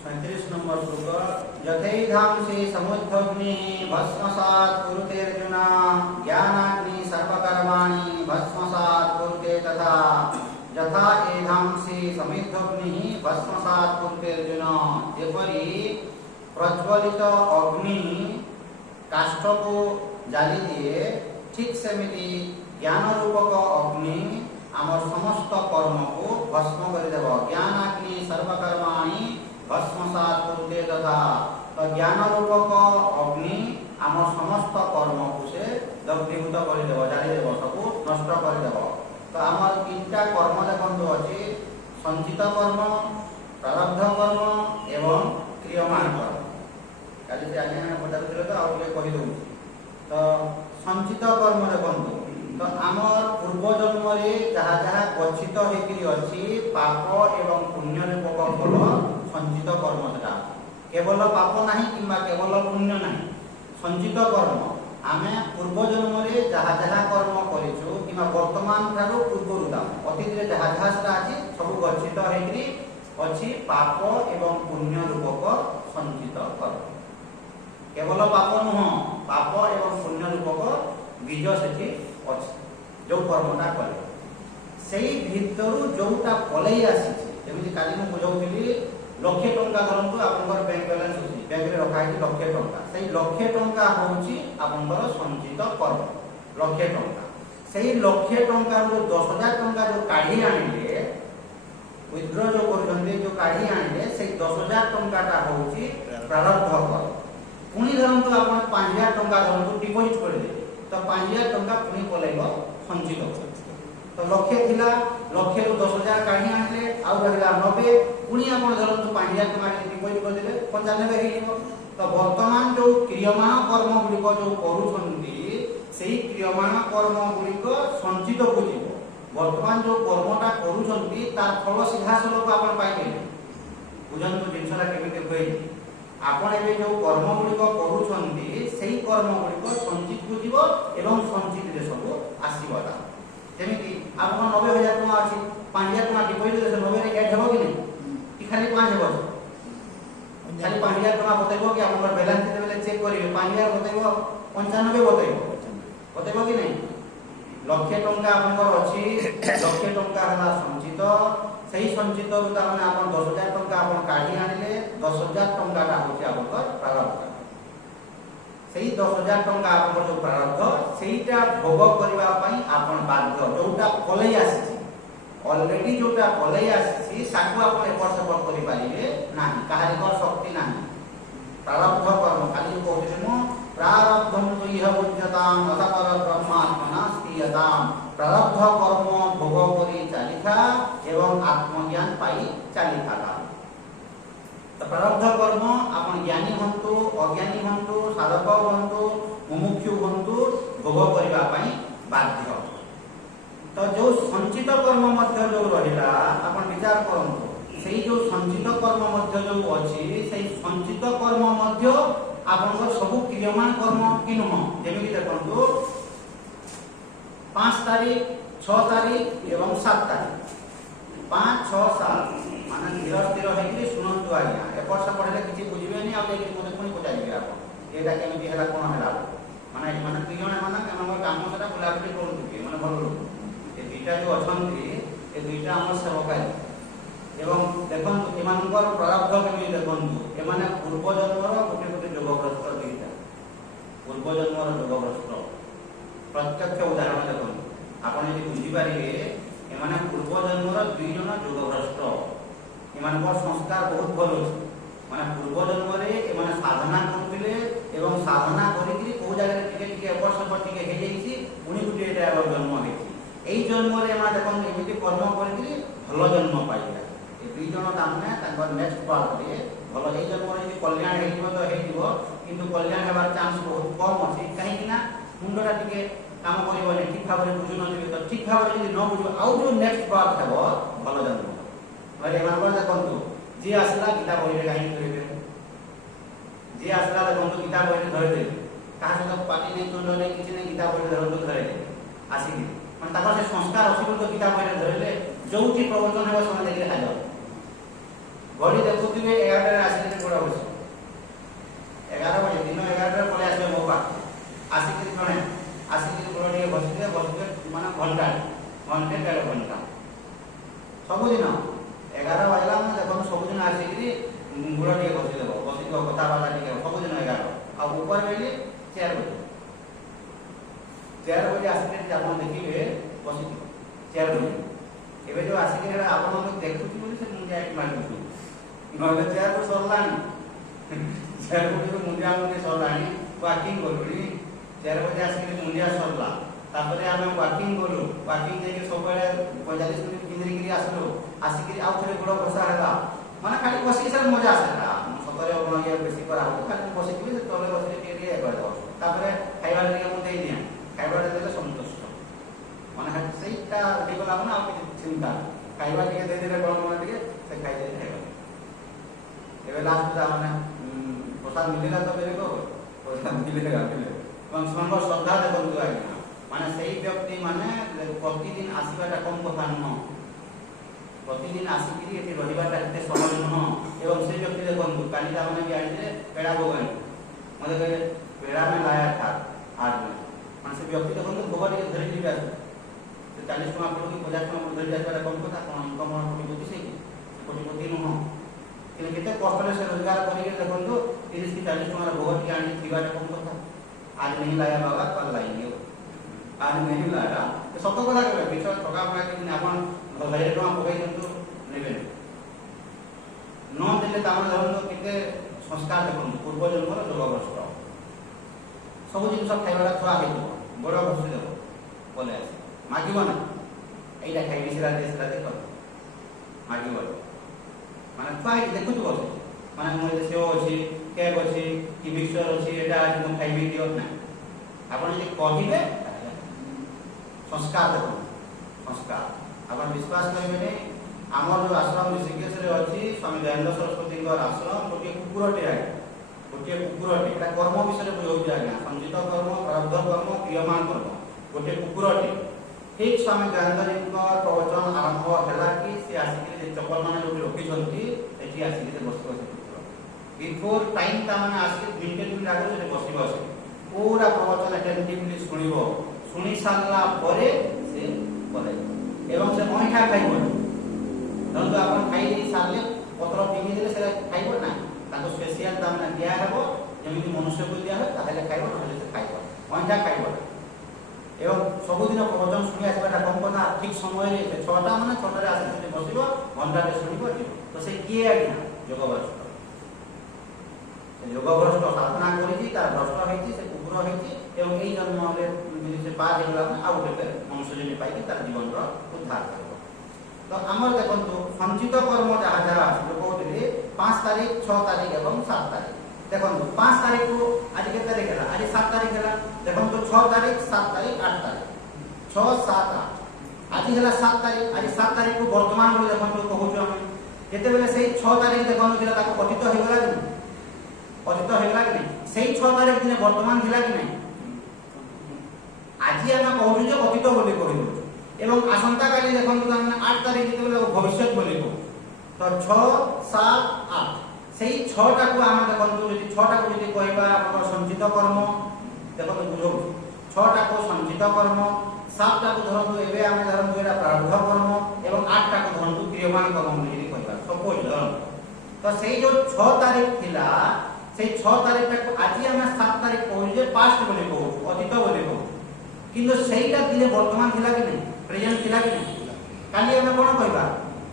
37 number श्लोक यथैधांसि समुद्भग्निः भस्मसात् कुरुते अर्जुन ज्ञानाग्निः सर्वकर्माणि भस्मसात् कुरुते तथा यथा एधांसि समुद्भग्निः भस्मसात् कुरुते अर्जुन। जेपरि प्रज्वलित अग्नि काष्ठ को जाली दिए ठीक सेमिति ज्ञान रूपक अग्नि आमर समस्त कर्म को भस्म करदेव। ज्ञानाग्नि सर्वकर्माणि भस्मसात् कुरुते तथा। तो ज्ञान रूपक अग्नि आमर समस्त कर्म को से दग्धीभूत करदेव, जालीदेव, सबू नष्ट करदेव। तो आमर तीनटा कर्म देखो अच्छी संचित कर्म, प्रारब्ध कर्म एवं क्रियमाण कर्म। काली से आज्ञा पचार तो आगे कहीदे। तो संचित कर्म देखो तो आमर पूर्व जन्म जहाँ जहाँ गच्छित होती पाप एवं पुण्य रूपक फल संचित कर्म सेटा। केवल पाप नहीं कि केवल पुण्य नहीं, संचित कर्म आमे पूर्व जन्म जहाँ जहाँ कर्म करिछु कि वर्तमान ठारू पूर्व अतीत जहाँ जहाँ सेटा अछि सब गच्छित होती अच्छी पाप एवं पुण्य रूपक संचित कर्म। केवल पाप नुह, पाप एवं पुण्य रूपक बीज सेठी अछि जो कर्मटा कले से भितरु जोटा पलई आसी जमी काली मुझे बुझाऊली लक्षे टंका धरतु आपंकर बैंक बैलेंस होती बैंक में रखा है लक्षे टंका से लक्षे टंका होची आपंकर संचित कर्म लक्षे टंका से लक्षे टंका जो 10,000 टंका जो काढ़ी आनिले विथड्र जो करजंदे जो काढ़ी आनिले से 10,000 टंकाटा होची प्रारब्ध कर्म। पुणी धरतु आपन 5,000 टंका धरतु डिपॉजिट कर दे तो 5,000 टंका पुणी पलैब संचित। तो लक्षे थिला लक्षे 10,000 काढ़ी आनिले आउ रहिला 90 पुणी आपण धरतु 5,000 टंका डिपॉजिट कर देले 95 हेइबो। तो वर्तमान जो क्रियमाण कर्म गुड़िक जो करूछंती सेही क्रियमाण कर्म गुड़िक संचित को जीवो। वर्तमान जो कर्मटा करूछंती तार फल सीधा सलक आपण पाइबे। बुझंतु जिनसरा केमिते होई आपण एबे जो कर्म गुड़िक करूछंती सेही कर्म गुड़िक संचित को जीवो एवं संचित रे सब आसीबा। जेमिति आपण 90,000 टका अछि 5,000 टका डिपॉजिट से 90 रे ऐड हेबो कि नै कि खाली 5 हेबो खाली 5,000 टका बतैबो कि आपण बैलेंस देबे चेक करिवे 5,000 बतैबो 95 बतैबो कि नै। लक्षे टंका आपनकर अछि लक्षे टंका हला संचित सही संचित रु ताने आपण 10,000 टंका आपण काढी आनिले 10,000 टंकाटा होछि आपनकर प्रारब्ध। सही 10,000 टंका आपनकर जो प्रारब्ध सेईटा भोग करबा पई आपण बाध्य। जोटा पलई आसी ऑलरेडी जोटा पलई आसी ताकू आपण एपर सपोर्ट करि पारिबे नाही, काहारी को शक्ति नाही। प्रारब्ध कर्म खाली जो कहते मो प्रारब्धम तो इह बुद्धताम अतपर ब्रह्मात्मना स्थियताम। प्रारब्ध कर्म भोग करी चालिथा एवं आत्मज्ञान पाई चालिथा। तो प्रारब्ध कर्म आपण ज्ञानी हंतु अज्ञानी हंतु साधक हंतु मुमुक्षु हंतु भोग करबा पई बाध्य। तो जो संचित कर्म मध्य जो रहिला आपण विचार करंतु सेही जो संचित कर्म मध्य जो अछि सेही संचित कर्म मध्य आपन सब क्रियमान कर्म कि नुह। जेमिति देखंतु 5 तारीख 6 तारीख एवं 7 तारीख 5 6 7 माने धीर स्थिर हेकि सुनंतु आज्ञा एपर से पढले किछि बुझिबेनी आ लेकिन मोते पुनी पचारिबे आपण एटा केमिति हला कोन हला माने माने दुजण माने हमर काम सेटा बुलाबुली करंतु कि माने भलो लोक ए दुईटा जो अछंती ए दुईटा हमर सेवकाई एवं देखंतु एमानकर प्रारब्ध केमिति देखंतु एमाने पूर्व जन्मर गोटे गोटे योगग्रस्त दुईटा पूर्व जन्मर योगग्रस्त प्रत्यक्ष उदाहरण देखंतु आपण यदि बुझी पारिबे एमाने पूर्व जन्मर दुई जन योगग्रस्त एमानकर संस्कार बहुत भल अछि। माने पूर्व जन्म रे एमाने साधना करथिले एवं साधना करिकरी को जगह टिके टिके एपर सपर टिके हे जाईछि पुनी गुटे एटा जन्म हेछि। एई जन्म रे एमा देखंतु एमिति कर्म करिकरी भल जन्म पाइबा। ए दुई जन तामने तांकर नेक्स्ट पार्ट रे भल एई जन्म रे कल्याण हेइबो तो हेइबो किंतु कल्याण हेबार चांस बहुत कम अछि। काहे कि ना मुंडरा टिके काम करिबो नै ठीक भाबरे बुझु नथिबे तो ठीक भाबरे यदि न बुझो आउ जो नेक्स्ट पार्ट हेबो भल जन्म। अरे एमानकर देखंतु जे आसला गीता बहिरे काहे करिबे जे आसला देखंतु गीता बहिरे धरि दे का सत पाटी नै तुंड नै किछि नै गीता बहिरे धरंतु धरे आसी कि मन ताका से संस्कार अछि तो गीता बहिरे धरले जोउठी प्रवचन हेबो समय देखले खाइलो घड़ी देखुथिबे एआरटेल ଗୋଡ଼ ଟିକେ ଘଷିଦେବ, ବସିଥିବ କଥାବାର୍ତ୍ତା ଟିକେ ସବୁଦିନ 11 ଆଉ ଉପରେ ବେଲି 4 ବଜେ 4 ବଜେ ଆସିକି ଆପଣ ଦେଖିବେ ବସିଥିବ 4 ବଜେ। ଏବେ ଯୋଉ ଆସିକି ଆପଣଙ୍କୁ ଦେଖୁଛି ବୋଲି ସେ ମୁଣ୍ଡିଆ ଏଠି ମାରୁଛି, ନହେଲେ 4 ତ ସରିଲାଣି 4 ବଜେ ମୁଣ୍ଡିଆ ମୁଣ୍ଡି ସରିଲାଣି, ୱାକିଂ କଲୁଣି 4 ବଜେ ଆସିକି ମୁଣ୍ଡିଆ ସରିଲା। ତାପରେ ଆମେ ୱାକିଂ ଗଲୁ, ୱାକିଂ ଯାଇକି ସବୁବେଳେ 45 ମିନିଟ୍ ପିନ୍ଧିକିରି ଆସିଲୁ, ଆସିକିରି ଆଉ ଥରେ ଗୋଡ଼ ଘଷା ହେଲା, ମାନେ ଖାଲି ବସିକି ସାର୍ ମଜା ଆସିଲା। ସତରେ ଇଏ ବେଶୀ କରା ହଉଛି, ଖାଲି ବସିକିରି ସେ ତଳେ ବସିକି ଟିକେ ଟିକେ କରିଦେବ। ତାପରେ ଖାଇବାଟା ଟିକେ ମୁଁ ଦେଇଦିଏ, ଖାଇବାଟା ଦେଲେ ସନ୍ତୁଷ୍ଟ, ମାନେ ସେଇଟା ହେଇଗଲା ମାନେ ଆଉ କିଛି ଚିନ୍ତା, ଖାଇବା ଟିକେ ଦେଇଦେଲେ କ'ଣ ମାନେ ଟିକେ ସେ ଖାଇଦେଲେ ହେଇଗଲା। ଏବେ ଲାଷ୍ଟ ମାନେ ପ୍ରସାଦ ମିଳିଲା ତ ବେଲେ ପ୍ରସାଦ ମିଳିଲେ ଏବଂ ସେମାନଙ୍କର ଶ୍ରଦ୍ଧା ଦେଖନ୍ତୁ ଆଜ୍ଞା, ମାନେ ସେଇ ବ୍ୟକ୍ତି ମାନେ ପ୍ରତିଦିନ ଆସିବାଟା କମ୍ କଥା ନୁହଁ, ପ୍ରତିଦିନ ଆସିକିରି ଏଠି ରହିବାଟା ଏତେ ସହଜ ନୁହଁ। ଏବଂ ସେ ବ୍ୟକ୍ତି ଦେଖନ୍ତୁ କାଲି ତାମାନେ ବି ଆଣିଥିଲେ ପେଡ଼ା ଭୋଗ ଆଣି ମୋତେ କହିଲେ ପେଡ଼ା में लाया था हाथ में, ମାନେ ସେ ବ୍ୟକ୍ତି ଦେଖନ୍ତୁ ଭୋଗ ଟିକେ ଧରିକି ଯିବେ ଆସୁ, ସେ 40 ଟଙ୍କା ପଡ଼ୁ କି 50 ଟଙ୍କା ଧରିକି ଆସିବାଟା କମ୍ କଥା, କ'ଣ ଇନକମ୍ କୋଟିପତି ସେ କୋଟିପତି ନୁହଁ, କିନ୍ତୁ କେତେ କଷ୍ଟରେ ସେ ରୋଜଗାର କରିକି ଦେଖନ୍ତୁ 30 କି 40 ଟଙ୍କାର ଭୋଗ ଟିକେ ଆଣି ଥିବାଟା କମ୍ କଥା। आज नहीं लाया बाबा कल लाएंगे, आज नहीं लाया सत कथा कहे मिछ ठका फका कि आपण 1000 टका पकई दिंतु नेबे न देले तामन धरन केते संस्कार देखन पूर्व जन्मर जोगभ्रष्ट सब जिनस खाइबाटा थुआ हेतु बड़ घुसी देव बोले आसे मागिब ना एटा खाइबी सेरा देख मागिब माने थुआ हे देखु बस माने मोर सेव अछि केक अछि कि मिक्सचर अछि एटा आज हम खाइबी दियो ना आपण जे कहिबे संस्कार देखो संस्कार आपण विश्वास करिबे आमर जो आश्रम ऋषिकेश रे अछि स्वामी दयानंद सरस्वती आश्रम गोटे कुकुरटे आगे गोटे कुकुरटे एटा कर्म विषय बुझाउछि आज्ञा संचित कर्म प्रारब्ध कर्म क्रियमान कर्म गोटे कुकुरटे ठीक स्वामी दयानंद जी प्रवचन आरंभ होला कि से आसिक चपल मान जो रखी एठी आसिक बस बिफोर टाइम ता माने आसिक मिनिट मिनिट आगे से बस पूरा प्रवचन अटेंटिवली सुनिबो सुनी सारला परे से करे एवं से अइठा खाइबो धरतो आपण खाइ सारले पत्र पिंगी देले से खाइबो ना ताको स्पेशल ता माने दिया हेबो जेमिति मनुष्य को दिया हो ताले खाइबो नले से खाइबो अइठा खाइबो एवं सबुदिन प्रवचन सुनि आसबाटा कम कथा ठीक समय रे 6टा माने 6टा रे आसी बसिबो घंटाटे सुनिबो तो से किए आज्ञा योगभ्रष्ट योगभ्रष्ट साधना करी तार भ्रष्ट होइछि से कुकुर होइछि एवं एई जन्म रे से पार हेला आ उठे मनुष्य जन्म पाइके तार जीवन रो उद्धार करबो। तो हमर देखंतु संचित कर्म जहा जहा जो कहते 5 तारीख 6 तारीख एवं 7 तारीख देखंतु 5 तारीख को आज के तारीख है आज 7 तारीख है देखंतु 6 तारीख 7 तारीख 8 तारीख 6 7 8 आज है 7 तारीख आज 7 तारीख को वर्तमान बोले देखंतु कहूछु हम केते बेले से 6 तारीख देखंतु जेला ताको पतित हेगला कि पतित हेगला कि सेही 6 तारीख दिन वर्तमान थिला कि नहीं आज हम कहूछु जे पतित बोली कहिलु एवं आसंता काली देखंतु 8 तारीख जेते भविष्य बोली को तो 6 7 8 सेही 6 टा को हम देखंतु यदि 6 टा को यदि कहबा हमर संचित कर्म देखंतु बुझौ 6 टा को संचित कर्म 7 टा को धरंतु एबे हम धरंतु एटा प्रारब्ध कर्म एवं 8 टा को धरंतु क्रियमान कर्म यदि कहबा सपोज धरंतु तो सेही जो 6 तारीख थिला सेही 6 तारीख टा को आज हम 7 तारीख कहू जे पास्ट बोली कहू अतीत बोली कहू किंतु सेहीटा दिने वर्तमान थिला कि नहीं प्रेजेंट थिला कि नहीं काली हम कोन कहबा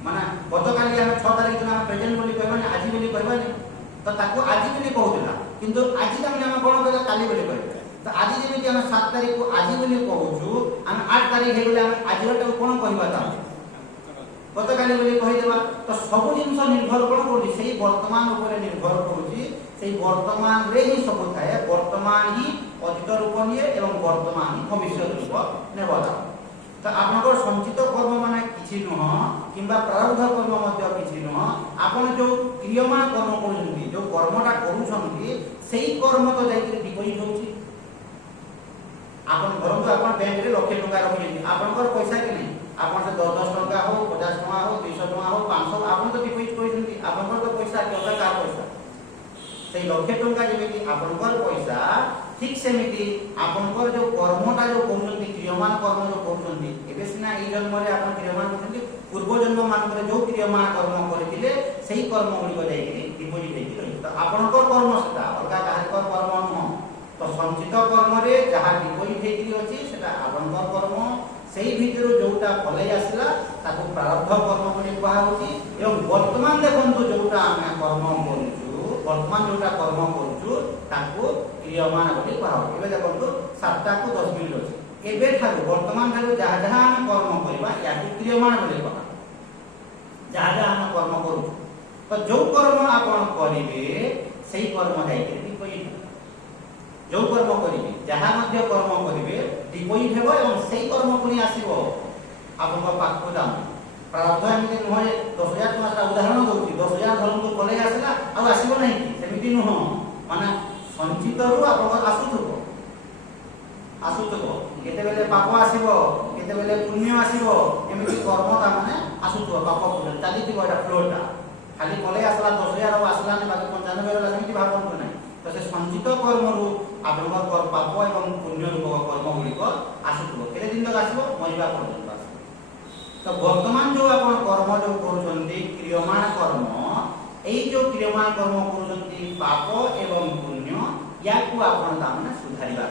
माने गत काली हम 6 तारीख दिन हम प्रेजेंट बोली कहबा आज बोली कहबा नहीं तो ताको आज बोली कहूला किंतु आज हम कोन कहला काली बोली कहबा तो आज जेमिति हम 7 तारीख को आज बोली कहूछु हम 8 तारीख हे गेले हम आज टा कोन कहबा ता गत काली बोली कहि देबा तो सब जिंस निर्भर कोन करूची सेही वर्तमान ऊपर निर्भर करूची सेही वर्तमान रे ही सब थाए वर्तमान ही अतीत रूप निये एवं वर्तमान ही भविष्य रूप नेबा तो आपनकर संचित कर्म माने किछि नह किंबा प्रारब्ध कर्म मध्य किछि नह आपन जो क्रियमान कर्म करूछन्ती जो कर्मटा करूछन्ती सेही कर्म तो जाई डिपोजिट होउची आपन धरंतु आपन बैंक रे लाख टका रखिजेती आपनकर पैसा कि नहीं आपन से 10 टका हो 50 टका हो 200 टका हो 500 आपन तो डिपोजिट करिसेंती आपनकर तो पैसा केवल का पैसा सेही लाख टका जेमिति आपनकर पैसा ठीक सेमिति आपनकर जो कर्मटा जो करूछन्ती क्रियमान कर्म जो करूछन्ती एबे सिना एई जन्म रे आपन क्रियमान करूछन्ती पूर्व जन्म मानकर जो क्रियमान कर्म करिथिले सेही कर्म गुडी जाई डिपोजिट हेइ ଦେଇକିରି ଅଛି ସେଟା ଆପଣଙ୍କର କର୍ମ ସେଇ ଭିତରୁ ଯୋଉଟା ଫଲେଇ ଆସିଲା ତାକୁ ପ୍ରାରବ୍ଧ କର୍ମ ବୋଲି କୁହାହଉଛି ଏବଂ ବର୍ତ୍ତମାନ ଦେଖନ୍ତୁ ଯୋଉଟା ଆମେ କର୍ମ କରୁଛୁ ବର୍ତ୍ତମାନ ଯୋଉଟା କର୍ମ କରୁଛୁ ତାକୁ କ୍ରିୟମାନ ବୋଲି କୁହାହଉଛି। ଏବେ ଦେଖନ୍ତୁ 7ଟାକୁ 10 ମିନିଟ୍ ଅଛି ଏବେ ଠାରୁ ବର୍ତ୍ତମାନ ଠାରୁ ଯାହା ଯାହା ଆମେ କର୍ମ କରିବା ୟାକୁ କ୍ରିୟମାନ ବୋଲି କୁହାହଉଛି। ଯାହା ଯାହା ଆମେ କର୍ମ କରୁଛୁ ତ ଯୋଉ କର୍ମ ଆପଣ କରିବେ ସେଇ କର୍ମ ଯାଇକରି ଡିପୋଜିଟ୍ ଯୋଉ କର୍ମ କରିବେ ଯାହା ମଧ୍ୟ କର୍ମ କରିବେ ଡିପୋଜିଟ୍ ହେବ ଏବଂ ସେଇ କର୍ମ ପୁଣି ଆସିବ ଆପଣଙ୍କ ପାଖକୁ ଦାମ ପ୍ରାରବ୍ଧ ଏମିତି ନୁହଁ ଯେ 10,000 ଟଙ୍କା ଉଦାହରଣ ଦଉଛି 10,000 ଧରନ୍ତୁ କଲେଜ ଆସିଲା ଆଉ ଆସିବ ନାହିଁ ସେମିତି ନୁହଁ ମାନେ ସଞ୍ଚିତରୁ ଆପଣଙ୍କର ଆସୁଥିବ କେତେବେଳେ ପାପ ଆସିବ କେତେବେଳେ ପୁଣ୍ୟ ଆସିବ ଏମିତି କର୍ମ ତାମାନେ ଆସୁଥିବ ପାପ ପୁଣ୍ୟ ଚାଲିଥିବ ଏଟା ଫ୍ଲୋଟା ଖାଲି କଲେଜ ଆସିଲା 10,000 ଆଉ ଆସିଲାନି ବାକି 95 ରହିଲା ସେମିତି ଭାବନ୍ତୁ ନାହିଁ। ତ ସେ ସଞ୍ଚିତ କର୍ମରୁ ଆପଣଙ୍କର ପାପ ଏବଂ ପୁଣ୍ୟ ରୂପ କର୍ମ ଗୁଡ଼ିକ ଆସୁଥିବ କେତେ ଦିନ ତକ ଆସିବ ମରିବା ପର୍ଯ୍ୟନ୍ତ ଆସିବ। ତ ବର୍ତ୍ତମାନ ଯୋଉ ଆପଣ କର୍ମ ଯୋଉ କରୁଛନ୍ତି କ୍ରିୟମାଣ କର୍ମ ଏଇ ଯୋଉ କ୍ରିୟମାଣ କର୍ମ କରୁଛନ୍ତି ପାପ ଏବଂ ପୁଣ୍ୟ ୟାକୁ ଆପଣ ତାମାନେ ସୁଧାରିବା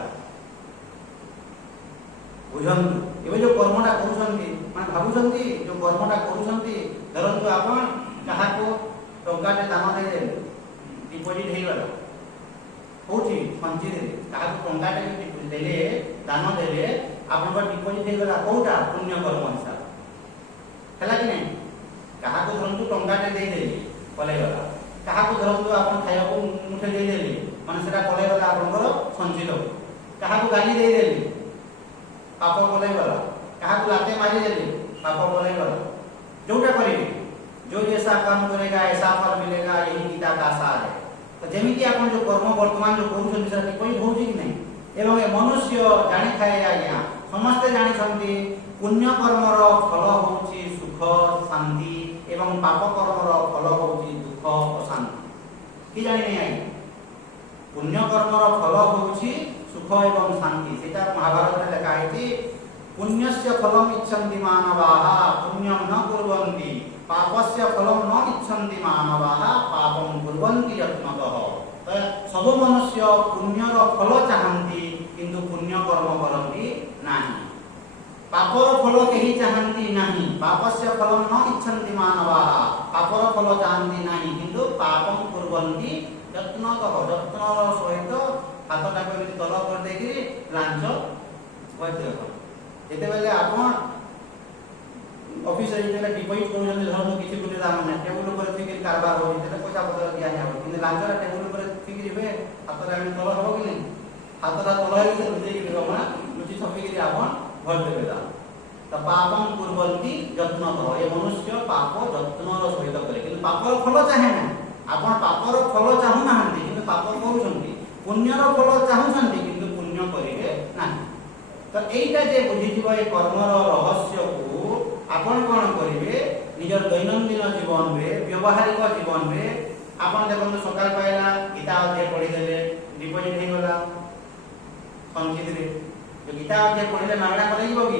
ବୁଝନ୍ତୁ। ଏବେ ଯୋଉ କର୍ମଟା କରୁଛନ୍ତି ମାନେ ଭାବୁଛନ୍ତି ଯୋଉ କର୍ମଟା କରୁଛନ୍ତି ଧରନ୍ତୁ ଆପଣ କାହାକୁ ଟଙ୍କାଟେ ଦାନ ଦେଲେ ଡିପୋଜିଟ୍ ହେଇଗଲା କୋଉଠି ସଞ୍ଚିରେ କାହାକୁ ଟଙ୍କାଟେ ଦେଲେ ଦାନ ଦେଲେ ଆପଣଙ୍କ ଡିପୋଜିଟ୍ ହେଇଗଲା କୋଉଟା ପୁଣ୍ୟ କର୍ମ ହିସାବ ହେଲା କି ନାହିଁ। କାହାକୁ ଧରନ୍ତୁ ଟଙ୍କାଟେ ଦେଇଦେଲେ ପଳେଇଗଲା କାହାକୁ ଧରନ୍ତୁ ଆପଣ ଖାଇବାକୁ ମୁଠେ ଦେଇଦେଲେ ମାନେ ସେଟା ପଳେଇଗଲା ଆପଣଙ୍କର ସଞ୍ଚିତ କାହାକୁ ଗାଲି ଦେଇଦେଲେ ପାପ ପଳେଇଗଲା କାହାକୁ ଲାତେ ମାରିଦେଲେ ପାପ ପଳେଇଗଲା। ଯୋଉଟା କରିବେ जो जैसा काम करेगा ऐसा फल मिलेगा यही गीता का सार है। तो जेमिति आपण जो कर्म वर्तमान जो करूछन सेटा कोई होउछि कि नहीं एवं ए मनुष्य जानि थाए आज्ञा समस्त जानि छथि पुण्य कर्मर फल होउछि सुख शांति एवं पाप कर्मर फल होउछि दुख अशांति कि जानि नै आइ पुण्य कर्मर फल होउछि सुख एवं शांति सेटा महाभारत रे लिखा है पुण्यस्य फलम इच्छन्ति मानवाः पुण्यं न कुर्वन्ति पापस्य फलम न इच्छन्ति मानवाः पापं कुर्वन्ति यत्नतः। सब मनुष्य पुण्यर फल चाहन्ति किंतु पुण्य कर्म करन्ति नाही पापर फल केही चाहन्ति नाही पापस्य फलम न इच्छन्ति मानवाः पापर फल चाहन्ति नाही किंतु पापं कुर्वन्ति यत्नतः यत्नर सहित हाथटाको एमि तल कर देकि लांच होइते जेतेबेले आपण ऑफिस रे जेला डिपॉजिट करूछन धरनु किछि गुटे दाम नै टेबुल ऊपर थिकि कारबार हो जेते पैसा पत्र दिया नै हो किने लांचरा टेबुल ऊपर थिकि रिबे हातरा एमि तल हो कि नै हातरा तल हेले से देई कि बमा लुचि छपि कि आपण भर देबे दा त पापं कुर्वन्ति यत्नतः ए मनुष्य पाप यत्नर सहित करे किंतु पापर फल चाहे ना आपण पापर फल चाहू नाहंती किंतु पाप करूछंती पुण्यर फल चाहूछंती किंतु पुण्य करिवे नाही। तो एटा जे बुझिजिबो ए कर्मर रहस्य को आपण कोन करिवे निजर दैनंदिन जीवन रे व्यवहारिक जीवन रे आपण देखंतु सकाळ पाइला गीता अध्याय पढि देले डिपॉजिट हे गला संचित रे जो गीता अध्याय पढिले मागणा करै जिवो कि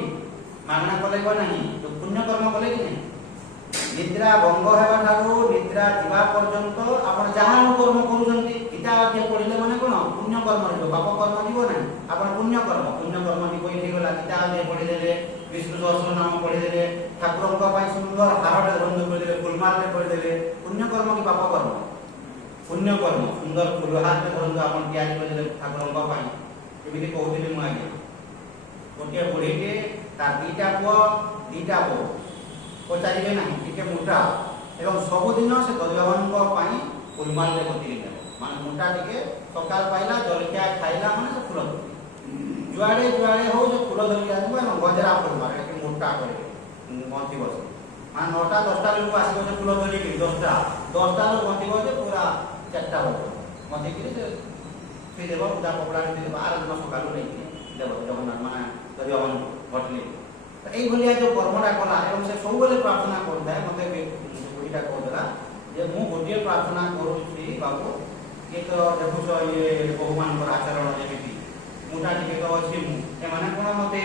मागणा करै नाही तो पुण्य कर्म कले कि नहीं निद्रा भंग हेबा ठारू निद्रा जीवा पर्यंत आपण जहां कर्म करूछंती गीता अध्याय पढिले माने कोन पुण्य कर्म रे पाप कर्म जीवो ना आपण पुण्य कर्म डिपॉजिट हे गला गीता अध्याय पढि देले विष्णु सहस्र नाम पढि देले ठाकुरଙ୍କ ପାଇଁ सुंदर हारटे धरन कर देले फुलमाले पढि देले पुण्य कर्म कि पाप कर्म पुण्य कर्म सुंदर फुलहारटे धरन आपण तयारी कर देले ठाकुरଙ୍କ ପାଇଁ एमिति कहउथिले मु आगे गोटे बुढीके तार दीटा पुओ दीटा बो पचारिबे नाही टिके मोटा एवं सब दिन से गरीबମାନଙ୍କ ପାଇଁ फुलमाले कतिले माने मोटा टिके सकाळ पाइला जलखिया खाइला माने से फुल जुआड़े जुआड़े हो जो फूल धरिक आसबो एवं गजरा फुलमा के मोटा करे गंती बस मान 9टा 10टा लोक आसीबो से फूल धरिक 10टा लोक गंती बजे पूरा 4टा बजे गंती कि से देबो उदा कपड़ा दे बाहर दिन सकाळु नै देबो जगन्नाथ माने गरीबन भटली तो एई भलिया जो कर्मटा कला एवं से सब बेले प्रार्थना करताय मते बुढीटा कहला जे मु गोटिए प्रार्थना करूछी बाबू ये तो देखुछ ये बहुमान पर आचरण जेमिति मुटा टिके तो अछि मु ए माने कोन मते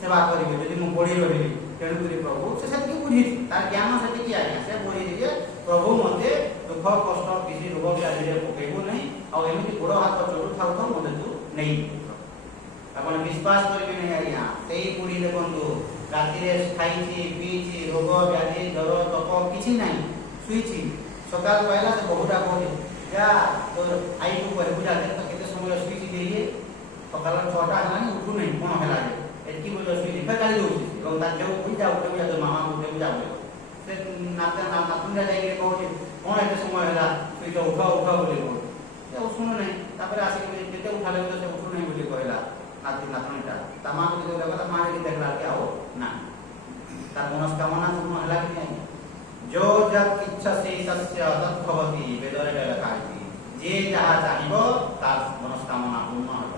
सेवा करिवे यदि मु पढी रहिली तेणु करी प्रभु से सेति बुझी तार ज्ञान सेति कि आज्ञा से बुझी जे प्रभु मते दुख कष्ट किसी रोग व्याधि रे पकेबो नै आ एमिति गोड़ हाथ चोरु थाउ तो मते तू नै ଆପଣ ବିଶ୍ୱାସ କରିବେ ନାହିଁ ଆଜ୍ଞା। ସେଇ ବୁଢ଼ୀ ଦେଖନ୍ତୁ ରାତିରେ ଖାଇଛି ପିଇଛି, ରୋଗ ବ୍ୟାଧି ଜ୍ୱର ତପ କିଛି ନାହିଁ, ଶୋଇଛି। ସକାଳ ପାଇଲା ସେ ବହୁଟା କହୁଛି ଯା ତୋର ଆଈକୁ କହିବୁ ଯା ତ କେତେ ସମୟ ଶୋଇଛି ଦେଇଏ, ସକାଳ 6ଟା ହେଲାଣି ଉଠୁ ନାହିଁ, କ'ଣ ହେଲା ଯେ ଏତିକି ବୋଝ ଶୋଇଛି ଫେର ଗାଳି ଦେଉଛି। ଏବଂ ତାର ଝିଅକୁ କହୁଛି ଯା ଉଠେବୁ ଯା ତୋ ମାମାକୁ ଉଠେବୁ ଯା ବୋଲେ ସେ ନାତୁଣିଟା ଯାଇକି କହୁଛି କ'ଣ ଏତେ ସମୟ ହେଲା ଶୋଇଛ, ଉଠ ଉଠ ବୋଲି କହୁଛି। ସେ ଶୁଣୁ ନାହିଁ। ତାପରେ ଆସିକି ଯେତେ ଉଠାଲେ ବି ସେ ଉଠୁ ନାହିଁ ବୋଲି କହିଲା ନାତୁଣିଟା। ତା ମାଆକୁ ଯେତେବେଳେ ଗଲା ମା ହେଇକି ଦେଖିଲା କି ଆଉ ନା, ତାର ମନସ୍କାମନା ପୂର୍ଣ୍ଣ ହେଲା କି ନାହିଁ। ଯୋ ଯତ୍ ଇଚ୍ଛସି ତସ୍ୟ ତଦ୍ଭବତି, ବେଦରେ ଲେଖା ହେଇଛି ଯିଏ ଯାହା ଚାହିଁବ ତାର ମନସ୍କାମନା ପୂର୍ଣ୍ଣ ହେବ।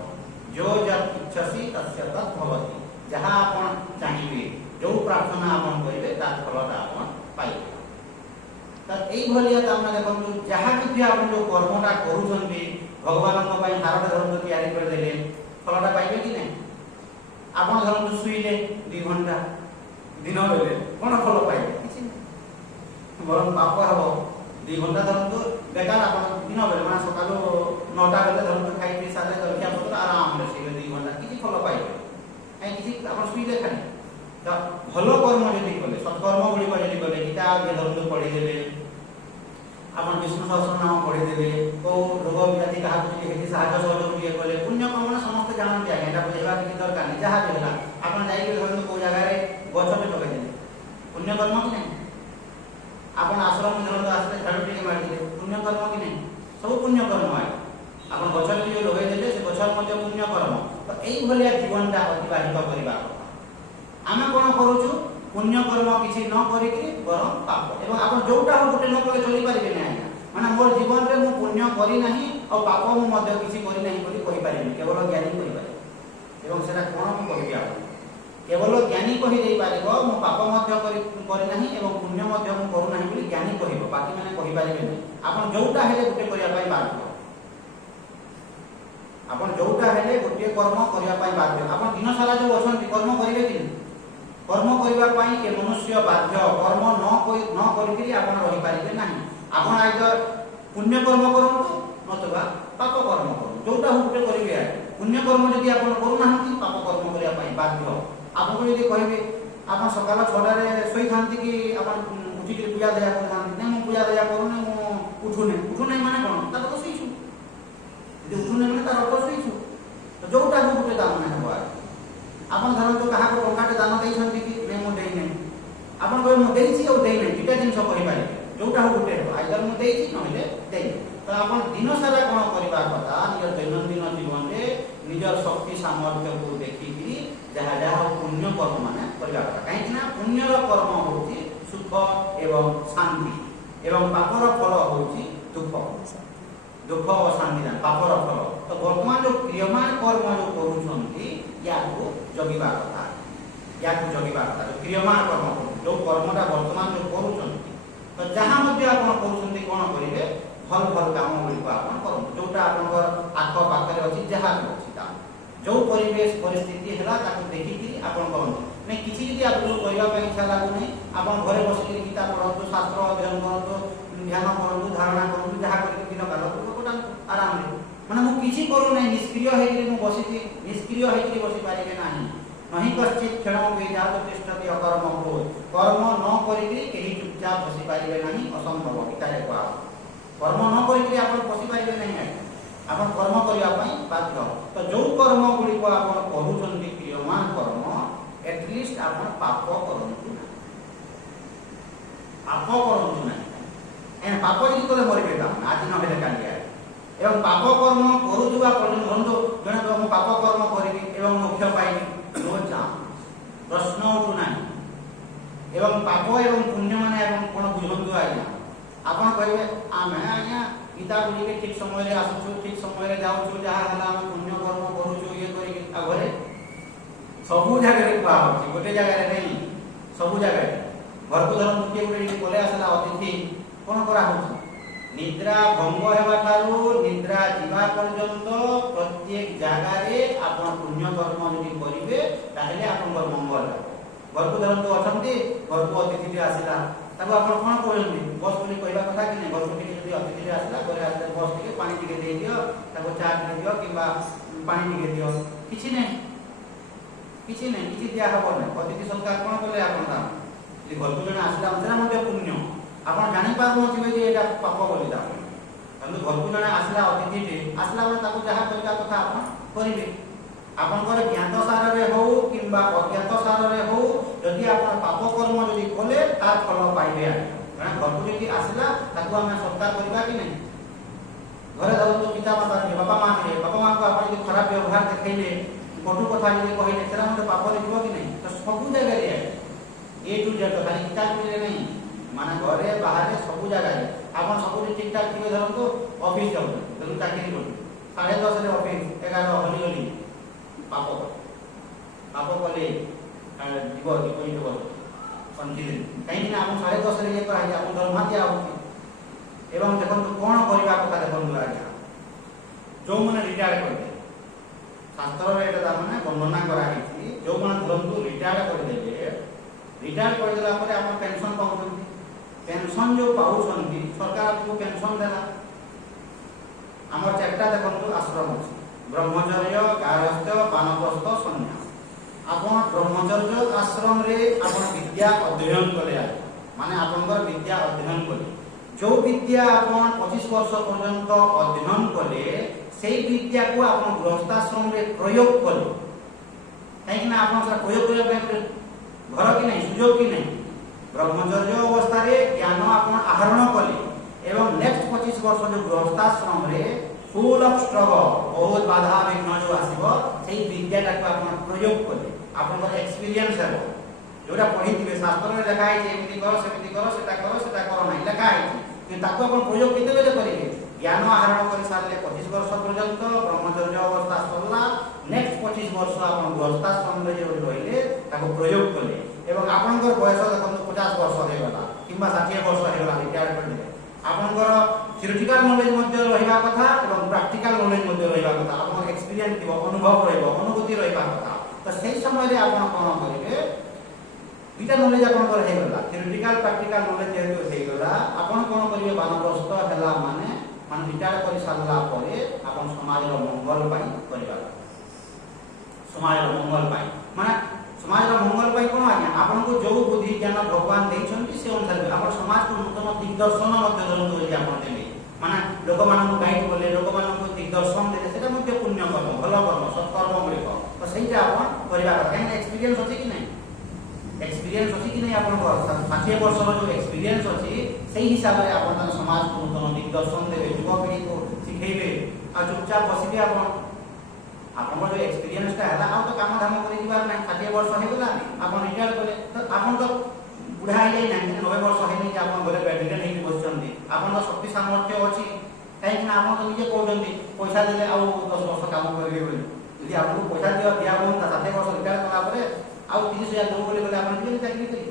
ଯୋ ଯତ୍ ଇଚ୍ଛସି ତସ୍ୟ ତଦ୍ଭବତି, ଯାହା ଆପଣ ଚାହିଁବେ, ଯୋଉ ପ୍ରାର୍ଥନା ଆପଣ କରିବେ ତାର ଫଳଟା ଆପଣ ପାଇବେ। ତ এইଭଳିଆ ତାମାନେ ଦେଖନ୍ତୁ ଯାହା କିଛି ଆପଣ ଯୋଉ କର୍ମଟା କରୁଛନ୍ତି ଭଗବାନଙ୍କ ପାଇଁ ହାରଟା ଧରନ୍ତୁ ତିଆରି କରିଦେଲେ ଫଳଟା ପାଇବେ କି ନାହିଁ? ଆପଣ ଧରନ୍ତୁ ଶୋଇଲେ 2 ଘଣ୍ଟା ଦିନ ବେଳେ କ'ଣ ଫଳ ପାଇବେ? କିଛି ନାହିଁ, ବରଂ ପାପ ହେବ। 2 ଘଣ୍ଟା ଧରନ୍ତୁ ବେକାର ଆପଣ ଦିନ ବେଳେ ମାନେ ସକାଳୁ 9ଟା ବେଳେ ଧରନ୍ତୁ ଖାଇ ପିଇ ସାରିଲେ ଜଳଖିଆ ପତ୍ର ଆରାମରେ ଶୋଇଲେ 2 ଘଣ୍ଟା କିଛି ଫଳ ପାଇବେ କାହିଁ? କିଛି ଆପଣ ଶୋଇଲେ ଖାଲି। ତ ଭଲ କର୍ମ ଯଦି କଲେ, ସତ୍କର୍ମ ଗୁଡ଼ିକ ଯଦି କଲେ, ଗୀତା ଧରନ୍ତୁ ପଢ଼ିଦେବେ, ଆପଣ ବିଷ୍ଣୁ ସହସ୍ରନାମ ପଢ଼ିଦେବେ, କେଉଁ ରୋଗ ବ୍ୟାଧି କାହାକୁ ଯଦି ହେଇଛି ସାହାଯ୍ୟ ସହଯୋଗ ଟିକେ କଲେ, ପୁଣ୍ୟ କର୍ମ ସମସ୍ତେ ଜାଣନ୍ତି ଆଜ୍ଞା, ଏଇଟା ବୁଝେଇବା କିଛି ଦରକାର ନାହିଁ। ଯାହା ବି ହେଲା ଆପଣ ଯାଇକି ଧରନ୍ତୁ କେଉଁ ଜାଗାରେ ଗଛଟେ ଲଗାଇଦେଲେ, ପୁଣ୍ୟ କର୍ମ କି ନାହିଁ? ଆପଣ ଆଶ୍ରମ ଧରନ୍ତୁ ଆସିଲେ ଝାଡ଼ୁ ଟିକେ ମାରିଦେଲେ, ପୁଣ୍ୟ କର୍ମ କି ନାହିଁ? ସବୁ ପୁଣ୍ୟ କର୍ମ ଆଜ୍ଞା। ଆପଣ ଗଛଟେ ଟିକେ ଲଗାଇଦେଲେ ସେ ଗଛ ମଧ୍ୟ ପୁଣ୍ୟ କର୍ମ। ତ ଏଇଭଳିଆ ଜୀବନଟା ଅତିବାହିତ କରିବା କଥା। ଆମେ କ'ଣ କରୁଛୁ? ପୁଣ୍ୟ କର୍ମ କିଛି ନ କରିକି ବରଂ ପାପ। ଏବଂ ଆପଣ ଯୋଉଟା ଗୋଟେ ନ କଲେ ଚଳିପାରିବେ ନାହିଁ ଆଜ୍ଞା। ମାନେ ମୋର ଜୀବନରେ ମୁଁ ପୁଣ୍ୟ କରିନାହିଁ ଆଉ ପାପ ମୁଁ ମଧ୍ୟ କିଛି କରିନାହିଁ ବୋଲି କହିପାରିବିନି, କେବଳ ଜ୍ଞାନୀ କହିପାରିବ। ଏବଂ ସେଟା କ'ଣ ମୁଁ କହିବି ଆପଣଙ୍କୁ? କେବଳ ଜ୍ଞାନୀ କହିଦେଇପାରିବ ମୁଁ ପାପ ମଧ୍ୟ କରିନାହିଁ ଏବଂ ପୁଣ୍ୟ ମଧ୍ୟ ମୁଁ କରୁନାହିଁ ବୋଲି ଜ୍ଞାନୀ କହିବ, ବାକି ମାନେ କହିପାରିବେ ନାହିଁ। ଆପଣ ଯୋଉଟା ହେଲେ ଗୋଟେ କରିବା ପାଇଁ ବାଧ୍ୟ। ଆପଣ ଯୋଉଟା ହେଲେ ଗୋଟିଏ କର୍ମ କରିବା ପାଇଁ ବାଧ୍ୟ। ଆପଣ ଦିନ ସାରା ଯୋଉ ଅଛନ୍ତି କର୍ମ କରିବେ କି? କର୍ମ କରିବା ପାଇଁ ଏ ମନୁଷ୍ୟ ବାଧ୍ୟ। କର୍ମ ନ କରିକି ଆପଣ ରହିପାରିବେ ନାହିଁ। ଆପଣ ଆଇଦର ପୁଣ୍ୟ କର୍ମ କରନ୍ତୁ ନତବା ପାପ କର୍ମ କରନ୍ତୁ, ଯୋଉଟା ଗୋଟେ କରିବେ। ପୁଣ୍ୟ କର୍ମ ଯଦି ଆପଣ କରୁନାହାନ୍ତି ପାପ କର୍ମ କରିବା ପାଇଁ ବାଧ୍ୟ। ଆପଣଙ୍କୁ ଯଦି କହିବେ ଆପଣ ସକାଳ 6ଟାରେ ଶୋଇଥାନ୍ତି କି ଆପଣ ଉଠିକି ପୂଜା ଦୟା କରିଥାନ୍ତି, ନାଇଁ ମୁଁ ପୂଜା ଦୟା କରୁନି, ମୁଁ ଉଠୁନାହିଁ ମାନେ କ'ଣ? ତାର ତ ଶୋଇଛୁ। ଯଦି ଉଠୁନାହିଁ ମାନେ ତାର ଅର୍ଥ ଶୋଇଛୁ। ତ ଯୋଉଟା ଗୋଟେ ଦାନ ହେବ। ଆପଣ ଧରନ୍ତୁ କାହାକୁ ଟଙ୍କାଟେ ଦାନ ଦେଇଛନ୍ତି କି? ନାଇଁ ମୁଁ ଦେଇନାହିଁ। ଆପଣ କହିବେ ମୁଁ ଦେଇଛି ଆଉ ଦେଇନାହିଁ, ଦୁଇଟା ଜିନିଷ କହିପାରିବେ। ଯୋଉଟା ଗୋଟେ ହେବ, ଆଇଦର ମୁଁ ଦେଇଛି ନହେଲେ ଦେଇନି। ତ ଆପଣ ଦିନ ସାରା କ'ଣ କରିବା କଥା? ନିଜ ଦୈନନ୍ଦିନ ଜୀବନରେ ନିଜର ଶକ୍ତି ସାମର୍ଥ୍ୟକୁ ଦେଖିକି ଯାହା ଯାହା ପୁଣ୍ୟ କର୍ମ ମାନେ କରିବା କଥା। କାହିଁକି ନା ପୁଣ୍ୟର କର୍ମ ହେଉଛି ସୁଖ ଏବଂ ଶାନ୍ତି ଏବଂ ପାପର ଫଳ ହେଉଛି ଦୁଃଖ ଓ ଶାନ୍ତି ନାହିଁ, ପାପର ଫଳ। ତ ବର୍ତ୍ତମାନ ଯୋଉ କ୍ରିୟମାନ କର୍ମ ଯୋଉ କରୁଛନ୍ତି ୟାକୁ ଜଗିବା କଥା। ଯୋଉ କ୍ରିୟମାନ କର୍ମ କରୁଛନ୍ତି, ଯୋଉ କର୍ମଟା ବର୍ତ୍ତମାନ ଯୋଉ କରୁଛନ୍ତି, ତ ଯାହା ମଧ୍ୟ ଆପଣ କରୁଛନ୍ତି କ'ଣ କରିବେ? ଭଲ କାମ ଗୁଡ଼ିକ ଆପଣ କରନ୍ତୁ। ଯୋଉଟା ଆପଣଙ୍କର ଆଖ ପାଖରେ ଅଛି, ଯାହା ବି ଅଛି ତା ଯୋଉ ପରିବେଶ ପରିସ୍ଥିତି ହେଲା ତାକୁ ଦେଖିକି ଆପଣ କରନ୍ତୁ। ନାଇଁ କିଛି ଯଦି ଆପଣଙ୍କୁ କରିବା ପାଇଁ ଇଚ୍ଛା ଲାଗୁନାହିଁ, ଆପଣ ଘରେ ବସିକି ଗୀତା ପଢ଼ନ୍ତୁ, ଶାସ୍ତ୍ର ଅଧ୍ୟୟନ କରନ୍ତୁ, ଧ୍ୟାନ କରନ୍ତୁ, ଧାରଣା କରନ୍ତୁ, ଯାହା କରିକି ଦିନ କାଳ ଆରାମରେ। ମାନେ ମୁଁ କିଛି କରୁନାହିଁ, ନିଷ୍କ୍ରିୟ ହେଇକି ମୁଁ ବସିଛି, ନିଷ୍କ୍ରିୟ ହେଇକି ବସିପାରିବେ ନାହିଁ। ନହିଁ କଶ୍ଚିତ୍ କ୍ଷଣ ବିଜାତ ତିଷ୍ଠତି ଅକର୍ମ ଭୂତ୍। କର୍ମ ନ କରିକି କେହି ଚୁପଚାପ ବସିପାରିବେ ନାହିଁ, ଅସମ୍ଭବ। ଗୀତାରେ କୁହା କର୍ମ ନ କରିକି ଆପଣ ବସିପାରିବେ ନାହିଁ ଆଜ୍ଞା। ଆପଣ କର୍ମ କରିବା ପାଇଁ ବାଧ୍ୟ। ତ ଯୋଉ କର୍ମ ଗୁଡ଼ିକ ଆପଣ କରୁଛନ୍ତି କ୍ରିୟମାନ କର୍ମ, ଏଟଲିଷ୍ଟ ଆପଣ ପାପ କରନ୍ତୁ ନାହିଁ। ପାପ କରନ୍ତୁ ନାହିଁ। ପାପ ଯଦି କଲେ ମରିବେ ତାମାନେ ଆଜି ନହେଲେ କାଲି। ଏବଂ ପାପ କର୍ମ କରୁଥିବା ପର୍ଯ୍ୟନ୍ତ ଜଣେ ମୁଁ ପାପ କର୍ମ କରିବି ଏବଂ ମୋକ୍ଷ ପାଇବି, ନୋ ଚାନ୍ସ, ପ୍ରଶ୍ନ ଉଠୁନାହିଁ। ଏବଂ ପାପ ଏବଂ ପୁଣ୍ୟ ମାନେ ଏବଂ କ'ଣ ବୁଝନ୍ତୁ ଆଜ୍ଞା? ଆପଣ କହିବେ ଆମେ ଆଜ୍ଞା ଗୀତା ବୁଲିକି ଠିକ ସମୟରେ ଆସୁଛୁ, ଠିକ ସମୟରେ ଯାଉଛୁ, ଯାହା ହେଲା ଆମେ ପୁଣ୍ୟ କର୍ମ କରୁଛୁ ଇଏ କରିକି। ଆଉ ଘରେ ସବୁ ଜାଗାରେ କୁହାହଉଛି, ଗୋଟେ ଜାଗାରେ ନାହିଁ, ସବୁ ଜାଗାରେ। ଘରକୁ ଧରନ୍ତୁ କିଏ ଗୋଟେ ପଳେଇ ଆସିଲା ଅତିଥି, କ'ଣ କରାହଉଛି? ନିଦ୍ରା ଭଙ୍ଗ ହେବା ଠାରୁ ନିଦ୍ରା ଯିବା ପର୍ଯ୍ୟନ୍ତ ପ୍ରତ୍ୟେକ ଜାଗାରେ ଆପଣ ପୁଣ୍ୟ କର୍ମ ଯଦି କରିବେ ତାହେଲେ ଆପଣଙ୍କର ମଙ୍ଗଳ ହେବ। ଘରକୁ ଧରନ୍ତୁ ଅଛନ୍ତି, ଘରକୁ ଅତିଥିଟି ଆସିଲା, ତାକୁ ଆପଣ କ'ଣ କହୁଛନ୍ତି? ବସ୍ ବୋଲି କହିବା କଥା କି ନାହିଁ? ଘରକୁ ଟିକେ ଯଦି ଅତିଥିଟି ଆସିଲା, ଘରେ ଆସିଲେ ବସ୍ ଟିକେ ପାଣି ଟିକେ ଦେଇଦିଅ, ତାକୁ ଚା ଟିକେ ଦିଅ କିମ୍ବା ପାଣି ଟିକେ ଦିଅ, କିଛି ନାହିଁ। କିଛି ନାହିଁ, କିଛି ଦିଆ ହବ ନାହିଁ। ଅତିଥି ସତ୍କାର କ'ଣ କଲେ ଆପଣ ତା ଯଦି ଘରକୁ ଜଣେ ଆସିଲା ସେଟା ମଧ୍ୟ ପୁଣ୍ୟ। ଆପଣ ଜାଣିପାରୁନଥିବେ ଯେ ଏଇଟା ପାପ ବୋଲି ତା କିନ୍ତୁ ଘରକୁ ଜଣେ ଆସିଲା ଅତିଥିଟେ ଆସିଲା ବେଳେ ତାକୁ ଯାହା କରିବା କଥା ଆପଣ କରିବେ। ଆପଣଙ୍କର ଜ୍ଞାତ ସାରରେ ହଉ କିମ୍ବା ଅଜ୍ଞାତ ସାରରେ ହଉ ଯଦି ଆପଣ ପାପ କର୍ମ ଯଦି କଲେ ତାର ଫଳ ପାଇବେ ଆଜ୍ଞା। କାରଣ ଘରକୁ ଯଦି ଆସିଲା ତାକୁ ଆମେ ସତ୍କାର କରିବା କି ନାହିଁ। ଘରେ ଧରନ୍ତୁ ପିତା ମାତା ଥିବେ, ବାପା ମା ଥିବେ, ବାପା ମାଙ୍କୁ ଆପଣ ଯଦି ଖରାପ ବ୍ୟବହାର ଦେଖେଇଲେ, କଟୁ କଥା ଯଦି କହିଲେ ସେଟା ମଧ୍ୟ ପାପରେ ଯିବ କି ନାହିଁ। ତ ସବୁ ଜାଗାରେ ଏ ଟୁ ଜେଡ୍ ଖାଲି କିତାବ ମିଳେ ନାହିଁ, ମାନେ ଘରେ ବାହାରେ ସବୁ ଜାଗାରେ ଆପଣ ସବୁଠି ଠିକ୍ ଠାକ୍ ଥିବେ। ଧରନ୍ତୁ ଅଫିସ ଯାଉଛନ୍ତି, ଧରନ୍ତୁ ଚାକିରି କରୁଛନ୍ତି, 10:30 ଅଫିସ, 11 ହଲିଗଲି ପାପ ପାପ କଲେ ଯିବ ଯିବ କଣ୍ଟିନ୍ୟୁ। କାହିଁକିନା ଆପଣ 10:30 ଇଏ କରାହେଇଛି, ଆପଣ ଦରମା ଦିଆ ହେଉଛି। ଏବଂ ଦେଖନ୍ତୁ କ'ଣ କରିବା କଥା ଦେଖନ୍ତୁ ଆଜ୍ଞା, ଯେଉଁମାନେ ରିଟାୟାର୍ଡ କରିଦେଲେ ଶାସ୍ତ୍ରରେ ଏଇଟା ତାମାନେ ବର୍ଣ୍ଣନା କରାହେଇଛି। ଯେଉଁମାନେ ଧରନ୍ତୁ ରିଟାୟାର୍ଡ କରିଦେଲେ, ରିଟାୟାର୍ଡ କରିଦେଲା ପରେ ଆପଣ ପେନସନ ପାଉଛନ୍ତି। ପେନସନ ଯେଉଁ ପାଉଛନ୍ତି ସରକାର ଆପଣଙ୍କୁ ପେନସନ ଦେଲା। ଆମର 4ଟା ଦେଖନ୍ତୁ ଆଶ୍ରମ ଅଛି, ବ୍ରହ୍ମଚର୍ଯ୍ୟ, ଗାର୍ହସ୍ଥ୍ୟ, ବାନପ୍ରସ୍ଥ, ସନ୍ନ୍ୟାସ। ଆପଣ ବ୍ରହ୍ମଚର୍ଯ୍ୟ ଆଶ୍ରମରେ ଆପଣ ବିଦ୍ୟା ଅଧ୍ୟୟନ କଲେ, ମାନେ ଆପଣଙ୍କର ବିଦ୍ୟା ଅଧ୍ୟୟନ କଲେ। ଯେଉଁ ବିଦ୍ୟା ଆପଣ 25 ବର୍ଷ ପର୍ଯ୍ୟନ୍ତ ଅଧ୍ୟୟନ କଲେ ସେଇ ବିଦ୍ୟାକୁ ଆପଣ ଗୃହସ୍ଥାଶ୍ରମରେ ପ୍ରୟୋଗ କଲେ। କାହିଁକିନା ଆପଣ ସେଟା ପ୍ରୟୋଗ କରିବା ପାଇଁ ଘର କି ନାହିଁ, ସୁଯୋଗ କି ନାହିଁ। ବ୍ରହ୍ମଚର୍ଯ୍ୟ ଅବସ୍ଥାରେ ଜ୍ଞାନ ଆପଣ ଆହରଣ କଲେ ଏବଂ ନେକ୍ସଟ 25 ବର୍ଷ ଯେଉଁ ଗୃହସ୍ଥାଶ୍ରମରେ ଫୁଲ୍ ଅଫ୍ ଷ୍ଟ୍ରଗଲ, ବହୁତ ବାଧା ବିଘ୍ନ ଯେଉଁ ଆସିବ ସେଇ ବିଦ୍ୟାଟାକୁ ଆପଣ ପ୍ରୟୋଗ କଲେ। ଆପଣଙ୍କର ଏକ୍ସପିରିଏନ୍ସ ହେବ। ଯୋଉଟା ପଢିଥିବେ ଶାସ୍ତ୍ରରେ ଲେଖା ହେଇଛି ଏମିତି କର ସେମିତି କର ସେଟା କର ନାହିଁ ଲେଖା ହେଇଛି, କିନ୍ତୁ ତାକୁ ଆପଣ ପ୍ରୟୋଗ କେତେବେଳେ କରିବେ? ଜ୍ଞାନ ଆହରଣ କରି ସାରିଲେ 25 ବର୍ଷ ପର୍ଯ୍ୟନ୍ତ ବ୍ରହ୍ମଚର୍ଯ୍ୟ ଅବସ୍ଥା ସରିଲା, ନେକ୍ସଟ 25 ବର୍ଷ ଆପଣ ଗୃହସ୍ଥାଶ୍ରମରେ ଯୋଉଠି ରହିଲେ ତାକୁ ପ୍ରୟୋଗ କଲେ ଏବଂ ଆପଣଙ୍କର ବୟସ ଦେଖନ୍ତୁ 50 ବର୍ଷ ହେଇଗଲା କିମ୍ବା 60 ବର୍ଷ ହେଇଗଲା ରିଟାୟାର୍ଡ କରିଲେ, ଆପଣଙ୍କର ଥିଓରିଟିକାଲ ନଲେଜ ମଧ୍ୟ ରହିବା କଥା ଏବଂ ପ୍ରାକ୍ଟିକାଲ ନଲେଜ ମଧ୍ୟ ରହିବା କଥା। ଆପଣଙ୍କର ଏକ୍ସପିରିଏନ୍ସ ଥିବ, ଅନୁଭବ ରହିବ, ଅନୁଭୂତି ରହିବା କଥା। ତ ସେଇ ସମୟରେ ଆପଣ କ'ଣ କରିବେ? ଦୁଇଟା ନଲେଜ ଆପଣଙ୍କର ହେଇଗଲା, ଥିଓରିଟିକାଲ ପ୍ରାକ୍ଟିକାଲ ନଲେଜ ଯେହେତୁ ହେଇଗଲା, ଆପଣ କ'ଣ କରିବେ? ବାନପ୍ରସ୍ଥ ହେଲା ମାନେ ରିଟାୟାର୍ଡ କରି ସାରିଲା ପରେ ଆପଣ ସମାଜର ମଙ୍ଗଳ ପାଇଁ କରିବା। ସମାଜର ମଙ୍ଗଳ ପାଇଁ ମାନେ ସମାଜର ମଙ୍ଗଳ ପାଇଁ କ'ଣ ଆଜ୍ଞା? ଆପଣଙ୍କୁ ଯୋଉ ବୁଦ୍ଧି ଜ୍ଞାନ ଭଗବାନ ଦେଇଛନ୍ତି ସେ ଅନୁସାରେ ଆପଣ ସମାଜକୁ ନୂତନ ଦିଗ୍ଦର୍ଶନ ମଧ୍ୟ ଧରନ୍ତୁ ଯଦି ଆପଣ ଦେବେ, ମାନେ ଲୋକମାନଙ୍କୁ ଗାଇଡ୍ କଲେ, ଲୋକମାନଙ୍କୁ ଦିଗ୍ଦର୍ଶନ ଦେଲେ, ସେଟା ମଧ୍ୟ ପୁଣ୍ୟ କର୍ମ, ଭଲ କର୍ମ, ସତ୍କର୍ମ ଗୁଡ଼ିକ। ତ ସେଇଟା ଆପଣ କରିବା କଥା। କାହିଁକିନା ଏକ୍ସପିରିଏନ୍ସ ଅଛି କି ନାହିଁ? ଏକ୍ସପିରିଏନ୍ସ ଅଛି କି ନାହିଁ ଆପଣଙ୍କର? 60 ବର୍ଷର ଯେଉଁ ଏକ୍ସପିରିଏନ୍ସ ଅଛି ସେଇ ହିସାବରେ ଆପଣ ତାଙ୍କ ସମାଜକୁ ନୂତନ ଦିଗ୍ଦର୍ଶନ ଦେବେ, ଯୁବପିଢ଼ିକୁ ଶିଖେଇବେ। ଆଉ ଚୁପଚାପ ବସିବେ ଆପଣ। ଆପଣଙ୍କର ଯେଉଁ ଏକ୍ସପିରିଏନ୍ସଟା ହେଲା ଆଉ ତ କାମ ଧାମ କରି ଯିବାର ନାହିଁ। 60 ବର୍ଷ ହେଇଗଲା ଆପଣ ରିଟାୟାର୍ଡ କଲେ, ତ ଆପଣ ତ ବୁଢ଼ା ହେଇଯାଇନାହାନ୍ତି, 90 ବର୍ଷ ହେଇନି ଯେ ଆପଣ ଘରେ ବେଡ୍ ହେଇକି ବସିଛନ୍ତି। ଆପଣଙ୍କ ଶକ୍ତି ସାମର୍ଥ୍ୟ ଅଛି, କାହିଁକିନା ଆପଣ ତ ନିଜେ କହୁଛନ୍ତି ପଇସା ଦେଲେ ଆଉ 10 ବର୍ଷ କାମ କରିବେ ବୋଲି। ଯଦି ଆପଣଙ୍କୁ ପଇସା ଦିଆ ହୁଅନ୍ତା 60 ବର୍ଷ ରିଟାୟାର୍ଡ କଲା ପରେ ଆଉ 30,000 ଦେବୁ ବୋଲି କହିଲେ ଆପଣ ଯିବେ ଚାକିରି କରି?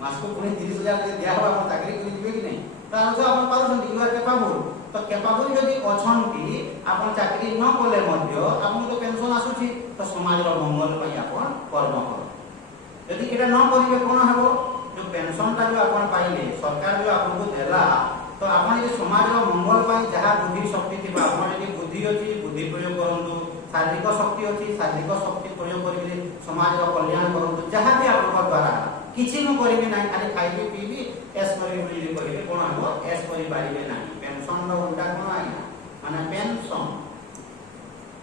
ମାସକୁ ପୁଣି 30,000 ଯଦି ଦିଆହେବ ଆପଣ ଚାକିରି କରି ଯିବେ କି ନାହିଁ? ତ ଆପଣ ପାରୁଛନ୍ତି, ୟୁ ଆର୍ କେପାବୁଲ। ତ କେପାବୁଲ ଯଦି ଅଛନ୍ତି, ଆପଣ ଚାକିରି ନ କଲେ ମଧ୍ୟ ଆପଣଙ୍କୁ ତ ପେନସନ ଆସୁଛି, ତ ସମାଜର ମଙ୍ଗଳ ପାଇଁ ଆପଣ କର୍ମ କରନ୍ତୁ। ଯଦି ଏଇଟା ନ କରିବେ କ'ଣ ହେବ? ଯେଉଁ ପେନସନଟା ଯେଉଁ ଆପଣ ପାଇଲେ, ସରକାର ଯେଉଁ ଆପଣଙ୍କୁ ଦେଲା, ତ ଆପଣ ଯଦି ସମାଜର ମଙ୍ଗଳ ପାଇଁ ଯାହା ବୁଦ୍ଧି ଶକ୍ତି ଥିବ, ଆପଣ ଯଦି ବୁଦ୍ଧି ଅଛି ବୁଦ୍ଧି ପ୍ରୟୋଗ କରନ୍ତୁ, ଶାରୀରିକ ଶକ୍ତି ଅଛି ଶାରୀରିକ ଶକ୍ତି ପ୍ରୟୋଗ କରିକି ସମାଜର କଲ୍ୟାଣ କରନ୍ତୁ। ଯାହା ବି ଆପଣଙ୍କ ଦ୍ୱାରା କିଛି ମୁଁ କରିବି ନାହିଁ, ଖାଲି ଖାଇବି ପିଇବି ଏସ୍ କରିବି ବୋଲି କହିଲେ କ'ଣ ହେବ? ଏସ୍ କରିପାରିବେ ନାହିଁ। ପେନସନର ଉଲ୍ଟା କ'ଣ ଆଜ୍ଞା? ମାନେ ପେନସନ।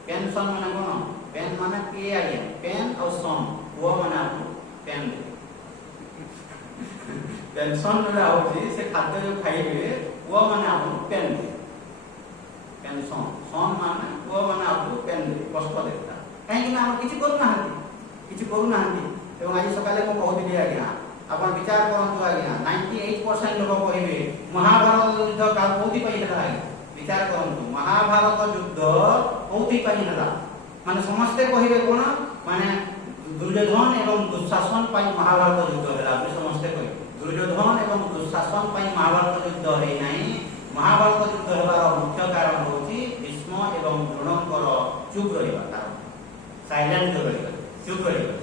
ପେନସନ ମାନେ କ'ଣ? ପେନ୍ ମାନେ କିଏ ଆଜ୍ଞା? ପେନ୍ ଆଉ ସନ୍, ପୁଅ ମାନେ ଆପଣ ପେନ୍ ଦେବେ। ପେନସନ ଯୋଉଟା ହେଉଛି ସେ ଖାଦ୍ୟ ଯେଉଁ ଖାଇବେ, ପୁଅ ମାନେ ଆପଣଙ୍କୁ ପେନ୍ ଦେବେ। ପେନସନ ସନ୍ ମାନେ ପୁଅ ମାନେ ଆପଣଙ୍କୁ ପେନ୍ ଦେବେ, କଷ୍ଟ ଦେବେ। କାହିଁକିନା ଆପଣ କିଛି କରୁନାହାନ୍ତି। ଏବଂ ଆଜି ସକାଳେ ମୁଁ କହୁଥିଲି ଆଜ୍ଞା, ଆପଣ ବିଚାର କରନ୍ତୁ ଆଜ୍ଞା, 98% ଲୋକ କହିବେ ମହାଭାରତ ଯୁଦ୍ଧ କୋଉଥିପାଇଁ ହେଲା ଆଜ୍ଞା? ବିଚାର କରନ୍ତୁ, ମହାଭାରତ ଯୁଦ୍ଧ କୋଉଥିପାଇଁ ହେଲା? ମାନେ ସମସ୍ତେ କହିବେ କ'ଣ? ମାନେ ଦୁର୍ଯ୍ୟୋଧନ ଏବଂ ଦୁଃଶାସନ ପାଇଁ ମହାଭାରତ ଯୁଦ୍ଧ ହେଲା ବୋଲି ସମସ୍ତେ କହିବେ। ଦୁର୍ଯ୍ୟୋଧନ ଏବଂ ଦୁଃଶାସନ ପାଇଁ ମହାଭାରତ ଯୁଦ୍ଧ ହେଇନାହିଁ। ମହାଭାରତ ଯୁଦ୍ଧ ହେବାର ମୁଖ୍ୟ କାରଣ ହେଉଛି ଭୀଷ୍ମ ଏବଂ ଦ୍ରୋଣଙ୍କର ଚୁପ୍ ରହିବା କାରଣ, ସାଇଲେଣ୍ଟ ରହିବା, ଚୁପ୍ ରହିବା।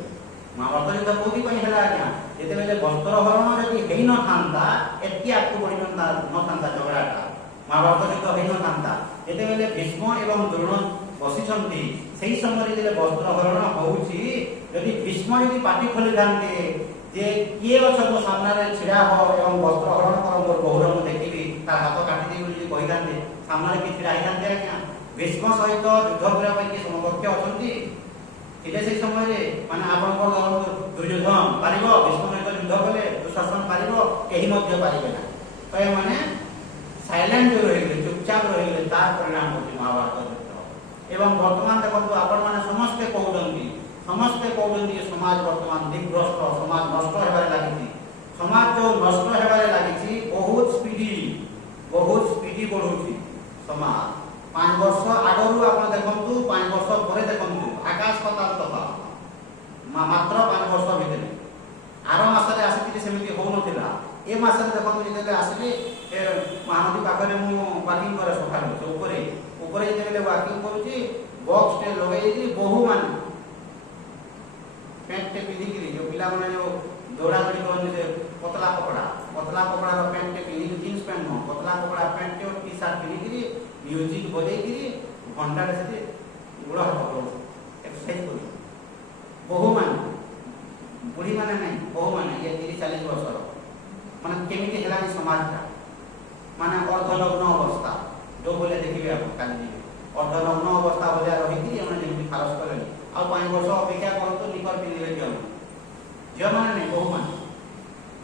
ମହାଭାରତ ଯୁଦ୍ଧ କୋଉଥିପାଇଁ ହେଲା ଆଜ୍ଞା? ଯେତେବେଳେ ବସ୍ତ୍ର ହରଣ ଯଦି ହେଇନଥାନ୍ତା, ଏତିକି ଆଗକୁ ବଢ଼ିନଥାନ୍ତା ଝଗଡ଼ାଟା, ମହାଭାରତ ଯୁଦ୍ଧ ହେଇନଥାନ୍ତା। ଯେତେବେଳେ ଭୀଷ୍ମ ଏବଂ ଦ୍ରୋଣ ବସିଛନ୍ତି, সেই সময় যেতে বস্ত্র হরণ হଉଛି যদি ভীষ্ম যদি পাটি খোলি থাকতে যে কিଏ ଅଛ ମୋ ସାମ୍ନାରେ ଛିଡ଼ା ହ ଏବଂ ବସ୍ତ୍ର ହରଣ କର ମୋର ବହୁର ମୁଁ ଦେଖିବି ତାର ହାତ କାଟିଦେବି ବୋଲି ଯଦି କହିଥାନ୍ତେ ସାମ୍ନାରେ କିଏ ଛିଡ଼ା ହେଇଥାନ୍ତେ ଆଜ୍ଞା? ଭୀଷ୍ମ ସହିତ ଯୁଦ୍ଧ କରିବା ପାଇଁ କିଏ ସମକକ୍ଷ ଅଛନ୍ତି? ଥିଲେ ସେଇ ସମୟରେ ମାନେ ଆପଣଙ୍କର ଧରନ୍ତୁ ଦୁର୍ଯ୍ୟୋଧନ ପାରିବ ଭୀଷ୍ମ ସହିତ ଯୁଦ୍ଧ କଲେ ଦୁଃଶାସନ ପାରିବ କେହି ମଧ୍ୟ ପାରିବେ ନା। ତ ଏମାନେ ସାଇଲେଣ୍ଟ ରହିଲେ ଚୁପଚାପ ରହିଲେ ତାର ପରିଣାମ ହେଉଛି ମହାଭାରତ ଯୁଦ୍ଧ। ଏବଂ ବର୍ତ୍ତମାନ ଦେଖନ୍ତୁ ଆପଣମାନେ ସମସ୍ତେ କହୁଛନ୍ତି ସମାଜ ବର୍ତ୍ତମାନ ଦିଗ୍ଭ୍ରଷ୍ଟ ସମାଜ ନଷ୍ଟ ହେବାରେ ଲାଗିଛି। ସମାଜ ଯେଉଁ ନଷ୍ଟ ହେବାରେ ଲାଗିଛି ବହୁତ ସ୍ପିଡି ବଢୁଛି ସମାଜ। 5 ବର୍ଷ ଆଗରୁ ଆପଣ ଦେଖନ୍ତୁ 5 ବର୍ଷ ପରେ ଦେଖନ୍ତୁ ଆକାଶ ପାତାଳ ତଫାତ ମାତ୍ର 5 ବର୍ଷ ଭିତରେ। ଆର ମାସରେ ଆସିଥିଲି ସେମିତି ହଉନଥିଲା। ଏ ମାସରେ ଦେଖନ୍ତୁ ଯେତେବେଳେ ଆସିଲି ମହାନଦୀ ପାଖରେ ମୁଁ ୱାକିଂ କରେ ସକାଳୁ ଉପରେ ଯେତେବେଳେ ୱାକିଂ କରୁଛି ବକ୍ସଟେ ଲଗେଇଛି ବୋହୂମାନେ ପ୍ୟାଣ୍ଟଟେ ପିନ୍ଧିକିରି ଯେଉଁ ପିଲାମାନେ ଯେଉଁ ଦୌଡ଼ାଦୌଡ଼ି କରନ୍ତି ସେ ପତଳା କପଡ଼ାର ପ୍ୟାଣ୍ଟଟେ ପିନ୍ଧିକି ଜିନ୍ସ ପ୍ୟାଣ୍ଟ ନୁହଁ ପତଳା କପଡ଼ା ପ୍ୟାଣ୍ଟଟେ ଟି ସାର୍ଟ ପିନ୍ଧିକିରି ମ୍ୟୁଜିକ୍ ବଜେଇକିରି ଘଣ୍ଟାରେ ସେଠି ଗୋଡ଼ ହାତ କରୁଛି ଏକ୍ସରସାଇଜ କରୁଛି। ବୋହୂମାନେ ବୁଢ଼ୀମାନେ ନାହିଁ ବୋହୂମାନେ 30-40 ବର୍ଷର ମାନେ କେମିତି ହେଲାଣି ସମାଜଟା ମାନେ ଅର୍ଦ୍ଧନଗ୍ନ ଅବସ୍ଥା ଯେଉଁ ଭଳିଆ ଦେଖିବେ ଆପଣ କାଲି ଯିବେ ଅର୍ଦ୍ଧନଗ୍ନ ଅବସ୍ଥା ଭଳିଆ ରହିକିରି ଏମାନେ ଯେମିତି ଫାରସ କଲେଣି। ଆଉ 5 ବର୍ଷ ଅପେକ୍ଷା କରନ୍ତୁ ନିକର ପିନ୍ଧିବେ ଝିଅମାନେ ନାହିଁ ବୋହୂମାନେ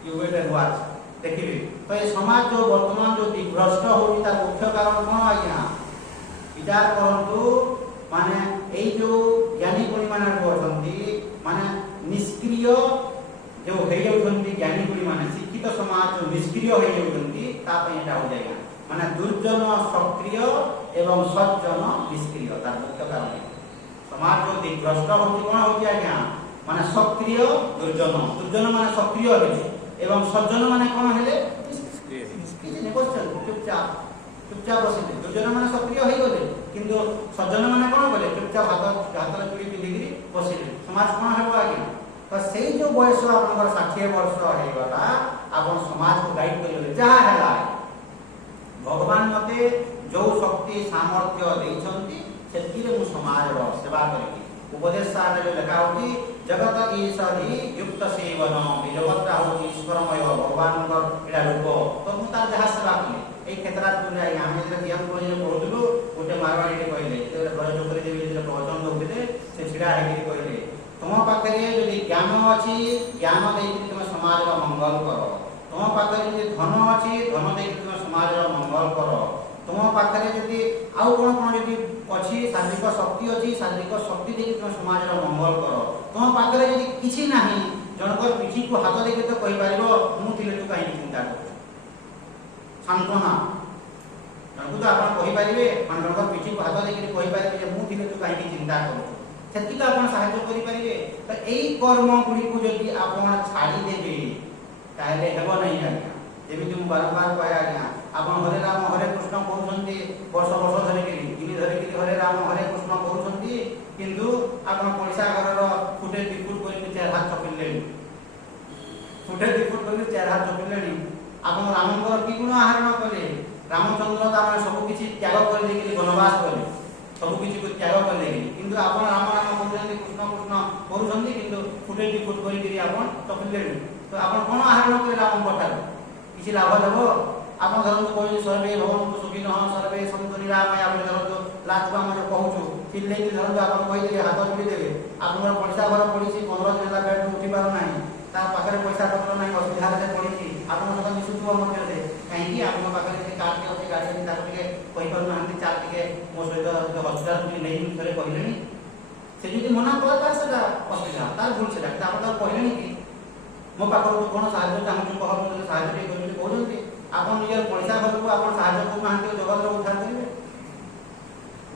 ୟୁ ୱେଟ୍ ଆଣ୍ଡ ୱାଚ୍ ଦେଖିବେ। ତ ଏ ସମାଜ ଯେଉଁ ବର୍ତ୍ତମାନ ଯେଉଁ ଦିଗ୍ଭ୍ରଷ୍ଟ ହେଉଛି ତାର ମୁଖ୍ୟ କାରଣ କ'ଣ ଆଜ୍ଞା? ବିଚାର କରନ୍ତୁ ମାନେ ଏଇ ଯେଉଁ ଜ୍ଞାନୀ ଗୁଣୀମାନେ ଅଛନ୍ତି ମାନେ ନିଷ୍କ୍ରିୟ ଯେଉଁ ହେଇଯାଉଛନ୍ତି ଜ୍ଞାନୀ ଗୁଣୀମାନେ ଶିକ୍ଷିତ ସମାଜ ଯେଉଁ ନିଷ୍କ୍ରିୟ ହେଇଯାଉଛନ୍ତି ତା ପାଇଁ ଏଇଟା ହେଉଛି ଆଜ୍ଞା ମାନେ ଦୁର୍ଜନ ସକ୍ରିୟ ଏବଂ ସଜ୍ଜନ ନିଷ୍କ୍ରିୟ ତାର ମୁଖ୍ୟ କାରଣ। ସମାଜ ଯେଉଁ ଦିଗ୍ଭ୍ରଷ୍ଟ ହେଉଛି କ'ଣ ହେଉଛି ଆଜ୍ଞା ମାନେ ସକ୍ରିୟ ଦୁର୍ଜନ ମାନେ ସକ୍ରିୟ ହେଲେ ଏବଂ ସଜ୍ଜନ ମାନେ କ'ଣ ହେଲେ ଚୁପଚାପ ବସିଲେ। ଦୁର୍ଜନ ମାନେ ସକ୍ରିୟ ହେଇଗଲେ କିନ୍ତୁ ସଜ୍ଜନ ମାନେ କ'ଣ କଲେ ଚୁପଚାପ ହାତରେ ଚୁଡ଼ି ପିନ୍ଧିକିରି ବସିଲେ। ସମାଜ କ'ଣ ହେବ ଆଜ୍ଞା? ତ ସେଇ ଯେଉଁ ବୟସ ଆପଣଙ୍କର 60 ବର୍ଷ ହେଇଗଲା ଆପଣ ସମାଜକୁ ଗାଇଡ୍ କରିଗଲେ ଯାହା ହେଲା ଭଗବାନ ମୋତେ ଯେଉଁ ଶକ୍ତି ସାମର୍ଥ୍ୟ ଦେଇଛନ୍ତି ସେଥିରେ ମୁଁ ସମାଜର ସେବା କରିବି। ଉପଦେଶ ଶାସ୍ତ୍ରରେ ଲେଖା ହେଉଛି ଜଗତ ଈଶ୍ୱରୀ ଯୁକ୍ତ ସେବନ ଏ ଜଗତଟା ହେଉଛି ଈଶ୍ୱରମୟ ଭଗବାନଙ୍କର ଏଇଟା ରୂପ ତ ମୁଁ ତାର ଯାହା ସେବା କଲି। ଏଇ କ୍ଷେତ୍ରରେ ଆଜ୍ଞା ଆମେ ଯେତେବେଳେ ବିହାମ କଲେଜରେ ପଢ଼ୁଥିଲୁ ଗୋଟେ ମାରବାଡ଼ୀଟେ କହିଲେ ଯେତେବେଳେ ବ୍ରଜଚକ୍ରୀ ଦେବୀ ଯେତେବେଳେ ପ୍ରବଚନ ଦେଉଥିଲେ ସେ ଛିଡ଼ା ହେଇକିରି କହିଲେ ତୁମ ପାଖରେ ଯଦି ଜ୍ଞାନ ଅଛି ଜ୍ଞାନ ଦେଇକି ତୁମେ ସମାଜର ମଙ୍ଗଳ କର। ତୁମ ପାଖରେ ଯଦି ଧନ ଅଛି ଧନ ଦେଇକି ତୁମେ ସମାଜର ମଙ୍ଗଳ କର। ତୁମ ପାଖରେ ଯଦି ଆଉ କ'ଣ ଯଦି ଅଛି ଶାରୀରିକ ଶକ୍ତି ଅଛି ଶାରୀରିକ ଶକ୍ତି ଦେଇକି ତୁମେ ସମାଜର ମଙ୍ଗଳ କର। ତୁମ ପାଖରେ ଯଦି କିଛି ନାହିଁ ଜଣଙ୍କର ପିଠିକୁ ହାତ ଦେଇକି ତ କହିପାରିବ ମୁଁ ଥିଲେ ତୁ କାହିଁକି ଚିନ୍ତା କରୁଛୁ ସାନ୍ତ୍ୱନା ଜଣକୁ ତ ଆପଣ କହିପାରିବେ ମାନେ ଜଣଙ୍କର ପିଠିକୁ ହାତ ଦେଇକି କହିପାରିବେ ଯେ ମୁଁ ଥିଲେ ତୁ କାହିଁକି ଚିନ୍ତା କରୁଛୁ ସେତିକି ଆପଣ ସାହାଯ୍ୟ କରିପାରିବେ। ତ ଏଇ କର୍ମ ଗୁଡ଼ିକୁ ଯଦି ଆପଣ ଛାଡ଼ିଦେବେ ତାହେଲେ ହେବ ନାହିଁ ଆଜ୍ଞା। ଯେମିତି ମୁଁ ବାରମ୍ବାର କହେ ଆଜ୍ଞା ଆପଣ ହରେ ରାମ ହରେ କୃଷ୍ଣ କହୁଛନ୍ତି ବର୍ଷ ଧରିକିରି ଦିନ ଧରିକିରି ହରେ ରାମ ହରେ କୃଷ୍ଣ କହୁଛନ୍ତି କିନ୍ତୁ ଆପଣ ପଡ଼ିଶା ଘରର ଫୁଟେ 2 ଫୁଟ କରିକି 4 ହାତ ଚପିଲେଣି ଆପଣ ରାମଙ୍କର କି ଗୁଣ ଆହରଣ କଲେ? ରାମଚନ୍ଦ୍ର ତାମାନେ ସବୁ କିଛି ତ୍ୟାଗ କରିଦେଇକିରି ବନବାସ କଲେ ସବୁ କିଛି ତ୍ୟାଗ କଲେ କିନ୍ତୁ ଆପଣ ରାମ କରୁଛନ୍ତି କୃଷ୍ଣ କରୁଛନ୍ତି କିନ୍ତୁ ଫୁଟେ 2 ଫୁଟ କରିକିରି ଆପଣ ଚପିଲେଣି। ତ ଆପଣ କ'ଣ ଆହରଣ କଲେ ରାମଙ୍କ ଠାରୁ? କିଛି ଲାଭ ଦେବ? ଆପଣ ଧରନ୍ତୁ କହୁଛନ୍ତି ସର୍ବେ ଭବନ୍ତୁ ସୁଖିନଃ ସର୍ବେ ସନ୍ତୁ ନିରାମୟା ବୋଲି ଧରନ୍ତୁ ଲାଷ୍ଟ ଆମେ ଯେଉଁ କହୁଛୁ ଚିଲେଇକି ଧରନ୍ତୁ ଆପଣ କହିଦେବେ ହାତ ଯୋଡ଼ି ଦେବେ ଆପଣଙ୍କର ପଇସା ଘର ପଡ଼ିଛି 15 ଦିନ ହେଲା ବେଡ଼ରୁ ଉଠି ପାରୁନାହିଁ ତା ପାଖରେ ପଇସା ପତ୍ର ନାହିଁ ଅସୁବିଧାରେ ସେ ପଡ଼ିଛି ଆପଣଙ୍କ ସହିତ ମିଶୁଥିବ ମଧ୍ୟ ସେ କାହିଁକି ଆପଣଙ୍କ ପାଖରେ ସେ କାର୍ଡଟି ଅଛି ଗାଡ଼ି ଅଛି ତାକୁ ଟିକେ କହିପାରୁନାହାନ୍ତି ଚାଲ ଟିକେ ମୋ ସହିତ ହସ୍ପିଟାଲ ନେଇକି ଥରେ କହିଲେଣି ସେ ଯଦି ମନା କଲା ତାର ସେଟା ଅସୁବିଧା ତାର ଭୁଲ ସେଟା କିନ୍ତୁ ଆପଣ ତାକୁ କହିଲେଣି କି ମୋ ପାଖରୁ କ'ଣ ସାହାଯ୍ୟ ଚାହୁଁଛୁ କହ ମୁଁ ସାହାଯ୍ୟ ଟିକେ କରିବି କହୁଛନ୍ତି ଆପଣ ନିଜର ପଇସା ଘରକୁ ଆପଣ ସାହାଯ୍ୟ କରୁନାହାନ୍ତି ଜଗତର ଉଦ୍ଧାର କରିବେ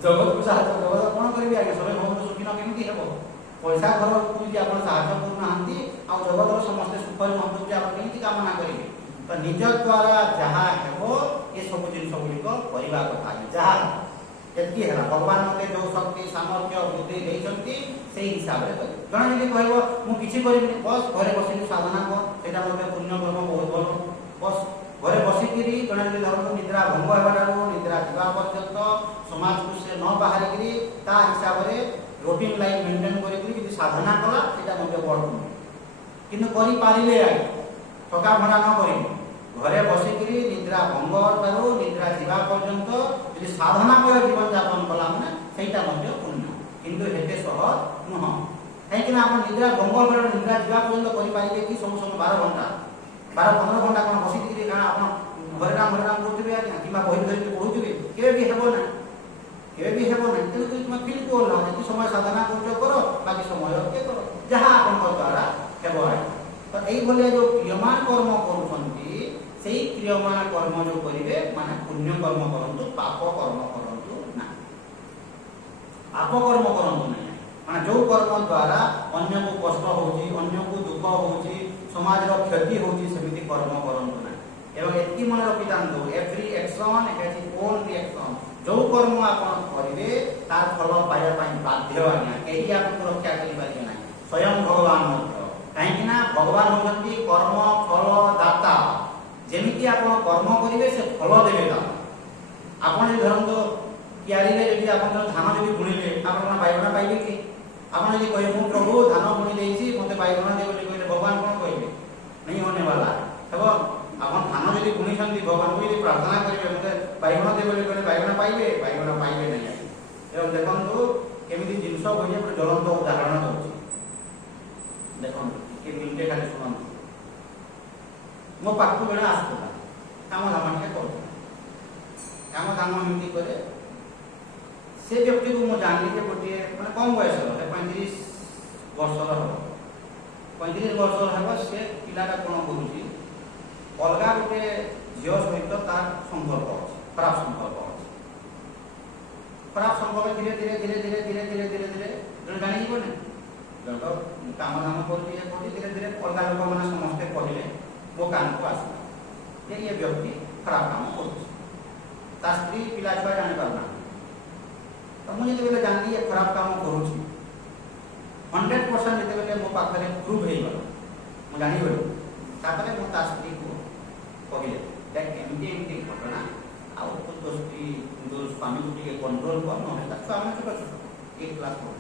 ଜଗତକୁ ସାହାଯ୍ୟ ଜଗତ କ'ଣ କରିବେ ଆଜ୍ଞା ସବେ ଭବନ୍ତୁ ସୁଖିନ କେମିତି ହେବ? ପଇସା ଘରକୁ ଯଦି ଆପଣ ସାହାଯ୍ୟ କରୁନାହାନ୍ତି ଆଉ ଜଗତର ସମସ୍ତେ ସୁଖରେ ରୁହନ୍ତୁ ବୋଲି ଆପଣ କେମିତି କାମନା କରିବେ? ତ ନିଜ ଦ୍ୱାରା ଯାହା ହେବ ଏସବୁ ଜିନିଷ ଗୁଡ଼ିକ କରିବା କଥା ଯାହା ଏତିକି ହେଲା ଭଗବାନ ମୋତେ ଯେଉଁ ଶକ୍ତି ସାମର୍ଥ୍ୟ ବୁଦ୍ଧି ଦେଇଛନ୍ତି ସେଇ ହିସାବରେ କରିବେ। ଜଣେ ଯଦି କହିବ ମୁଁ କିଛି କରିବିନି ବସ୍ ଘରେ ବସିକି ସାଧନା କର ସେଇଟା ମଧ୍ୟ ପୁଣ୍ୟ କର୍ମ ବହୁତ ଭଲ ବସ୍ ଘରେ ବସିକିରି ଜଣେ ଯଦି ଧରନ୍ତୁ ନିଦ୍ରା ଭଙ୍ଗ ହେବାଠାରୁ ନିଦ୍ରା ଯିବା ପର୍ଯ୍ୟନ୍ତ ସମାଜକୁ ସେ ନ ବାହାରିକିରି ତା ହିସାବରେ रूटीन लाइफ मेंटेन करी যদি সাধনা কলা সেটা মধ্যে বড় পুণ্য কিন্তু করি পারিলে আগে ঠকা ভরা ন করি ঘরে বসে করি নিদ্রা ভঙ্গ করু নিদ্রা জীবা পর্যন্ত যদি সাধনা করে জীবন যাপন কলা মানে সেইটা মধ্যে পুণ্য কিন্তু হেতে সহজ নুহ কাইকিনা আপন নিদ্রা ভঙ্গ করে নিদ্রা জীবা পর্যন্ত করি পারিবে কি সম সম 12 ঘন্টা 12-15 ঘন্টা কোন বসি দিকে কারণ আপন হরে রাম করতে আজ্ঞা কিংবা বই ধরে পড়ুଥିବେ কেবে ବି ହେବ না কেবে ବି ହେବ না কিন্তু তুমি ফিল করলা যে সময় সাধনা করতে করো বাকি সময় কে করো যাহা আপন দ্বারা ହେବ তো এই বলে যে ক্রিয়মান কর্ম করুଛନ୍ତି সেই ক্রিয়মান কর্ম যে করিবে মানে পুণ্য কর্ম করন্তু পাপ কর্ম করন্তু না পাপ কর্ম করন্তু না মানে যে কর্ম দ্বারা অন্যକୁ কষ্ট হଉଛି অন্যକୁ দুঃখ হଉଛି সমাজର କ୍ଷତି হଉଛି সেমিতি কর্ম করন্তু না এবং এতি মনে রখিথান্তু every action has its own reaction जो कर्म आपण करिवे तार फल पाया पाई बाध्य आज्ञा केही आपको रक्षा करि पारिबे नाही स्वयं भगवान मध्य काहेकि ना भगवान होती कर्म फल दाता जेमिति आपण कर्म करिवे से फल देबे ता आपण जे धरंतो कियारी रे जदि आपण धान जदि बुणिले आपण बायगण पाइबे कि आपण जदि कहि मु प्रभु धान बुणि देइछि मते बायगण दे बोली कहले भगवान कोन कहिबे नहीं होने वाला हेबो आपण धान जदि बुणिछन्ति भगवान को जदि प्रार्थना करिवे मते बायगण दे बोली कहले बायगण पाइबे नहीं एवं देखंतु केमिति जिंस होइए पर ज्वलंत उदाहरण दउछि देखंतु के मिनटे खाली सुनंतु मो पाखु बेला आसुला काम धाम के करतो काम धाम एमिति करे से व्यक्ति को मो जानली के गोटे माने कम बयस है 35 वर्षर हो 35 वर्षर हेबा से पिलाटा कोन करूछि अलगा गोटे झियो सहित तार संपर्क अछि खराब संपर्क खराब संपर्क धीरे धीरे धीरे धीरे धीरे धीरे धीरे धीरे जन जानि जीव ने जन तो काम धाम करछि धीरे धीरे अलगा लोक माने समस्त कहले मो कान को आसला ये व्यक्ति खराब काम करछि ता स्त्री पिला छुआ जानि पारना तो मुझे जेबे जानली ये खराब काम करूछि 100% जेबे मो पाखरे प्रूव हेइ गला मु जानि गलो तापरे मो ता स्त्री को कहले देख एमटी एमटी घटना आ तो स्त्री जो स्वामी को टिके कंट्रोल कर न है स्वामी छोट छोट एक क्लास को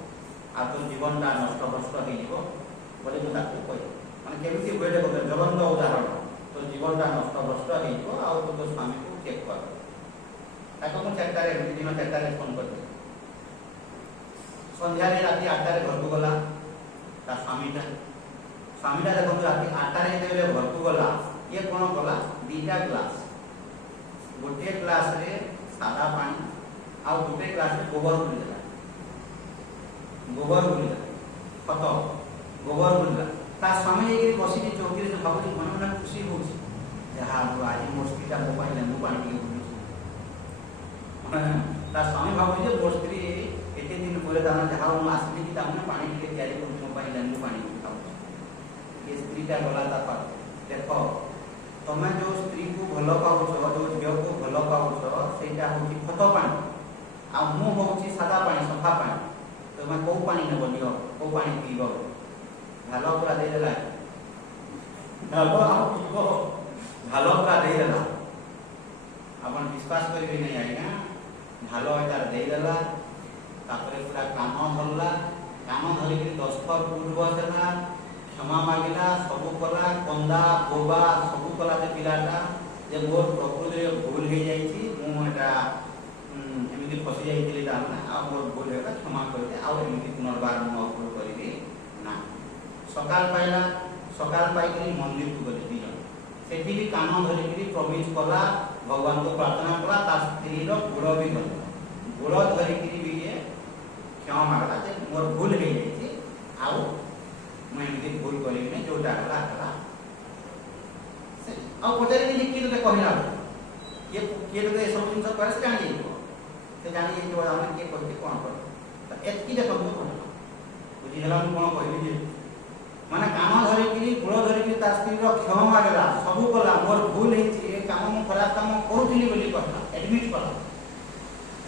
आ तो जीवन दा नष्ट भ्रष्ट हे जीवो बोले तो ताको कहि माने केमिति वेडे को जबरदस्त उदाहरण तो जीवन दा नष्ट भ्रष्ट हे जीवो आ तो स्वामी को चेक कर ताको मु चेकटारे दिन चेकटारे फोन करते संध्या रे राती 8 रे घर को गला ता स्वामीटा देखो राती 8 रे जेले घर को गला ये कोन गला दीटा ग्लास गोटे ग्लास रे सादा पानी आ गोटे ग्लास रे गोबर गुलिला खत गोबर गुलिला ता स्वामी एक बसी के चौकी रे भाबुची मन मन खुशी होची जहा आज मोस्त्रीटा मोबाइल लेंबू पानी के गुलिची ता स्वामी भाबुची जे मोस्त्री एते दिन परे दाना जहा हम आसली कि तामने पानी के तैयारी कर मोबाइल लेंबू पानी खाऊ ये स्त्रीटा गला ता पर देखो तमे जो स्त्री को भलो पाउछ जो झियो को भलो पाउछ सेटा होची खत पानी आ मु होची सादा पानी सफा पानी तमे को पानी ने बनियो को पानी पीबो भालो पूरा दे देला भालो आ पीबो भालो पूरा दे देला अपन विश्वास करबे नहीं आइना भालो एटार दे देला तापरे पूरा कान धरला कान धरि के 10 फर पूर्व देला क्षमा मागिला सबु कला कंदा गोबा सबु कला जे पिलाटा जे मोर प्रकृति रे भूल हे जाई छी मु एटा एमिति फसी जाई थिली ता ना आ मोर भूल हेला क्षमा कर दे आ एमिति पुनर्बार मु भूल करिबी ना सकाल पाई के मंदिर को गले दी जन सेठी भी कान धरि के प्रवेश कला भगवान को प्रार्थना कला ता स्त्री रो गुड़ भी गला गुड़ धरि के भी ये क्षमा मागला जे मोर भूल हे जाई छी आ मैं एमती भूल करी ने जोटा हला हला से आ पचारि नि कि तो कहला ये तो ए सब जिंस पर से जानि से जानि जो हम के कहते कोन कर त एतकी देखो बुझी हला हम कोन कहली जे माने काम धरि कि गुड़ धरि कि ता स्त्री रो क्षमा मागला सब कला मोर भूल हे छी ए काम मु खराब काम करूथिली बोली कहला एडमिट कला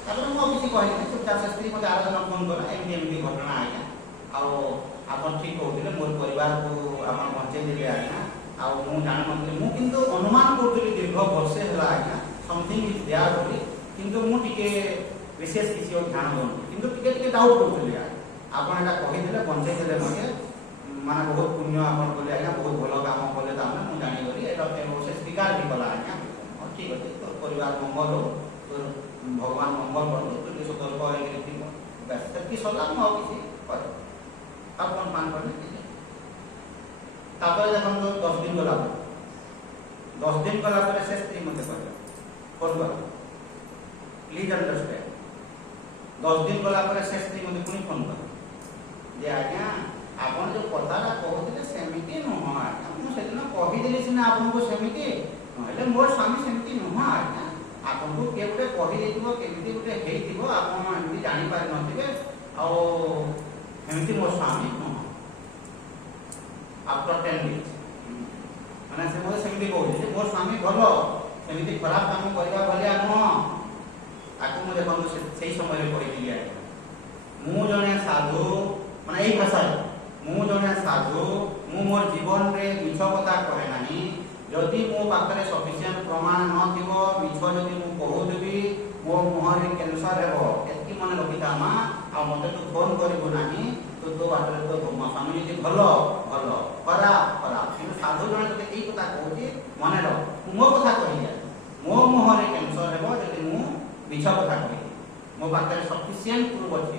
तापर मु किछि कहली चुपचाप से स्त्री मते आराधना फोन करा एमती घटना आया आ आपन ठीक कहथिले मोर परिवार को आपन पहुंचे दिले आज्ञा आ मु जान मंत्री मु किंतु अनुमान करथि दीर्घ वर्षे हला आज्ञा समथिंग इज देयर बोली किंतु मु टिके विशेष किछि ध्यान दउन किंतु टिके टिके डाउट करथि आपण एटा कहिदेले बंचै देले मते माने बहुत पुण्य आपण बोले आज्ञा बहुत भलो काम कले तामे मु जानि करी एटा से स्वीकार भी कला आज्ञा ठीक अछि तो परिवार मंगल हो तो भगवान मंगल करू तो सतर्क होई थी बस की सलाह न हो किसी पर अपन मान करने की तापर देखम तो 10 दिन गला 10 दिन गला पर से स्त्री मते कहले कोन बात प्लीज अंडरस्टैंड 10 दिन गला पर से स्त्री मते पुनी फोन कर जे आज्ञा आपण जो कथारा कहते सेमिति न हो आज्ञा मु सेदिन कहि देली सिना आपन को सेमिति नहले मोर स्वामी सेमिति न हो आज्ञा आपन को के गुटे कहि देथिबो केमिति गुटे हेइथिबो आपन एमिति जानि पारि नथिबे आ एमिति मोर स्वामी न आफ्टर 10 डेज माने से मोर सेमिति कहू जे मोर स्वामी भलो सेमिति खराब काम करबा भलिया न आकु मु देखन सेही समय रे कहि दिया मु जने साधु माने एई भाषा मु जने साधु मु मोर जीवन रे मिछ कथा कहे नाही जदि मो पाखरे सफिशिएंट प्रमाण न थिबो मिछ जदि मु कहू देबी मो मुहरे कैंसर हेबो एतकी मन रखिता मा आ मते तो फोन करबो नाही तो बाटरे तो मो स्वामी जी भलो भलो परा परा किन साधु जने जदि एई कथा कहूची मने रो मो कथा कहिया मो मुहरे कैंसर हेबो जदि मु मिछ कथा कहि मो पाखरे सफिशिएंट प्रूफ अछि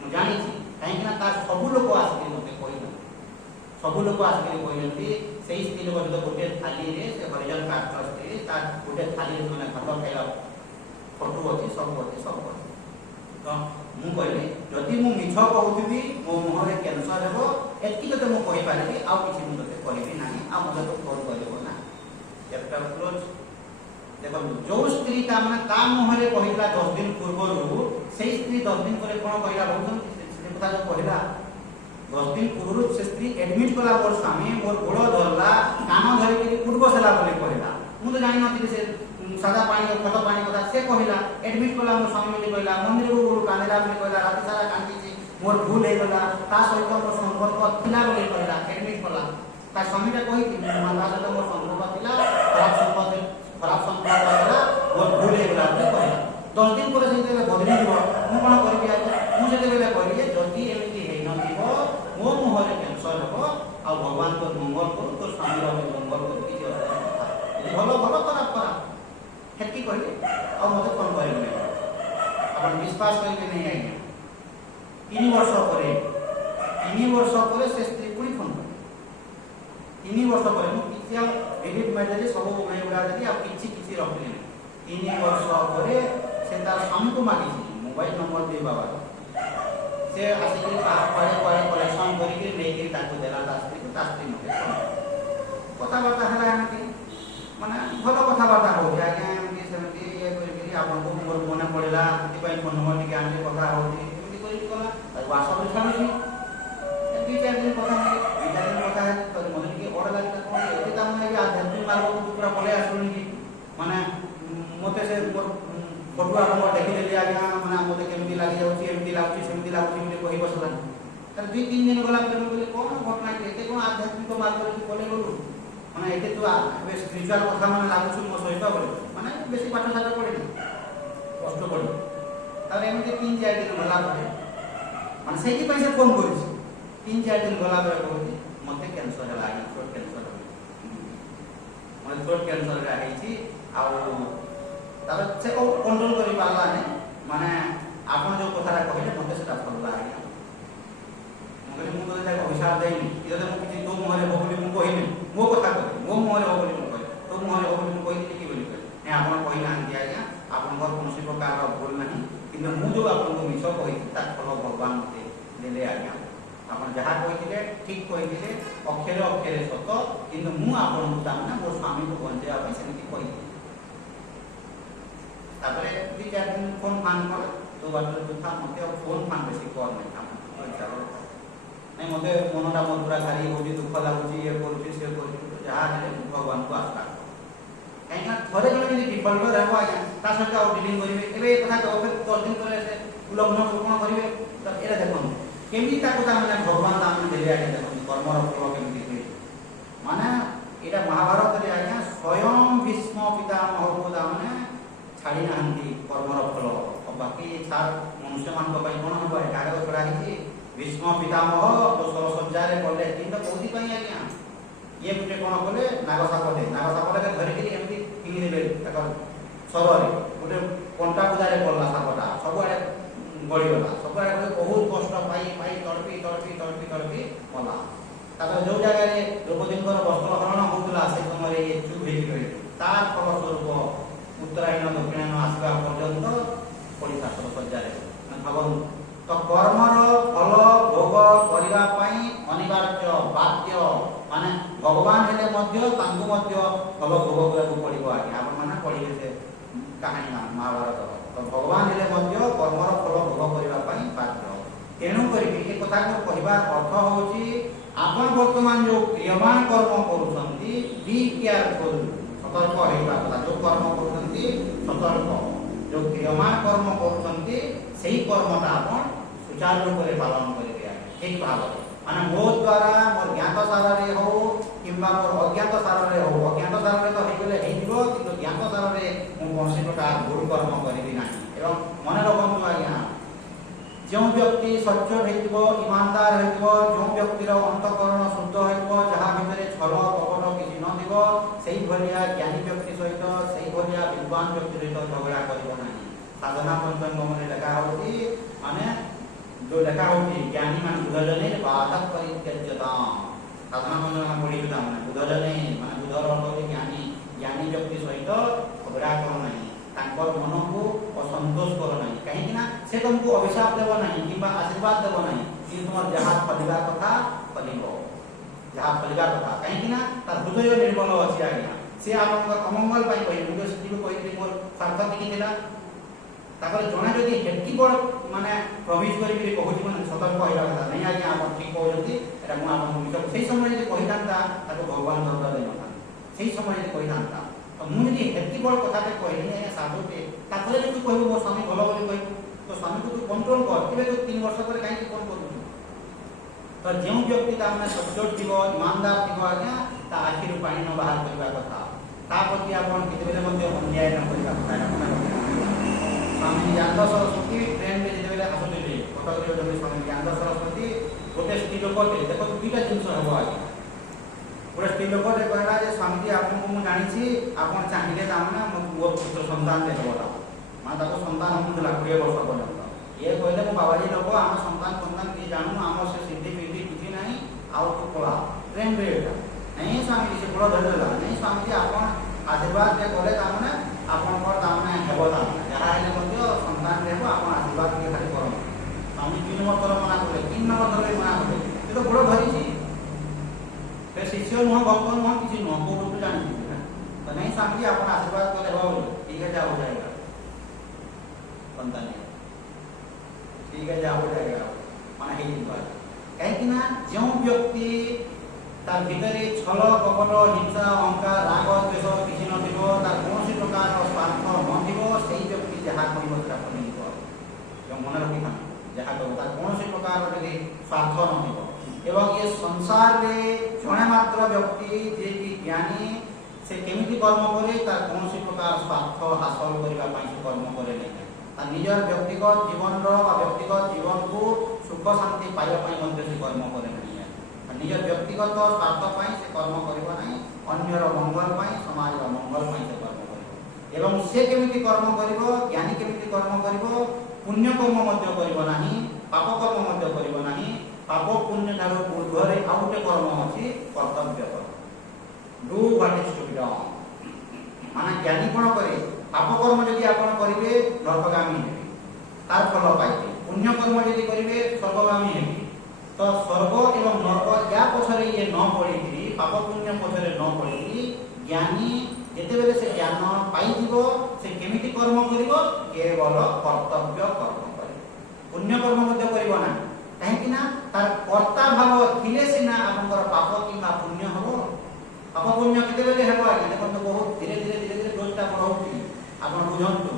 मु जानि छी कहीं ना तार सब लोग आसिक मते कहना सब लोग आसिक कहते से स्त्री लोग जो गोटे थाली रे से हरिजन कास्ट स्त्री तार गोटे थाली रे माने भात खाइला फोटो अछि सब अछि तो मु कहले जदि मु मिछ कहउथिबी मो मुहरे कैंसर हेबो एतकी तो मु कहि पारिबी आ किछि मु तते कहबी नाही आ मते तो फोन करबो ना चैप्टर क्लोज देखो जो स्त्री ता माने ता मुहरे कहिला 10 दिन पूर्व से स्त्री 10 दिन ପରେ कोन कहिला बहुतन कथा जो कहला 10 दिन पूर्व से स्त्री एडमिट कला मोर स्वामी मोर गोड़ धरला कान धरि के पूर्व सेला बोले कहला मु तो जानि नथि से सादा पानी और खत पानी कथा से कहला एडमिट कला मोर स्वामी ने कहला मंदिर को गुरु कानेला बोले कहला राति सारा कांदी छी मोर भूल हे गला ता सहित मोर संपर्क थिला बोले कहला एडमिट कला ता स्वामी ने कहि कि माता सहित मोर संपर्क थिला खराब संपर्क होला मोर भूल हे गला बोले कहला 10 दिन ପରେ से बदली जीव मु कोन करबी आ मु जेते बेले कहली जदि एमिति हे न थिबो मो मुहरे कैंसर हेबो आ भगवान को मंगल करू तो स्वामी रो मंगल करू कि भलो भलो खराब हेतकी कहली आ मते फोन करबे अपन विश्वास करबे नहीं आइया 3 वर्ष ପରେ से स्त्री पुणी फोन कर 3 वर्ष ପରେ मु किछि एडिट मारले सब उड़े उड़ा देली आ किछि रखली 3 वर्ष ପରେ से तार स्वामी को मागी मोबाइल नंबर दे बाबा से आसी पड़े कलेक्शन करके लेके ताको देला तास्त्री को तास्त्री मते कथा बार्ता हला एमती माने भलो कथा बार्ता हो गया आज्ञा एमती सेमती ये करके आपन को मोर मने पड़ेला एति पई फोन नंबर टिके आने कथा होती एमती करके कला व्हाट्सएप रे छाड़ी एति 4 दिन कथा है तो मने के ओडा लागला कोन एति ता माने आध्यात्मिक मार्ग को पूरा पले आसुनी कि माने मते से फोटो आप देखि देली आज्ञा माने मते केमती लागि जाउची एमती लागुची सेमती लागुची मते कहि बसला तर 2-3 दिन गला पर बोले कोन घटना के कोन आध्यात्मिक मार्ग रे बोले बोलू माने एते तो बे स्पिरिचुअल कथा माने लागुची मो सहित बोले माने बेसी पाठ साठ पढेनी कष्ट पडे तर एमती 3-4 दिन गला पर माने सेही पैसे फोन करिस 3-4 दिन गला पर कहती मते कैंसर हला थ्रोट कैंसर माने थ्रोट कैंसर रा हेची आ तार से कंट्रोल करि पाला ने माने आपन जो कथारा कहले मते सेटा भल लागे मगे मु तो जाय अभिशाप देनी इदे मु किछि तो मोहरे होबली मु कहिनी मो कथा कहि मो मोहरे होबली मु कहि तो मोहरे होबली मु कहि कि बोली ने आपन कहि ना दिया आज्ञा आपन घर कोनोसी प्रकार भूल नाही किंतु मु जो आपन को मिछ कहि ता फल भगवान मते देले आज्ञा आपन जहा कहिथिले ठीक कहिथिले अक्षरे अक्षरे सत किंतु मु आपन को तामना मोर स्वामी को बंजे आ पैसे नहीं कहि तापरे 2-4 दिन फोन फान कर तो बाटर दुथा मते फोन फान बेसी कर नै काम चलो नै मते मनटा मोर पूरा खाली होजी दुख लागुची ये करूची से करूची तो जहा हेले भगवान को आस्था काइना थरे जने यदि डिफल्ट रहबो आज्ञा ता सका और डीलिंग करिवे एबे कथा तो फिर 10 दिन करे से उल्लंघन कोन करिवे त एरा देखन केमि ता कथा माने भगवान तामने देले आज्ञा देखन कर्मर फल केमि दिखे माने एटा महाभारत रे आज्ञा स्वयं भीष्म पितामह को तामने छाड़ी नांती कर्मर फल और बाकी सार मनुष्य मान को पई कोन हो एटारे छडा हिची भीष्म पितामह तो सरसज्जा रे पड़े किंतु कोथि पई आज्ञा ये गुटे कोन बोले नागसापटे धरिकी एमती फिंगी देबे तकर सरोरे गुटे कंटा बुदारे पड़ला सापटा सब आड़े गड़ी गला सब आड़े बहुत कष्ट पाई पाई तड़पी पला तापर जो जगह रे द्रौपदींकर वस्त्र हरण होतला से समय ये चुप हेकि रही तार फल स्वरूप उत्तरायण दक्षिणायन आसवा पर्यंत पड़ीसा सरसज्जा रे भावन तो कर्मर फल भोग करिवा पई अनिवार्य बाध्य माने भगवान हेले मध्य तांगु मध्य फल भोग करबो पड़िबो आज्ञा आपण माने पढिबे से कहानी महाभारत तो भगवान हेले मध्य कर्मर फल भोग करिवा पई बाध्य तेणु करी ए कथा को कहिबार अर्थ होची आपण वर्तमान जो क्रियमान कर्म करूछंती बी केयरफुल सतर्क हेबा कथा जो कर्म करूछंती सतर्क जो क्रियमान कर्म करूछंती सेही कर्मटा आपण सुचारू रूप रे पालन करिया ठीक भाव माने मो द्वारा मोर ज्ञात सार रे हो किंबा मोर अज्ञात सार रे हो अज्ञात सार रे तो हे गेले हे दिबो किंतु ज्ञात सार रे मो कोनसी प्रकार भूल कर्म करिबि नाही एवं मन रखंतु आज्ञा जो व्यक्ति सच्चोट हेतिबो ईमानदार हेतिबो जो व्यक्तिर अंतःकरण शुद्ध हेतिबो जहा भितरे छल कपट किछि न दिबो सेही भलिया ज्ञानी व्यक्ति सहित सेही भलिया विद्वान व्यक्ति सहित झगड़ा करिबो नाही साधना पंचम में लेखा होती माने जो लेखा होती ज्ञानी मान बुधजने बाधक परित्यज्यता साधना पंचम में पढ़ी था माने बुधजने माने बुधर होती ज्ञानी व्यक्ति सहित झगड़ा करो नाही तांकर मन को असंतोष करो नाही कहीं ना से तुमको अभिशाप देबो नाही किबा आशीर्वाद देबो नाही कि तुमर जहां फलिबा कथा फलिबो जहां फलिबा कथा कहीं ना तार हृदय निर्मल अछि आज्ञा से आपन अमंगल पाई कहि मुझे सिद्धि को कहि मोर सार्थक कि थिला तापर जणा जदी हेटकी बड़ माने प्रमिस करि कि कहूची माने सतर्क होइबा कथा नहीं आज्ञा आपन ठीक कहउजंती एटा मु आपन विचार सेही समय जदी कहि थांता ताको भगवान दर्द देनता सेही समय जदी कहि थांता तो मु जदी हेटकी बड़ कथा ते कहली ए साधुते तापर जदी कहबो मोर स्वामी भलो बोली कहबो तो स्वामी को तू कंट्रोल कर केबे तो 3 वर्ष पर काई कोन करू तो जेउ व्यक्ति ता माने सच्चोट दिबो ईमानदार दिबो आज्ञा ता आखिर पानी न बाहर करबा कथा ता प्रति आपन कितबेले मध्ये अन्याय न करबा कथा स्वामी ज्ञान सरस्वती ट्रेन में जेबेले आसुले कटक रे जमे स्वामी ज्ञान सरस्वती गोटे स्त्री लोक देखो दुईटा जिंस हबो आज्ञा पूरा स्त्री लोक रे कहला जे स्वामी जी आपन को मु जानि छी आपन चाहिले ता माने मो पुत्र संतान देबोला मा ताको संतान हम दिला 20 वर्ष पर्यंत ये कहले मो बाबाजी लोक आम संतान की जानू आम से सिद्धि विधि किछि नाही आउ तो कोला ट्रेन रे नहीं स्वामी जी से बड़ धरला नहीं स्वामी जी आपन आशीर्वाद दे करे ता माने आपन पर ता माने हेबो ता जहा हेले मध्ये संतान देबो आपन आशीर्वाद के खाली करो स्वामी 3 नंबर मना करे 3 नंबर धरे मना करे ये तो बड़ भारी छी ते शिष्य न भक्त न किछि न को रूप जानि तो नहीं स्वामी जी आपन आशीर्वाद करे हो ठीक है जा हो जाएगा संतान ठीक है जा हो जाएगा माने हे दिन कहीं कि ना जो व्यक्ति तार भितरे छल कपट हिंसा अहंकार राग द्वेष किछि न दिबो तार कोनसी प्रकार स्वार्थ न दिबो सेही व्यक्ति जहा करिबो सेटा फलिबो जो मन रखि था जहा करो तार कोनसी प्रकार यदि स्वार्थ न दिबो एवं ये संसार रे जणे मात्र व्यक्ति जे कि ज्ञानी से केमिति कर्म करे तार कोनसी प्रकार स्वार्थ हासिल करिबा पई से कर्म करे नै तार निजर व्यक्तिगत जीवन रो व्यक्तिगत जीवन को सुख शांति पाइबा पई मध्ये से कर्म करे नै निजर व्यक्तिगत स्वार्थ पई से कर्म करिबो नै अन्यर मंगल पई समाज रो मंगल पई से कर्म करिबो एवं से केमिति कर्म करिबो ज्ञानी केमिति कर्म करिबो पुण्य कर्म मध्ये करिबो नाही पाप कर्म मध्ये करिबो नाही पाप पुण्य थारो ऊर्ध्वरे आउटे कर्म अछि कर्तव्य कर्म do what is to be done माने ज्ञानी कोन करे पाप कर्म यदि आपण करिवे नरकगामी हेबे तार फल पाइबे पुण्य कर्म यदि करिवे स्वर्गगामी हेबे तो स्वर्ग एवं नरक या पछरे ये न पड़ी पाप पुण्य पछरे न पड़ी ज्ञानी जेतेबेले से ज्ञान पाई दिबो से केमिति कर्म करिवो केवल कर्तव्य कर्म करे पुण्य कर्म मध्ये करिवो ना काहे कि ना तार कर्ता भाव थिले सिना आपनकर पाप किबा पुण्य हबो पाप पुण्य केतेबेले हेबो आगे देखो तो बहुत धीरे धीरे डोजटा बढ़ौती आपन बुझंतु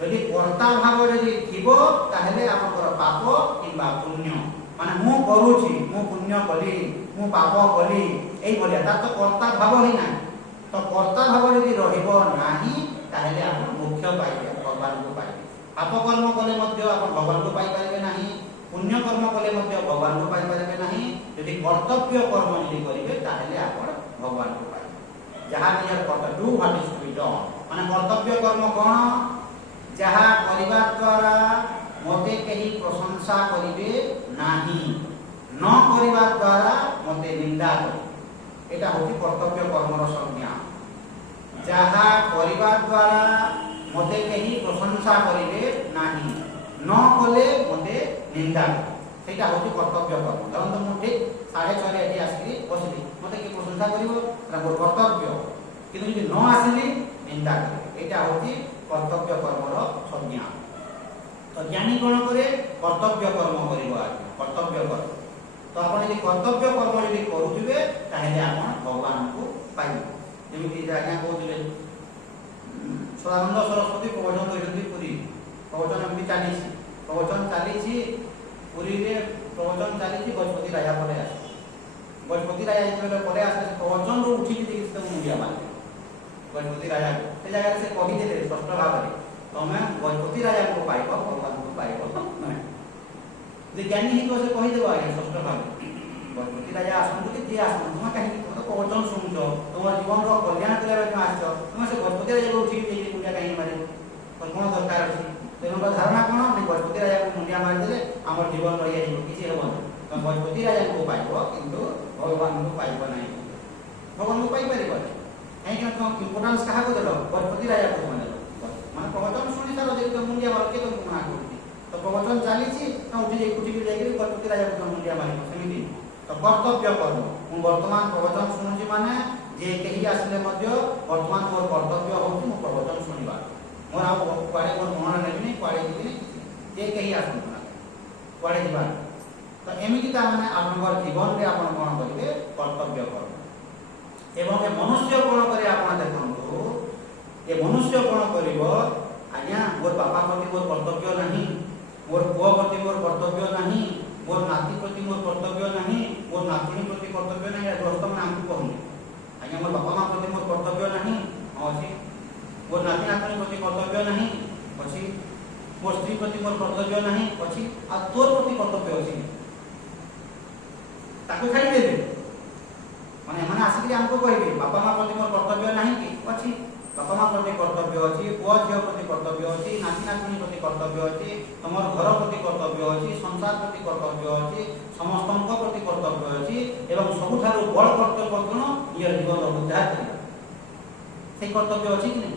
यदि कर्ता भाव यदि थिबो ताहेले आपनकर पाप किबा पुण्य माने मु करूची मु पुण्य कली मु पाप कली एई बोलिया ता तो कर्ता भाव ही ना तो कर्ता भाव यदि रहिबो नाही ताहेले आपण मुख्य पाइबे भगवान को पाइबे पाप कर्म कले मध्ये आपण भगवान को पाइ पाइबे नाही पुण्य कर्म कले भगवान को पाई पारे नहीं यदि कर्तव्य कर्म यदि करेंगे ताहले आपण भगवान को पाइबे जहाँ नियर कर्तव्य do what is to be done माने कर्तव्य कर्म कौन जहाँ करने द्वारा मते कहीं प्रशंसा करिवे नाही न करने द्वारा मते निंदा करिवे एटा होची कर्तव्य कर्मर संज्ञा जहाँ करने द्वारा मते कहीं प्रशंसा करिवे नाही न कले मते निंदा सेटा होची कर्तव्य कर्म धरन मु ठीक 6:30 एठी आसी बसली मते कि प्रशंसा करिवो मोर कर्तव्य किंतु यदि न आसिली निंदा करे एटा होची कर्तव्य कर्मर संज्ञा तो ज्ञानी कोन करे कर्तव्य कर्म करिवो कर्तव्य कर्म तो आपण यदि कर्तव्य कर्म यदि करूथिबे ताहेले आपण भगवान को पाइबे जेमिति आज्ञा कहउथिले सदानंद सरस्वती प्रवचन करिसथि पुरी प्रवचन एमती चलीछि प्रवचन चलीछि पुरी रे प्रवचन चलीछि गजपति राजा परे आसे गजपति राजा जेतबेले परे आसे प्रवचन रो उठी कि तो मुंडिया मारे गजपति राजा से जगह से कहि देले स्पष्ट भाव रे तमे गजपति राजा को पाइबो भगवान को पाइबो जे ज्ञानी ही तो से कहि देबो आगे स्पष्ट भाव गजपति राजा आसंतु कि जे आसंतु तुम कहि तो प्रवचन सुनछो तुम जीवन रो कल्याण करे में आछो तुम से गजपति राजा को उठी कि मुंडिया कहि मारे पर कोन दरकार अछि तेनका धारणा कोन नै गजपति राजा को मुंडिया मार देले हमर जीवन रहि जाइबो किछि हेबो तो गजपति राजा को पाइबो किंतु भगवान को पाइबो नै भगवान को पाइ परिबो एई कि तो इंपोर्टेंस कहा को देलो गजपति राजा को माने प्रवचन सुनि सारो जे तो मुंडिया मार के तो मना करती तो प्रवचन चलीछि तो उठी जाई गजपति राजा को मुंडिया मारिबो सेमिति तो कर्तव्य कर्म मु वर्तमान प्रवचन सुनुछि माने जे केही आसले मध्य वर्तमान मोर कर्तव्य होछि मु प्रवचन सुनिबा मोर आ कुआडे मोर मन नेबिनी कुआडे जिबिनी जे केही आसनु ना कुआडे जिबा तो एमिति ता माने आपनकर जीवन रे आपन कोन करिवे कर्तव्य कर्म एवं ए मनुष्य कोन करे आपन देखंतु ए मनुष्य कोन करिवो आज्ञा मोर बापा प्रति मोर कर्तव्य नहीं मोर पुआ प्रति मोर कर्तव्य नहीं मोर नाती प्रति मोर कर्तव्य नहीं मोर नातुनी प्रति कर्तव्य नहीं या दोस्त माने हमकु कहनी आज्ञा मोर बापा मां प्रति मोर कर्तव्य नहीं अछि मोर नाती नातुनी प्रति कर्तव्य नहीं अछि मोर स्त्री प्रति मोर कर्तव्य नहीं अछि आ तोर प्रति कर्तव्य अछि ताको खाई देबे माने माने आसी हमको कहबे बापा मां प्रति मोर कर्तव्य नहीं कि अछि बापा मां प्रति कर्तव्य अछि पुआ झियो प्रति कर्तव्य अछि नाती नातुनी प्रति कर्तव्य अछि तमर घर प्रति कर्तव्य अछि संसार प्रति कर्तव्य अछि समस्तଙ୍କ प्रति कर्तव्य अछि एवं सबुठारु बड़ कर्तव्य कोन निज जीवन उद्धार करिबा से कर्तव्य अछि कि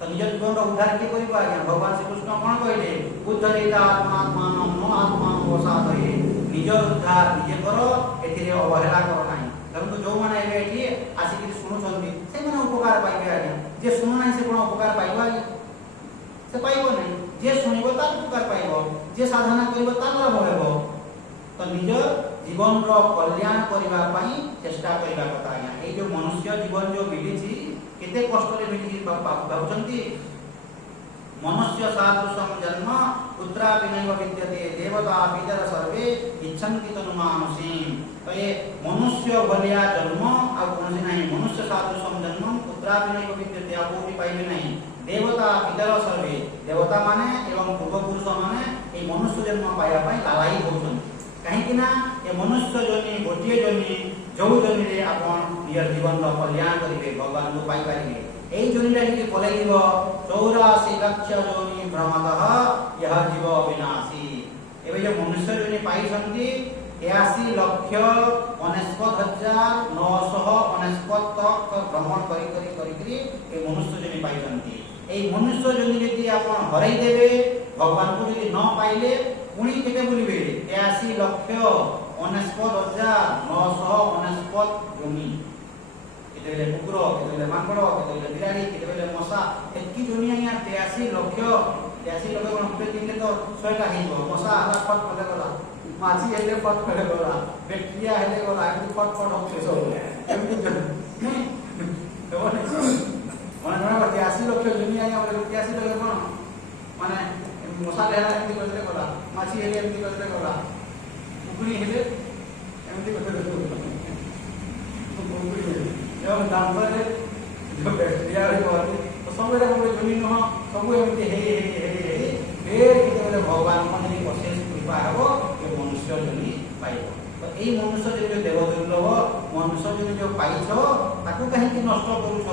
तो निज जीवन उद्धार के करिबा आज्ञा भगवान श्री कृष्ण कोन कहले उद्धरिता आत्मात्मान नो आत्मा वसादये निज उद्धार निजे करो एथिरे अवहेला करो नाही परंतु जो माने एठी आसी कि सुनुछन्ती से माने उपकार पाइबे आज्ञा जे सुनु नाही से कोन उपकार पाइबा से पाइबो नाही जे सुनिबो ता उपकार पाइबो जे साधना करिबो ता लाभ हेबो तो निज जीवन रो कल्याण करिबा पई चेष्टा करिबा कथा आज्ञा ए जो मनुष्य जीवन जो मिलिछि केते कष्ट रे मिलिछि भाबुचंती मनुष्य सादृशम जन्म पुत्रा विनैव विद्यते देवता पितर सर्वे इच्छन्ति तनु मानुषीम तो ये मनुष्य भलिया जन्म आ कोनसे नहीं मनुष्य सादृशम जन्म पुत्रा विनैव विद्यते आ कोठी पाइबे नहीं देवता पितर सर्वे देवता माने एवं पूर्व पुरुष माने ए मनुष्य जन्म पाया पई लालाई होछन काहे कि ना ए मनुष्य जनी गोटिए जनी जो जनी रे आपण नियर जीवन रो कल्याण करिवे भगवान को पाई पारिबे एई जोनी रे कोलाइबो 84 लक्ष जोनी भ्रमतः यह जीव विनाशी एबे जो मनुष्य जोनी पाई छंती 83 लक्ष 69999 तक भ्रमण करी ए मनुष्य जोनी पाई छंती एई मनुष्य जोनी यदि आपण हराई देबे भगवान को यदि न पाइले पुणी केते बोलिबे 83 लक्ष 69999 जोनी केतेले कुकुर केतेले माकड़ केतेले बिलाड़ी केतेले मशा एतकी दुनिया या 83 लक्ष कोन पे दिन तो 100 टा हिबो मशा हला फट पले गला माछी हेले फट पले गला बैक्टीरिया हेले गला एमती फट फट होते सब एमती नहीं तो माने 83 लक्ष दुनिया या 83 लक्ष कोन माने मशा हेला एमती करले गला माछी हेले एमती करले गला कुकुरी हेले एमती करले गला एवं दांतरे जो बैक्टीरिया रे होती तो सब रे हम जोनी न सब एमती हे फिर किते भगवान मन अशेष कृपा हबो ଜନି ପାଇବ। ତ ଏଇ ମନୁଷ୍ୟ ଜନି ଦେବ ଦୁର୍ଲଭ ମନୁଷ୍ୟ ଜନି ଯୋଉ ପାଇଛ ତାକୁ କାହିଁକି ନଷ୍ଟ କରୁଛ?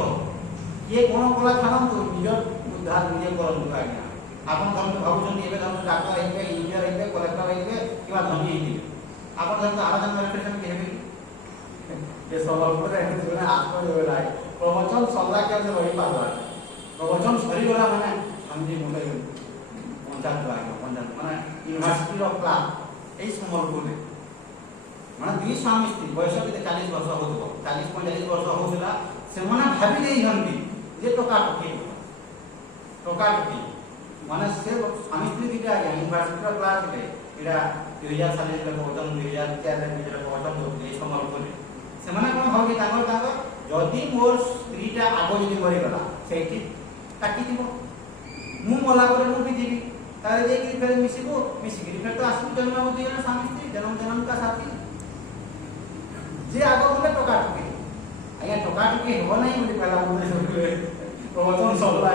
କିଏ କ'ଣ କଲା ଛାଡ଼ନ୍ତୁ, ନିଜ ଉଦ୍ଧାର ନିଜେ କରନ୍ତୁ ଆଜ୍ଞା। ଆପଣ ଧରନ୍ତୁ ଭାବୁଛନ୍ତି ଏବେ ଧରନ୍ତୁ ଡାକ୍ତର ହେଇଯିବେ, ଇଞ୍ଜିନିୟର ହେଇଯିବେ, କଲେକ୍ଟର ହେଇଯିବେ କିମ୍ବା ଧନୀ ହେଇଯିବେ। ଆପଣ ଧରନ୍ତୁ ଆରାଧନା କରିବେ ସେମିତି ହେବେ କି? ଏ ସମ୍ବଲପୁରରେ ଏମିତି ଜଣେ ଆତ୍ମଜୀବୀ ପ୍ରବଚନ ସରିଲା କେମିତି ରହିପାରିଲା, ପ୍ରବଚନ ସରିଗଲା ମାନେ ସ୍ୱାମୀଜୀ ମୋତେ ପଞ୍ଚାୟତ ଆଜ୍ଞା ପଞ୍ଚାୟତ ମାନେ ୟୁନିଭର୍ସିଟିର କ୍ଲାସ୍ ଏଇ ସମ୍ବଲପୁରରେ ମାନେ ଦୁଇ ସ୍ୱାମୀ ସ୍ତ୍ରୀ ବୟସ କେତେ 40 ବର୍ଷ ହେଉଥିବ, 40-45 ବର୍ଷ ହେଉଥିଲା। ସେମାନେ ଭାବି ଦେଇଛନ୍ତି ଯେ ଟୋକାଟୋକି ମାନେ ସେ ସ୍ୱାମୀ ସ୍ତ୍ରୀ ଦୁଇଟା ଆଜ୍ଞା ୟୁନିଭର୍ସିଟିର କ୍ଲାସ୍ ଥିଲେ। ଏଇଟା 2000 ସାଲେ ପ୍ରବଚନ 2004 ଭିତରେ ପ୍ରବଚନ ଦେଉଥିଲେ ଏଇ ସମ୍ବଲପୁରରେ। ସେମାନେ କ'ଣ ଭାବୁଛି ତାଙ୍କର ଯଦି ମୋର ସ୍ତ୍ରୀଟା ଆଗ ଯଦି ମରିଗଲା ସେଇଠି କାଟିଯିବ, ମୁଁ ମଲା ପରେ ମୁଁ ବି ଯିବି, ତାହେଲେ ଯାଇକି ଫେର ମିଶିକିରି ଫେର ତ ଆସିବୁ ଜନ୍ମ ହେବ ଦୁଇ ଜଣ ସ୍ୱାମୀ ସ୍ତ୍ରୀ ଜନ୍ମ କା ସାଥୀ। ଯେ ଆଗ ଗଲେ ଟୋକାଟୋକି ଆଜ୍ଞା ଟୋକାଟୋକି ହେବ ନାହିଁ ବୋଲି କହିଲା ପ୍ରବଚନ ସରିଲା।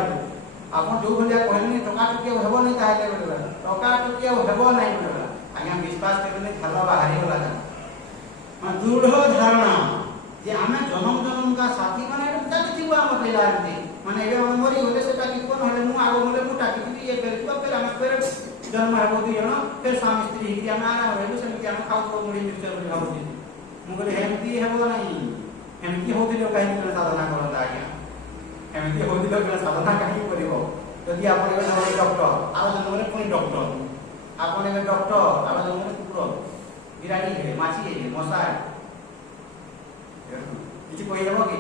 ଆପଣ ଯେଉଁ ଭଳିଆ କହିଲେନି ଟୋକାଟୋକି ଆଉ ହେବ ନାହିଁ, ତାହେଲେ ବୋଲେ ଟୋକାଟୋକି ଆଉ ହେବ ନାହିଁ ବୋଲେ ଆଜ୍ଞା ବିଶ୍ୱାସ କରିବେନି ଝାଲ ବାହାରିଗଲା। ମାନେ ଦୃଢ଼ ଧାରଣା ଯେ ଆମେ ଜନ୍ମ କା ସାଥୀ ମାନେ ଚାଲିଥିବୁ ଆମ ପିଲା ଏମିତି ମାନେ ଏବେ ଆମେ ମରିଗଲେ ସେ ଟାକିବ, ନହେଲେ ମୁଁ ଆଗ ଗଲେ ମୁଁ ଟାକିଥିବି ଇଏ ଫେରିଥିବ, ଫେର ଆମେ ଫେର ଜନ୍ମ ହେବ ଦୁଇ ଜଣ, ଫେର ସ୍ୱାମୀ ସ୍ତ୍ରୀ ହେଇକି ଆମେ ଆରାମ ରହିବୁ। ସେମିତି ଆମେ ଖାଉଥିବ ମୁଢ଼ି ମିକ୍ସଚର ବୋଲି ଭାବୁଛି। ମୁଁ କହିଲି ଏମିତି ହେବ ନାହିଁ। ଏମିତି ହେଉଥିଲେ କାହିଁକି ସାଧନା କରନ୍ତା ଆଜ୍ଞା? ଏମିତି ହେଉଥିଲେ ସାଧନା କାହିଁକି କରିବ? ଯଦି ଆପଣ ଏବେ ଜଣେ ଡକ୍ଟର ଆଉ ଜନ୍ମରେ ପୁଣି ଡକ୍ଟର, ଆପଣ ଏବେ ଡକ୍ଟର ଆଉ ଜନ୍ମରେ କୁକୁର ବିରାଡ଼ି ହେବେ, ମାଛି ହେବେ, ମଶା କିଛି କହିହେବ କି?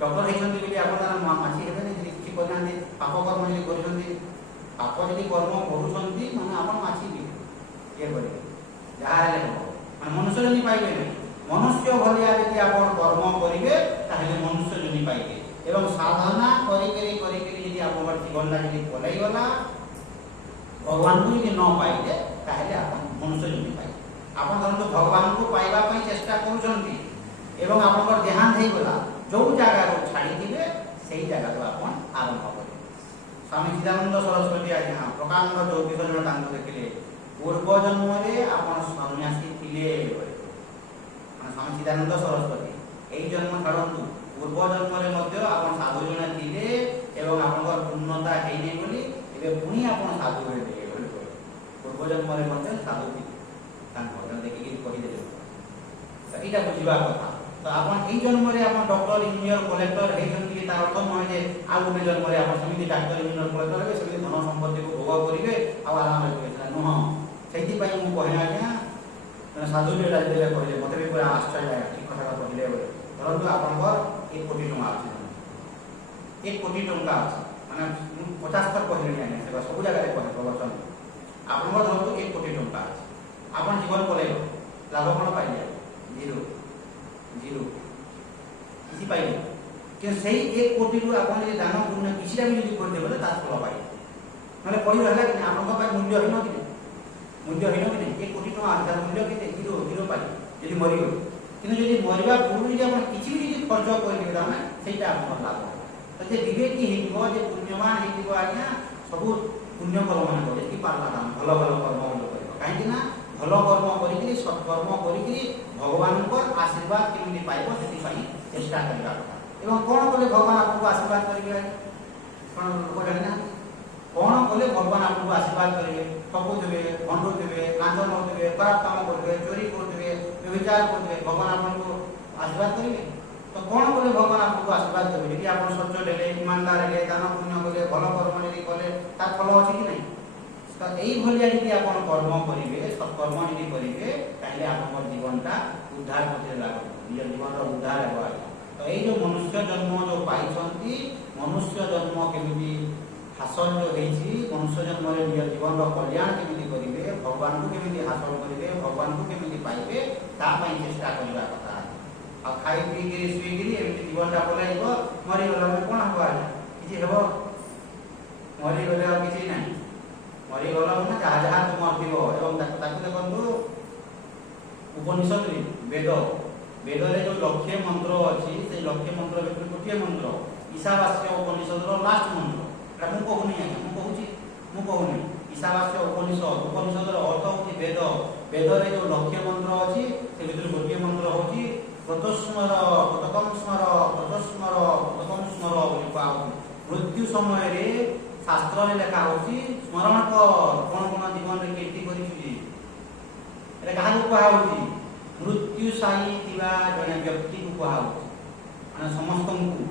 ଡକ୍ଟର ହେଇଛନ୍ତି ବୋଲି ଆପଣ ତାର ମାଛି ହେବେନି ଯଦି କିଛି କରିନାହାନ୍ତି, ପାପ କର୍ମ ଯଦି କରିଛନ୍ତି, ପାପ ଯଦି କର୍ମ କରୁଛନ୍ତି ମାନେ ଆପଣ ମାଛି ବି ଇଏ କରିବେ, ଯାହା ହେଲେ ହେବ ମାନେ ମନୁଷ୍ୟ ଜନି ପାଇବେ ନାହିଁ। ମନୁଷ୍ୟ ଭଳିଆ ଯଦି ଆପଣ କର୍ମ କରିବେ ତାହେଲେ ମନୁଷ୍ୟ ଜନି ପାଇବେ। ଏବଂ ସାଧନା କରିକିରି ଯଦି ଆପଣଙ୍କର ଜୀବନଟା ଯଦି ପଳାଇଗଲା ଭଗବାନଙ୍କୁ ଯଦି ନ ପାଇଲେ ତାହେଲେ ଆପଣ ମନୁଷ୍ୟ ଜନି ପାଇବେ। ଆପଣ ଧରନ୍ତୁ ଭଗବାନଙ୍କୁ ପାଇବା ପାଇଁ ଚେଷ୍ଟା କରୁଛନ୍ତି ଏବଂ ଆପଣଙ୍କର ଦେହାନ୍ତ ହେଇଗଲା, ଯେଉଁ ଜାଗାରୁ ଛାଡ଼ିଥିବେ ସେଇ ଜାଗାରୁ ଆପଣ ଆରମ୍ଭ କରିବେ। ସ୍ୱାମୀ ଚିଦାନନ୍ଦ ସରସ୍ୱତୀ ଆଜ୍ଞା ପ୍ରକାଣ୍ଡ 34 ଜଣ ତାଙ୍କୁ ଦେଖିଲେ, ପୂର୍ବ ଜନ୍ମରେ ଆପଣ ସନ୍ନ୍ୟାସୀ ଥିଲେ। ସ୍ୱାମୀ ଚିଦାନନ୍ଦ ସରସ୍ୱତୀ ଏଇ ଜନ୍ମ ଛାଡ଼ନ୍ତୁ, ପୂର୍ବ ଜନ୍ମରେ ମଧ୍ୟ ଆପଣ ସାଧୁ ଜଣେ ଥିଲେ ଏବଂ ଆପଣଙ୍କର ପୂର୍ଣ୍ଣତା ହେଇନି ବୋଲି ଏବେ ପୁଣି ଆପଣ ସାଧୁ ହେବେ ବୋଲି କହିଲେ। ପୂର୍ବ ଜନ୍ମରେ ମଧ୍ୟ ସାଧୁ ଥିଲେ, ତାଙ୍କ ଦେଖିକି କହିଦେଲେ। ଏଇଟା ବୁଝିବା କଥା। ତ ଆପଣ ଏଇ ଜନ୍ମରେ ଆପଣ ଡକ୍ଟର ଇଞ୍ଜିନିୟର କଲେକ୍ଟର ହେଇଛନ୍ତି, ତାର ଅର୍ଥ ନୁହେଁ ଯେ ଆଉ ଗୋଟେ ଜନ୍ମରେ ଆପଣ ସେମିତି ଡାକ୍ତର ଇଞ୍ଜିନିୟର କଲେକ୍ଟର ହେବେ, ସେମିତି ଧନ ସମ୍ପତ୍ତିକୁ ଭୋଗ କରିବେ ଆଉ ଆରାମରେ କରିବେ ନୁହଁ। ସେଇଥିପାଇଁ ମୁଁ କହିଲି ଆଜ୍ଞା ସାଧୁ କହିଲେ ମୋତେ ବି ପୁରା ଆଶ୍ଚର୍ଯ୍ୟ ଠିକ୍ କଥାଟା କହିଲେ ବୋଲି। ଧରନ୍ତୁ ଆପଣଙ୍କର 1 କୋଟି ଟଙ୍କା ଅଛି, 1 କୋଟି ଟଙ୍କା ଅଛି ମାନେ ମୁଁ 50 ଥର କହିଲିଣି ଆଜ୍ଞା, ସେଟା ସବୁ ଜାଗାରେ କହେ ପ୍ରବଚନ। ଆପଣଙ୍କର ଧରନ୍ତୁ 1 କୋଟି ଟଙ୍କା ଅଛି, ଆପଣ ଜୀବନ ପଳେଇବ, ଲାଭ କ'ଣ ପାଇଲେ? ଜିରୋ କିଛି ପାଇଲେ। କିନ୍ତୁ ସେଇ 1 କୋଟିରୁ ଆପଣ ଯଦି ଦାନ ପୁଣ୍ୟ କିଛିଟା ବି ଯଦି କରିଦେବେ ତାର ଫଳ ପାଇବେ। ନହେଲେ ପଇସା ହେଲା କି ଆପଣଙ୍କ ପାଇଁ ମୂଲ୍ୟହୀନ କି ନାହିଁ? ମୂଲ୍ୟହୀନ କି ନାହିଁ? 1 କୋଟି ଟଙ୍କା ତାର ମୂଲ୍ୟ କେତେ? ଜିରୋ ପାଇଲେ ଯଦି ମରିଗଲେ। କିନ୍ତୁ ଯଦି ମରିବା ପୂର୍ବରୁ ଯଦି ଆପଣ କିଛି ବି ଯଦି ଖର୍ଚ୍ଚ କରିଦେବେ ତାମାନେ ସେଇଟା ଆପଣଙ୍କର ଲାଭ। ତ ଯେ ବିବେକୀ ହେଇଯିବ, ଯେ ପୁଣ୍ୟମାନ ହେଇଯିବ ଆଜ୍ଞା, ସବୁ ପୁଣ୍ୟ କର୍ମ କରିବ, ଯେତିକି ପାରିଲା ଭଲ କର୍ମ କରିବ। କାହିଁକି ନା ଭଲ କର୍ମ କରିକିରି ସତ୍କର୍ମ କରିକିରି ଭଗବାନଙ୍କର ଆଶୀର୍ବାଦ କେମିତି ପାଇବ ସେଥିପାଇଁ ଚେଷ୍ଟା କରିବା କଥା। ଏବଂ କ'ଣ କଲେ ଭଗବାନ ଆପଣଙ୍କୁ ଆଶୀର୍ବାଦ କରିବେ? କ'ଣ ଲୋକ ଜାଣିନାହାନ୍ତି? କ'ଣ କଲେ ଭଗବାନ ଆପଣଙ୍କୁ ଆଶୀର୍ବାଦ କରିବେ? ଠକୁଥିବେ, ଭଣ୍ଡୁଥିବେ, ଲାଞ୍ଚ ନେଉଥିବେ, ଖରାପ କାମ କରୁଥିବେ, ଚୋରି କରୁଥିବେ, ବ୍ୟଭିଚାର କରୁଥିବେ, ଭଗବାନ ଆପଣଙ୍କୁ ଆଶୀର୍ବାଦ କରିବେ? ତ କ'ଣ କଲେ ଭଗବାନ ଆପଣଙ୍କୁ ଆଶୀର୍ବାଦ କରିବେ? ଯଦି ଆପଣ ସଚ୍ଚୋଟ ହେଲେ, ଇମାନଦାର ହେଲେ, ଦାନ ପୁଣ୍ୟ କଲେ, ଭଲ କର୍ମ ଯଦି କଲେ ତାର ଫଳ ଅଛି କି ନାହିଁ? ତ এইভଳିଆ ଯଦି ଆପଣ କର୍ମ କରିବେ, ସତ୍କର୍ମ ଯଦି କରିବେ ତାହେଲେ ଆପଣଙ୍କର ଜୀବନଟା ଉଦ୍ଧାର ପଥରେ ଲାଗିବ, ନିଜ ଜୀବନର ଉଦ୍ଧାର ହେବ ଆଜ୍ଞା। ତ ଏଇ ଯେଉଁ ମନୁଷ୍ୟ ଜନ୍ମ ଯେଉଁ ପାଇଛନ୍ତି, ମନୁଷ୍ୟ ଜନ୍ମ କେମିତି ହାସଲ ଯେଉଁ ହେଇଛି, ମନୁଷ୍ୟ ଜନ୍ମରେ ନିଜ ଜୀବନର କଲ୍ୟାଣ କେମିତି କରିବେ, ଭଗବାନଙ୍କୁ କେମିତି ହାସଲ କରିବେ, ଭଗବାନଙ୍କୁ କେମିତି ପାଇବେ ତା ପାଇଁ ଚେଷ୍ଟା କରିବା କଥା। ଆଉ ଖାଇ ପିଇକିରି ଶୋଇକିରି ଏମିତି ଜୀବନଟା ପଳାଇବ, ମରିଗଲା ପରେ କ'ଣ ହେବ ଆଜ୍ଞା? କିଛି ହେବ? ମରିଗଲେ ଆଉ କିଛି ନାହିଁ। ମରିଗଲା ମାନେ ଯାହା ଯାହା ତୁମର ଥିବ ଏବଂ ତାକୁ ଦେଖନ୍ତୁ ଉପନିଷଦରେ ବେଦରେ ଯେଉଁ ଲକ୍ଷେ ମନ୍ତ୍ର ଅଛି, ସେଇ ଲକ୍ଷେ ମନ୍ତ୍ର ଭିତରୁ ଗୋଟିଏ ମନ୍ତ୍ର ଈଶାବାସ୍ୟ ଉପନିଷଦର ଲାଷ୍ଟ ମନ୍ତ୍ର। ଏଟା ମୁଁ କହୁନି ଆଜ୍ଞା, ମୁଁ କହୁନି। ଈଶାବାସ୍ୟ ଉପନିଷଦର ଅର୍ଥ ହେଉଛି ବେଦ। ବେଦ ବେଦରେ ଯୋଉ ଲକ୍ଷ୍ୟ ମନ୍ତ୍ର ଅଛି ସେ ଭିତରୁ ଗୋଟିଏ ମନ୍ତ୍ର ହଉଛି ପ୍ରତସ୍ମର ପ୍ରତକଂ ସ୍ମର ପ୍ରତସ୍ମର ପ୍ରତକଂ ସ୍ମର ବୋଲି କୁହାହଉଛି। ମୃତ୍ୟୁ ସମୟରେ ଶାସ୍ତ୍ରରେ ଲେଖା ହଉଛି ସ୍ମରଣ କର କଣ କଣ ଜୀବନରେ କୀର୍ତ୍ତି କରିଛୁ ଯେ। ଏଟା କାହାକୁ କୁହାହଉଛି? ମୃତ୍ୟୁ ସାହି ଥିବା ଜଣେ ବ୍ୟକ୍ତିକୁ କୁହାହଉଛି, ମାନେ ସମସ୍ତଙ୍କୁ,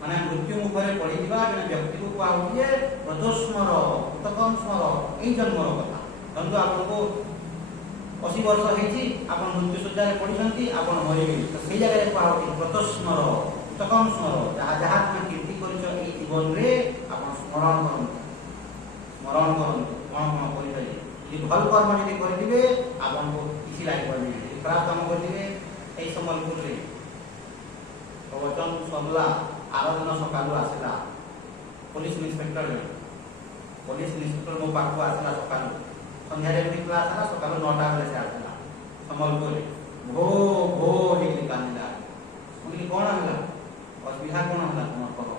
ମାନେ ମୃତ୍ୟୁ ମୁଖରେ ପଡ଼ିଥିବା ଜଣେ ବ୍ୟକ୍ତିକୁ କୁହାହଉଛି ଯେ ପ୍ରତସ୍ମର ପ୍ରତକଂ ସ୍ମର। ଏଇ ଜନ୍ମର କଥା ଧରନ୍ତୁ ଆପଣଙ୍କୁ 80 ବର୍ଷ ହେଇଛି, ଆପଣ ମୃତ୍ୟୁ ଶଯ୍ୟାରେ ପଡ଼ିଛନ୍ତି, ଆପଣ ମରିବେ, ତ ସେଇ ଜାଗାରେ କୁହାହଉଛି ପ୍ରତସ୍ମର ପ୍ରତକଂ ସ୍ମର। ଯାହା ଯାହା ତୁମେ କୀର୍ତ୍ତି କରିଛ ଏଇ ଜୀବନରେ ଆପଣ ସ୍ମରଣ କରନ୍ତୁ, ସ୍ମରଣ କରନ୍ତୁ କଣ କଣ କରିପାରିବେ। ଯଦି ଭଲ କର୍ମ ଯଦି କରିଥିବେ ଆପଣଙ୍କୁ କିଛି ଲାଗିବନି, ଯଦି ଖରାପ କାମ କରିଥିବେ। ଏଇ ସମ୍ବଲପୁରରେ ପ୍ରବଚନ ସରିଲା, ଆର ଦିନ ସକାଳୁ ଆସିଲା ପୋଲିସ ଇନ୍ସପେକ୍ଟର ମୋ ପାଖକୁ ଆସିଲା ସକାଳୁ, ସନ୍ଧ୍ୟାରେ ଏମିତି କ୍ଲାସ୍ ହେଲା, ସକାଳୁ 9ଟା ବେଳେ ସେ ଆସିଲା ସମ୍ବଲପୁରରେ। ଭୋ ଭୋ ହେଇକି କାନ୍ଦିଲା। ମୁଁ କହିଲି କଣ ହେଲା, ଅସୁବିଧା କଣ ହେଲା ତୁମର କହ।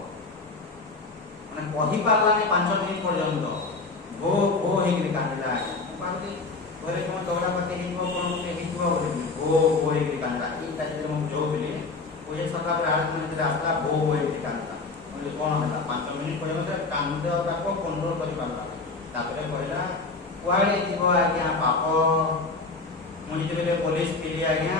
ମାନେ କହିପାରିଲାନି 5 ମିନିଟ୍ ପର୍ଯ୍ୟନ୍ତ ଭୋ ଭୋ ହେଇକି କାନ୍ଦିଲା। ମୁଁ ଭାବୁଛି ଘରେ କଣ ଝଗଡ଼ା ପାତି ହେଇଥିବ, କଣ ଗୋଟେ ହେଇଥିବ ବୋଲି ଭୋ ଭୋ ହେଇକି କାନ୍ଦିଲା। ଏଇ ଟାଇପ୍ରେ ମୁଁ ଯୋଉଥିଲି ପୂଜା ସରିଲା ପରେ 8 ମିନିଟ୍ରେ ଆସିଲା, ଭୋ ଭୋ ହେଇକି କାନ୍ଦିଲା। ମୁଁ କହିଲି କଣ ହେଲା, 5 ମିନିଟ୍ ପର୍ଯ୍ୟନ୍ତ କାନ୍ଦଟାକୁ କଣ୍ଟ୍ରୋଲ କରିପାରିଲା। ତାପରେ କହିଲା କୁଆଡ଼େ ଯିବ ଆଜ୍ଞା ପାପ, ମୁଁ ଯେତେବେଳେ ପୋଲିସ ଥିଲି ଆଜ୍ଞା,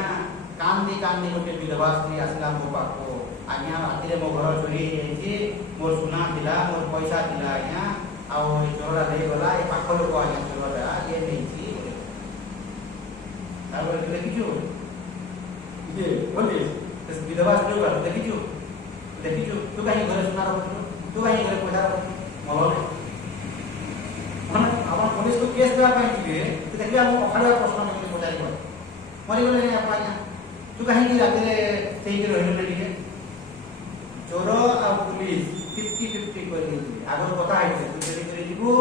କାନ୍ଦି କାନ୍ଦି ଗୋଟେ ବିଧବା ସ୍ତ୍ରୀ ଆସିଲା ମୋ ପାଖକୁ। ଆଜ୍ଞା ରାତିରେ ମୋ ଘର ଚୋରି ହେଇଯାଇଛି, ମୋର ସୁନା ଥିଲା, ମୋର ପଇସା ଥିଲା ଆଜ୍ଞା, ଆଉ ଏ ଚୋରଟା ନେଇଗଲା, ଏ ପାଖ ଲୋକ ଆଜ୍ଞା ଚୋରଟା ଇଏ ନେଇଛି। ତାପରେ ଦେଖିଛୁ ଇଏ ବୋଲି ବିଧବା ସ୍ତ୍ରୀ ଦେଖିଛୁ ଦେଖିଛୁ, ତୁ କାହିଁକି ଘରେ ସୁନା ରଖୁଛୁ, ତୁ କାହିଁକି ଘରେ ପଇସା ରଖୁଛୁ, ମଲ ମାନେ ଆପଣ ପୋଲିସକୁ କେସ୍ ଦେବା ପାଇଁ ଯିବେ, ଦେଖିବେ ଆମକୁ ଅଖାଡ଼ୁଆ ପ୍ରଶ୍ନ କେମିତି ପଚାରିବ, ମରିଗଲେ ନାହିଁ ଆପଣ ଆଜ୍ଞା, ତୁ କାହିଁକି ରାତିରେ ସେଇଠି ରହିଲେ ଟିକେ। ଚୋର ଆଉ ପୁଲିସ 50-50 କରିଦେଇଥିବେ, ଆଗରୁ କଥା ହେଇଥିଲେ ତୁ ଚୋରି କରି ଯିବୁ,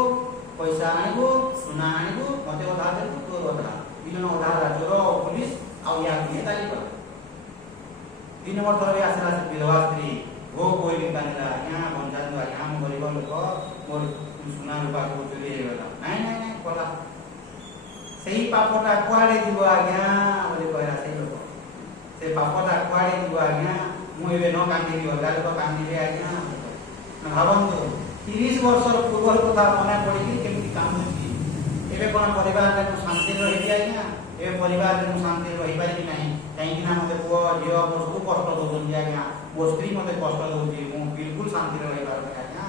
ପଇସା ଆଣିବୁ, ସୁନା ଆଣିବୁ, ମତେ ଅଧା ଦେବୁ, ତୋର ଅଧା, 2 ଜଣ ଅଧା ହେଲା, ଚୋର ଆଉ ପୁଲିସ ଆଉ ୟା କିଏ ତାରିଖ। 3 ନମ୍ବର ଥରରେ ଆସିଲା ସେ ବିଧବା ସ୍ତ୍ରୀ, ଭୋ କହିକି କାନ୍ଦିଲା, ଆଜ୍ଞା ବଞ୍ଚାନ୍ତୁ ଆଜ୍ଞା, ମୁଁ ଗରିବ ଲୋକ, ମୋର ସୁନା ରୂପା ସବୁ ଚୋରି ହେଇଗଲା। ନାଇଁ ନାଇଁ ନାଇଁ କଲା, ସେଇ ପାପଟା କୁଆଡ଼େ ଯିବ ଆଜ୍ଞା ବୋଲି କହିଲା ସେଇ ଲୋକ। ସେ ପାପଟା କୁଆଡ଼େ ଯିବ ଆଜ୍ଞା, ମୁଁ ଏବେ ନ କାନ୍ଦିବି ଅଲଗା ଲୋକ କାନ୍ଦିବେ ଆଜ୍ଞା। ଭାବନ୍ତୁ 30 ବର୍ଷର ପୂର୍ବର କଥା ମନେ ପଡ଼ିକି କେମିତି କାନ୍ଦୁଛି। ଏବେ କ'ଣ ପରିବାରରେ ମୁଁ ଶାନ୍ତିରେ ରହିବି ଆଜ୍ଞା, ଏବେ ପରିବାରରେ ମୁଁ ଶାନ୍ତିରେ ରହିପାରିବି ନାହିଁ, କାହିଁକିନା ମୋତେ ପୁଅ ଝିଅ ମୋ ସବୁ କଷ୍ଟ ଦେଉଛନ୍ତି ଆଜ୍ଞା, ମୋ ସ୍ତ୍ରୀ ମୋତେ କଷ୍ଟ ଦେଉଛି, ମୁଁ ବିଲକୁଲ ଶାନ୍ତିରେ ରହିପାରୁନି ଆଜ୍ଞା,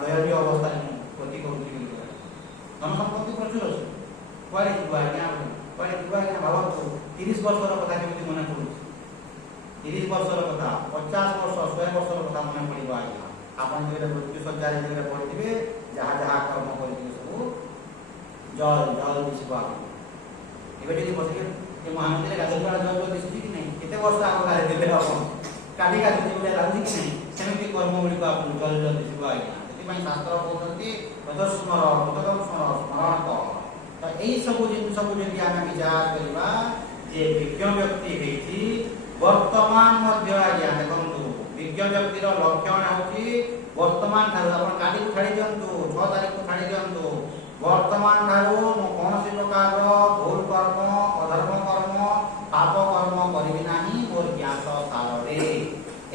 ଦୟନୀୟ ଅବସ୍ଥାରେ ମୁଁ ଗତି କରୁଛି। ଧନ ସମ୍ପତ୍ତି ପ୍ରଚୁର ଅଛି, କୁଆଡ଼େ ଯିବ ଆଜ୍ଞା, କୁଆଡ଼େ ଯିବ ଆଜ୍ଞା। ଭାବନ୍ତୁ 30 ବର୍ଷର କଥା କେମିତି ମନେ ପଡ଼ୁଛି, 30 ବର୍ଷର କଥା, 50 ବର୍ଷ 100 ବର୍ଷର କଥା ମନେ ପଡ଼ିବ ଆଜ୍ଞା। ଆପଣ ଯେତେବେଳେ ମୃତ୍ୟୁ ଶଯ୍ୟାରେ ଯେତେବେଳେ ପଡ଼ିଥିବେ, ଯାହା ଯାହା କର୍ମ କରିଥିବେ ସବୁ ଜଳ ଜଳ ଦିଶିବ ଆପଣଙ୍କୁ। ଏବେ ଯଦି ବସିକି ଏ ମହାନଦୀରେ ଗାଧୋଇବା ଜଳ ଦିଶୁଛି କି ନାହିଁ, କେତେ ବର୍ଷ ଆଗ ଗାଧୋଇଥିଲେ ଆପଣ, କାଲି ଗାଧୋଇଛି ବୋଲି ଲାଗୁଛି କି ନାହିଁ, ସେମିତି କର୍ମ ଗୁଡ଼ିକ ଆପଣଙ୍କୁ ଜଳ ଜଳ ଦିଶିବ ଆଜ୍ଞା। ସେଥିପାଇଁ ଶାସ୍ତ୍ର କହୁଛନ୍ତି ପ୍ରତସ୍ମର ପ୍ରତକଂ ସ୍ମର ସ୍ମରଣ କର। ତ ଏଇ ସବୁ ଜିନିଷକୁ ଯଦି ଆମେ ବିଚାର କରିବା, ଯେ ବିଜ୍ଞ ବ୍ୟକ୍ତି ହେଇଛି ବର୍ତ୍ତମାନ ମଧ୍ୟ ଆଜ୍ଞା ଦେଖନ୍ତୁ, ବିଜ୍ଞ ବ୍ୟକ୍ତିର ଲକ୍ଷଣ ହେଉଛି ବର୍ତ୍ତମାନ ଠାରୁ, ଆପଣ କାଲିକୁ ଛାଡ଼ି ଦିଅନ୍ତୁ, 6 ତାରିଖକୁ ଛାଡ଼ି ଦିଅନ୍ତୁ, ବର୍ତ୍ତମାନ ଠାରୁ ମୁଁ କୌଣସି ପ୍ରକାରର ଭୁଲ କର୍ମ, ଅଧର୍ମ କର୍ମ, ପାପ କର୍ମ କରିବି ନାହିଁ ମୋର ଜ୍ଞାତ କାଳରେ।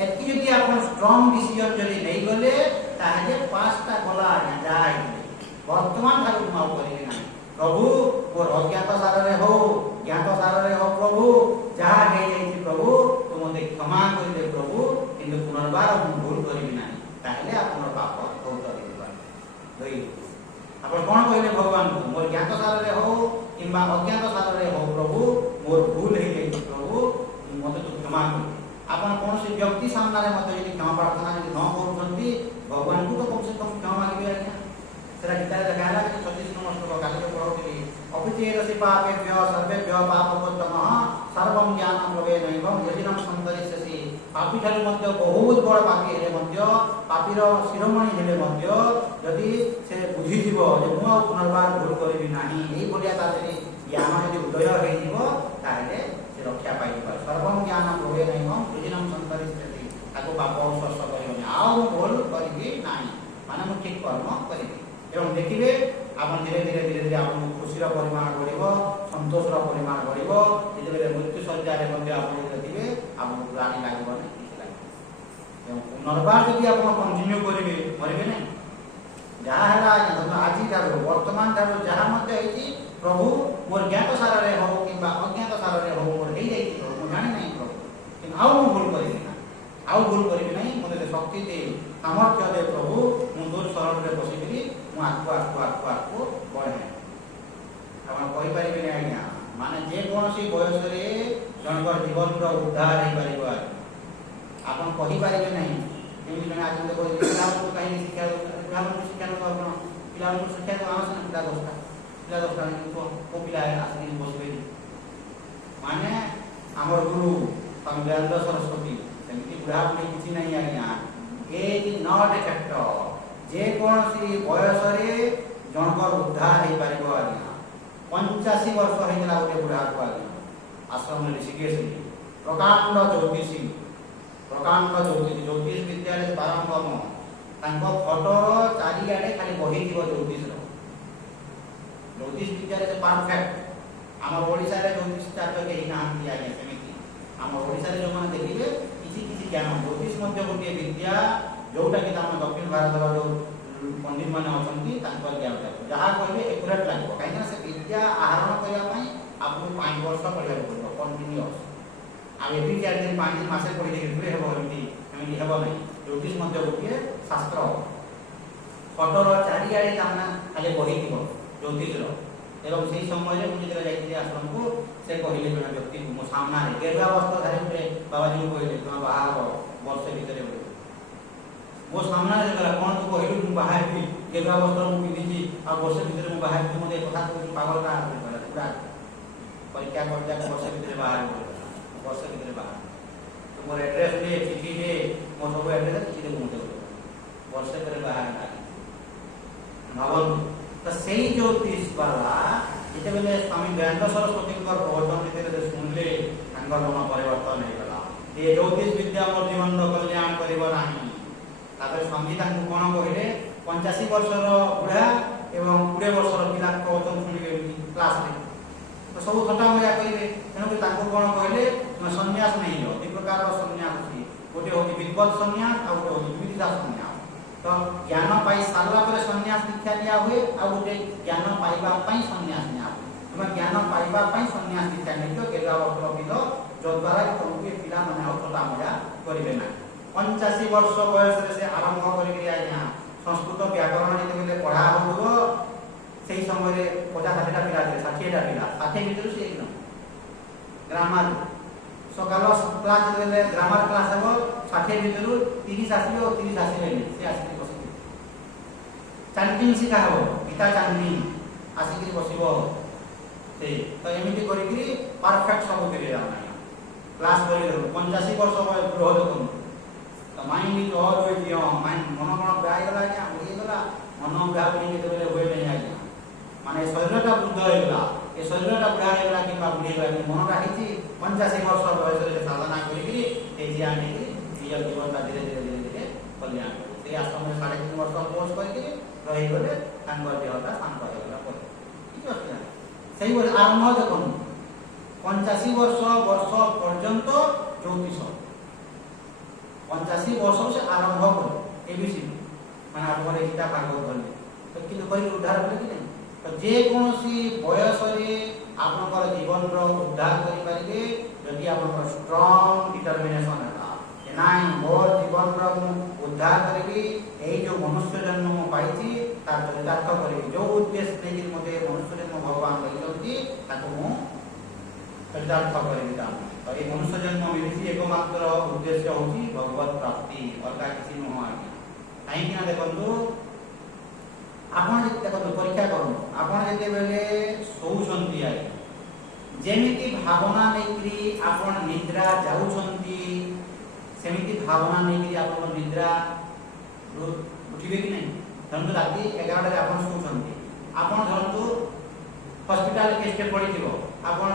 ଏତିକି ଯଦି ଆପଣ ଷ୍ଟ୍ରଙ୍ଗ ଡିସିଜନ ଯଦି ନେଇଗଲେ, ତାହେଲେ 5ଟା ଗଲା ଆଜ୍ଞା, ଯାହା ହେଇଥିଲେ ବର୍ତ୍ତମାନ ଠାରୁ ମୁଁ ଆଉ କରିବି ନାହିଁ। ପ୍ରଭୁ ମୋର ଅଜ୍ଞାତ ସାରରେ ହଉ ଜ୍ଞାତ ସାରରେ ହଉ, ପ୍ରଭୁ ଯାହା ହେଇଯାଇଛି ପ୍ରଭୁ ତୁ ମୋତେ କ୍ଷମା କରିଦେ ପ୍ରଭୁ, କିନ୍ତୁ ପୁନର୍ବାର ମୁଁ ଭୁଲ କରିବି ନାହିଁ। ତାହେଲେ ଆପଣର ପାପ ବହୁତ ହେଇଯିବ। ଆପଣ କ'ଣ କହିଲେ ଭଗବାନଙ୍କୁ, ମୋର ଜ୍ଞାତ ସାରରେ ହଉ କିମ୍ବା ଅଜ୍ଞାତ ସାରରେ ହଉ, ପ୍ରଭୁ ମୋର ଭୁଲ ହେଇଯାଇଛି, ପ୍ରଭୁ ମୋତେ ତୁ କ୍ଷମା କରିଦେ। ଆପଣ କୌଣସି ବ୍ୟକ୍ତି ସାମ୍ନାରେ ମୋତେ ଯଦି କ୍ଷମା ପ୍ରାର୍ଥନା ଯଦି ନ କରୁଛନ୍ତି, ଭଗବାନଙ୍କୁ ତ କମ ସେ କମ କ୍ଷମା ମାଗିବେ ଆଜ୍ଞା। ସେଟା ଗୀତାରେ ଲେଖା ହେଲା, 36 ନମ୍ବର ଶ୍ଲୋକ କାଲିରେ ପଢ଼ୁଥିଲି, ଅପିଚେଦସି ପାପେଭ୍ୟ ସର୍ବେଭ୍ୟ ପାପକୋତ୍ତମଃ ସର୍ବଂ ଜ୍ଞାନଂ ପ୍ରବେନୈବଂ ୟଜିନଂ ସନ୍ତରିଷ୍ୟସି। ପାପୀ ଠାରୁ ମଧ୍ୟ ବହୁତ ବଡ଼ ପାପୀ ହେଲେ ମଧ୍ୟ, ପାପୀର ଶିରୋମଣି ହେଲେ ମଧ୍ୟ ଯଦି ସେ ବୁଝିଯିବ ଯେ ମୁଁ ଆଉ ପୁନର୍ବାର ଭୁଲ କରିବି ନାହିଁ, ଏଇଭଳିଆ ତା ଯଦି ଜ୍ଞାନ ଯଦି ଉଦୟ ହେଇଯିବ, ତାହେଲେ ସେ ରକ୍ଷା ପାଇଯିବ। ସର୍ବଂ ଜ୍ଞାନଂ ପ୍ରବେନୈବଂ ୟଜିନଂ ସନ୍ତରିଷ୍ୟସି, ତାକୁ ପାପ ସ୍ପର୍ଶ କରିବନି, ଆଉ ମୁଁ ଭୁଲ କରିବି ନାହିଁ, ମାନେ ମୁଁ ଠିକ କର୍ମ କରିବି। ଏବଂ ଦେଖିବେ ଆପଣ ଧୀରେ ଧୀରେ ଆପଣଙ୍କୁ ଖୁସିର ପରିମାଣ ବଢ଼ିବ, ସନ୍ତୋଷର ପରିମାଣ ବଢ଼ିବ। ଯେତେବେଳେ ମୃତ୍ୟୁ ଶଯ୍ୟାରେ ମଧ୍ୟ ଆପଣ ଥିବେ ଆପଣଙ୍କୁ ଗ୍ଲାନି ଲାଗିବନି, କିଛି ଲାଗିବ। ଏବଂ ପୁନର୍ବାର ଯଦି ଆପଣ କଣ୍ଟିନ୍ୟୁ କରିବେ, ମରିବେ ନାହିଁ। ଯାହା ହେଲା ଆଜି ଠାରୁ ବର୍ତ୍ତମାନ ଠାରୁ ଯାହା ମଧ୍ୟ ହେଇଛି ପ୍ରଭୁ ମୋର ଜ୍ଞାତ ସାରରେ ହଉ କିମ୍ବା ଅଜ୍ଞାତ ସାରରେ ହଉ ମୋର ହେଇଯାଇଛି ପ୍ରଭୁ, ମୁଁ ଜାଣି ନାହିଁ ପ୍ରଭୁ, କିନ୍ତୁ ଆଉ ମୁଁ ଭୁଲ କରିବି ନା, ଆଉ ଭୁଲ କରିବି ନାହିଁ। ମୋତେ ଶକ୍ତି ଦେ, ସାମର୍ଥ୍ୟ ଦେ ପ୍ରଭୁ, ମୁଁ ତୋର ଶରଣରେ ବସିକିରି ମୁଁ ଆଗକୁ ବଢ଼େ। ଆପଣ କହିପାରିବେନି ଆଜ୍ଞା, ମାନେ ଯେକୌଣସି ବୟସରେ ଜଣଙ୍କର ଜୀବନର ଉଦ୍ଧାର ହେଇପାରିବ। ଆପଣ କହିପାରିବେ ନାହିଁ। ଏମିତି ଜଣେ ଆଜି କହିଲେ ପିଲାମାନଙ୍କୁ କାହିଁକି ଶିକ୍ଷା ପିଲାମାନଙ୍କୁ ଶିକ୍ଷା ଦେବ, ଆପଣ ପିଲାମାନଙ୍କୁ ଶିକ୍ଷା ଦେବ ଆମ ସାଙ୍ଗେ ପିଲା ଦଶଟା କେଉଁ ପିଲା ଆସିକି ବସିବେ, ମାନେ ଆମର ଗୁରୁ ସ୍ୱାମୀ ଦୟାନନ୍ଦ ସରସ୍ୱତୀ ସେମିତି ବୁଢ଼ାବୁଢ଼ୀ କିଛି ନାହିଁ ଆଜ୍ଞା। Age not a factor. ଯେକୌଣସି ବୟସରେ ଜଣଙ୍କର ଉଦ୍ଧାର ହେଇପାରିବ ଆଜ୍ଞା। 85 ବର୍ଷ ହେଇଥିଲା ଗୋଟେ ବୁଢ଼ାକୁ ଆଜ୍ଞା, ଆଶ୍ରମରେ ଋଷିକେଶରେ ପ୍ରକାଣ୍ଡ ଜ୍ୟୋତିଷୀ ବିଦ୍ୟାରେ ପାରଙ୍ଗମ। ତାଙ୍କ ଫଟୋର ଚାରିଆଡ଼େ ଖାଲି ବହିଥିବ ଜ୍ୟୋତିଷ ବିଦ୍ୟାରେ ସେ ପରଫେକ୍ଟ। ଆମ ଓଡ଼ିଶାରେ ଜ୍ୟୋତିଷ ଚାର୍ଜ କେହି ନାହାନ୍ତି ଆଜ୍ଞା ସେମିତି। ଆମ ଓଡ଼ିଶାରେ ଯେଉଁମାନେ ଦେଖିବେ କିଛି ଜ୍ଞାନ, ଜ୍ୟୋତିଷ ମଧ୍ୟ ଗୋଟିଏ ବିଦ୍ୟା, ଯେଉଁଟାକି ଆମ ଦକ୍ଷିଣ ଭାରତର ଯେଉଁ ପଣ୍ଡିତମାନେ ଅଛନ୍ତି ତାଙ୍କର ଜ୍ଞାନ ଯାହା କହିବେ ଏକୁରେଟ୍ ଲାଗିବ। କାହିଁକିନା ସେ ବିଦ୍ୟା ଆହରଣ କରିବା ପାଇଁ ଆପଣଙ୍କୁ 5 ବର୍ଷ ପଢ଼ିବାକୁ ପଡ଼ିବ କଣ୍ଟିନ୍ୟୁଅସ୍। ଆଉ ଏଭଳି 4 ଦିନ 5 ଦିନ ମାସେ ପଢ଼ି ଦେଇକି ହେବ, ଏମିତି ହେବ ନାହିଁ। ଜ୍ୟୋତିଷ ମଧ୍ୟ ଗୋଟିଏ ଶାସ୍ତ୍ର। ଫଟୋର ଚାରିଆଡ଼େ ତାମାନେ ଖାଲି ବହିଥିବ ଜ୍ୟୋତିଷର। ଏବଂ ସେହି ସମୟରେ ମୁଁ ଯେତେବେଳେ ଯାଇଥିଲି ଆଶ୍ରମକୁ, ସେ କହିଲେ ଜଣେ ବ୍ୟକ୍ତିକୁ ମୋ ସାମ୍ନାରେ ଗେରୁଆ ବସ୍ତ୍ର ଧାରି ଗୋଟେ ବାବାଜୀଙ୍କୁ କହିଲେ ତୁମେ ବାହା ହେବ ବର୍ଷେ ଭିତରେ ବୋଲି। ମୋ ସାମ୍ନାରେ ଗଲା, କ'ଣ ତୁ କହିଲୁ ମୁଁ ବାହା ହେବି, ଗେରୁଆ ବସ୍ତ୍ର ମୁଁ ପିନ୍ଧିଛି ଆଉ ବର୍ଷେ ଭିତରେ ମୁଁ ବାହା ହେବି, ମୋତେ କଥା କହୁଛି ପାଗଳଟା ପୁରା ପରୀକ୍ଷା କରିଯାକ ବର୍ଷେ ଭିତରେ ବାହା ହେବି, ବର୍ଷେ ଭିତରେ ବାହା ହେବି। ମୋର ଆଡ୍ରେସ୍ ଦେ, ଚିଠି ଦେ, ମୋ ସବୁ ଆଡ୍ରେସ୍ ଚିଠି ଦେବୁ ମୋତେ ବର୍ଷେ ପରେ ବାହା ହେଲା। ଭାବନ୍ତୁ ତ ସେଇ ଜ୍ୟୋତିଷ ବାଲା ଯେତେବେଳେ ସ୍ୱାମୀ ଦୟାନନ୍ଦ ସରସ୍ୱତୀଙ୍କ ପ୍ରବଚନ ଯେତେବେଳେ ଶୁଣିଲେ ତାଙ୍କର ମନ ପରିବର୍ତ୍ତନ ହେଇଗଲା। ଏ ଜ୍ୟୋତିଷ ବିଦ୍ୟା ମୋର ଜୀବନର କଲ୍ୟାଣ କରିବ ନାହିଁ। ତାପରେ ସ୍ୱାମୀ ତାଙ୍କୁ କ'ଣ କହିଲେ, 85 ବର୍ଷର ବୁଢ଼ା ଏବଂ 20 ବର୍ଷର ପିଲା ପ୍ରବଚନ ଶୁଣିବେ କ୍ଲାସରେ, ତ ସବୁ ଥଟ୍ଟା ମଜା କରିବେ। ତେଣୁକରି ତାଙ୍କୁ କ'ଣ କହିଲେ, ସନ୍ନ୍ୟାସ ନେଇଯାଅ। 2 ପ୍ରକାରର ସନ୍ନ୍ୟାସ ଅଛି, ଗୋଟେ ହେଉଛି ବିଦ୍ବତ୍ ସନ୍ନ୍ୟାସ ଆଉ ଗୋଟେ ହେଉଛି ବିଦିତା ସନ୍ନ୍ୟାସ। ତ ଜ୍ଞାନ ପାଇ ସାରିଲା ପରେ ସନ୍ନ୍ୟାସ ଦୀକ୍ଷା ଦିଆ ହୁଏ, ଆଉ ଗୋଟେ ଜ୍ଞାନ ପାଇବା ପାଇଁ ସନ୍ନ୍ୟାସ ନିଆ ହୁଏ। ତୁମେ ଜ୍ଞାନ ପାଇବା ପାଇଁ ସନ୍ନ୍ୟାସ ଦୀକ୍ଷା ନେଇଛ, ଗେରୁଆ ବସ୍ତ୍ର ପିନ୍ଧ, ଯଦ୍ୱାରା କି ତୁମକୁ ଏ ପିଲାମାନେ ଆଉ ଥଟ୍ଟା ମଜା କରିବେ ନାହିଁ। 85 ବର୍ଷ ବୟସରେ ସେ ଆରମ୍ଭ କରିକି ଆଜ୍ଞା ସଂସ୍କୃତ ବ୍ୟାକରଣ ଯେତେବେଳେ ପଢ଼ା ହେଉଥିବ, ସେହି ସମୟରେ 50-60ଟା ପିଲା ଥିଲେ, 60ଟା ପିଲା, 60 ଭିତରୁ ସେ ଗ୍ରାମାର ସକାଳ କ୍ଲାସ୍ ଯେତେବେଳେ ଗ୍ରାମାର କ୍ଲାସ୍ ହେବ, 60 ଭିତରୁ 30 ଆସିବେ ଓ 30 ଆସିବେନି, ସେ ଆସିକି ବସିବେ। ଚାନ୍ଦିନ ଶିଖା ହେବ, ଗୀତା ଚାନ୍ଦିନ ଆସିକି ବସିବ ସେ। ତ ଏମିତି କରିକି ପରଫେକ୍ଟ ସବୁ କରିବେ ଆମେ କ୍ଲାସ୍ କରିଦେବୁ। 85 ବର୍ଷ ବୟସ ଗ୍ରହ ଦେଖନ୍ତୁ। ତ mind is always young. Mind ମନ କ'ଣ ବୁଢ଼ା ହେଇଗଲା ଆଜ୍ଞା, ବୁଢ଼ିଗଲା। ମନ ବୁଢ଼ା ବୁଢ଼ି ଯେତେବେଳେ ହୁଏ ନାହିଁ ଆଜ୍ଞା, ମାନେ ଶରୀରଟା ବୃଦ୍ଧ ହେଇଗଲା, ଏ ଶରୀରଟା ବୁଢ଼ା ହେଇଗଲା କିମ୍ବା ବୁଢ଼ୀ ହେଇଗଲା, କିନ୍ତୁ ମନଟା ହେଇଛି 85 ବର୍ଷ ବୟସରେ ସାଧନା କରିକିରି ତେଜି ଆଣିକିରି ନିଜ ଜୀବନଟା ଧୀରେ ଧୀରେ କଲ୍ୟାଣ କରିବେ। ସେଇ ଆଶ୍ରମରେ 3.5 ବର୍ଷ କୋର୍ସ କରିକିରି ରହିଗଲେ, ତାଙ୍କର ଦେହଟା ଶାନ୍ତ ହେଇଗଲା ପରେ କିଛି ଅସୁବିଧା ନାହିଁ। ସେଇଭଳି ଆରମ୍ଭ ଦେଖନ୍ତୁ, 85 ବର୍ଷ ପର୍ଯ୍ୟନ୍ତ ଜ୍ୟୋତିଷ, 85 ବର୍ଷରୁ ସେ ଆରମ୍ଭ କଲେ ଏବିସିଡି, ମାନେ ଆପଣଙ୍କର ଏଇଟା ଭାଗବତ ଧରିଲେ, ତ କିନ୍ତୁ କହିଲେ ଉଦ୍ଧାର କଲେ କି ନାହିଁ। ତ ଯେକୌଣସି ବୟସରେ ଆପଣଙ୍କର ଜୀବନର ଉଦ୍ଧାର କରିପାରିବେ ଯଦି ଆପଣଙ୍କର ଷ୍ଟ୍ରଙ୍ଗ ଡିଟରମିନେସନ ହେଲା ଯେ ନାଇଁ ମୋର ଜୀବନର ମୁଁ ଉଦ୍ଧାର କରିବି, ଏଇ ଯେଉଁ ମନୁଷ୍ୟ ଜନ୍ମ ମୁଁ ପାଇଛି ତାର ଚରିତାର୍ଥ କରିବି, ଯେଉଁ ଉଦ୍ଦେଶ୍ୟ ନେଇକି ମୋତେ ମନୁଷ୍ୟ ଜନ୍ମ ଭଗବାନ ଦେଇଛନ୍ତି ତାକୁ ମୁଁ ଚରିତାର୍ଥ କରିବି। ତ এই ମନୁଷ୍ୟ ଜନ୍ମ ମିଳିଛି ଏକମାତ୍ର ଉଦ୍ଦେଶ୍ୟ ହେଉଛି ଭଗବତ ପ୍ରାପ୍ତି, ଅଲଗା କିଛି ନୁହଁ ଆଜ୍ଞା। କାହିଁକି ନା ଦେଖନ୍ତୁ, ଆପଣ ଦେଖନ୍ତୁ ପରୀକ୍ଷା କରନ୍ତୁ, ଆପଣ ଯେତେବେଳେ ଶୋଉଛନ୍ତି ଆଜ୍ଞା, ଯେମିତି ଭାବନା ନେଇକରି ଆପଣ ନିଦ୍ରା ଯାଉଛନ୍ତି, ସେମିତି ଭାବନା ନେଇକରି ଆପଣ ନିଦ୍ରା ଉଠିବେ କି ନାହିଁ। ଧରନ୍ତୁ ରାତି 11টাରେ ଆପଣ ଶୋଉଛନ୍ତି, ଆପଣ ଧରନ୍ତୁ ହସ୍ପିଟାଲ କେସ୍ଟେ ପଡ଼ିଥିବ, ଆପଣ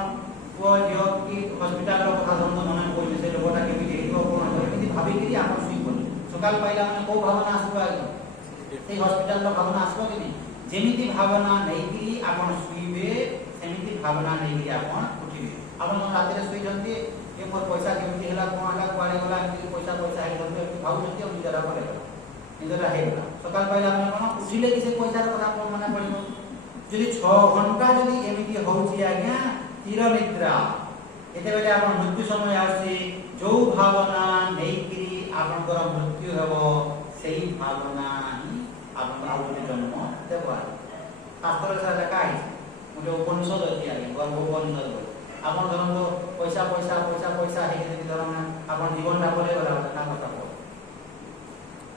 ପୁଅ ଝିଅ କି ହସ୍ପିଟାଲର କଥା ଧରନ୍ତୁ ମନେ ପଡ଼ିଲେ, ସେ ରୋଗଟା କେମିତି ହେଇଥିବ କ'ଣ ହେବ ଏମିତି ଭାବିକିରି ଆପଣ ଶୋଇପଡ଼ିଲେ, ସକାଳ ପାଇଲା ମାନେ କେଉଁ ଭାବନା ଆସିବ ଆଜ୍ଞା, ସେଇ ହସ୍ପିଟାଲର ଭାବନା ଆସିବ କି ନାହିଁ। जेमिति भावना नहीं आपण सुइबे सेमिति भावना नहीं आपण उठिबे आपण रात रे सुइ जंती ए मोर पैसा केमिति हला कोन हला कुआडे गला एमिति पैसा पैसा हे जंती भाउ जंती हम निजरा पले निजरा हेला सकाल पहिले आपण कोन उठिले कि से पैसा र कथा कोन माने पड़िबो जदि 6 घंटा जदि एमिति होउची आज्ञा तीर निद्रा एते बेले आपण मृत्यु समय आसी जो भावना नहीं आपनकर मृत्यु हेबो सेही भावना ही आपन आउटे जन्म देबो शास्त्र से लेखा है मुझे उपनिषद अछि आगे गर्भ उपनिषद आपन धरम तो पैसा पैसा पैसा पैसा हे कि धरम आपन जीवन ता बोले गला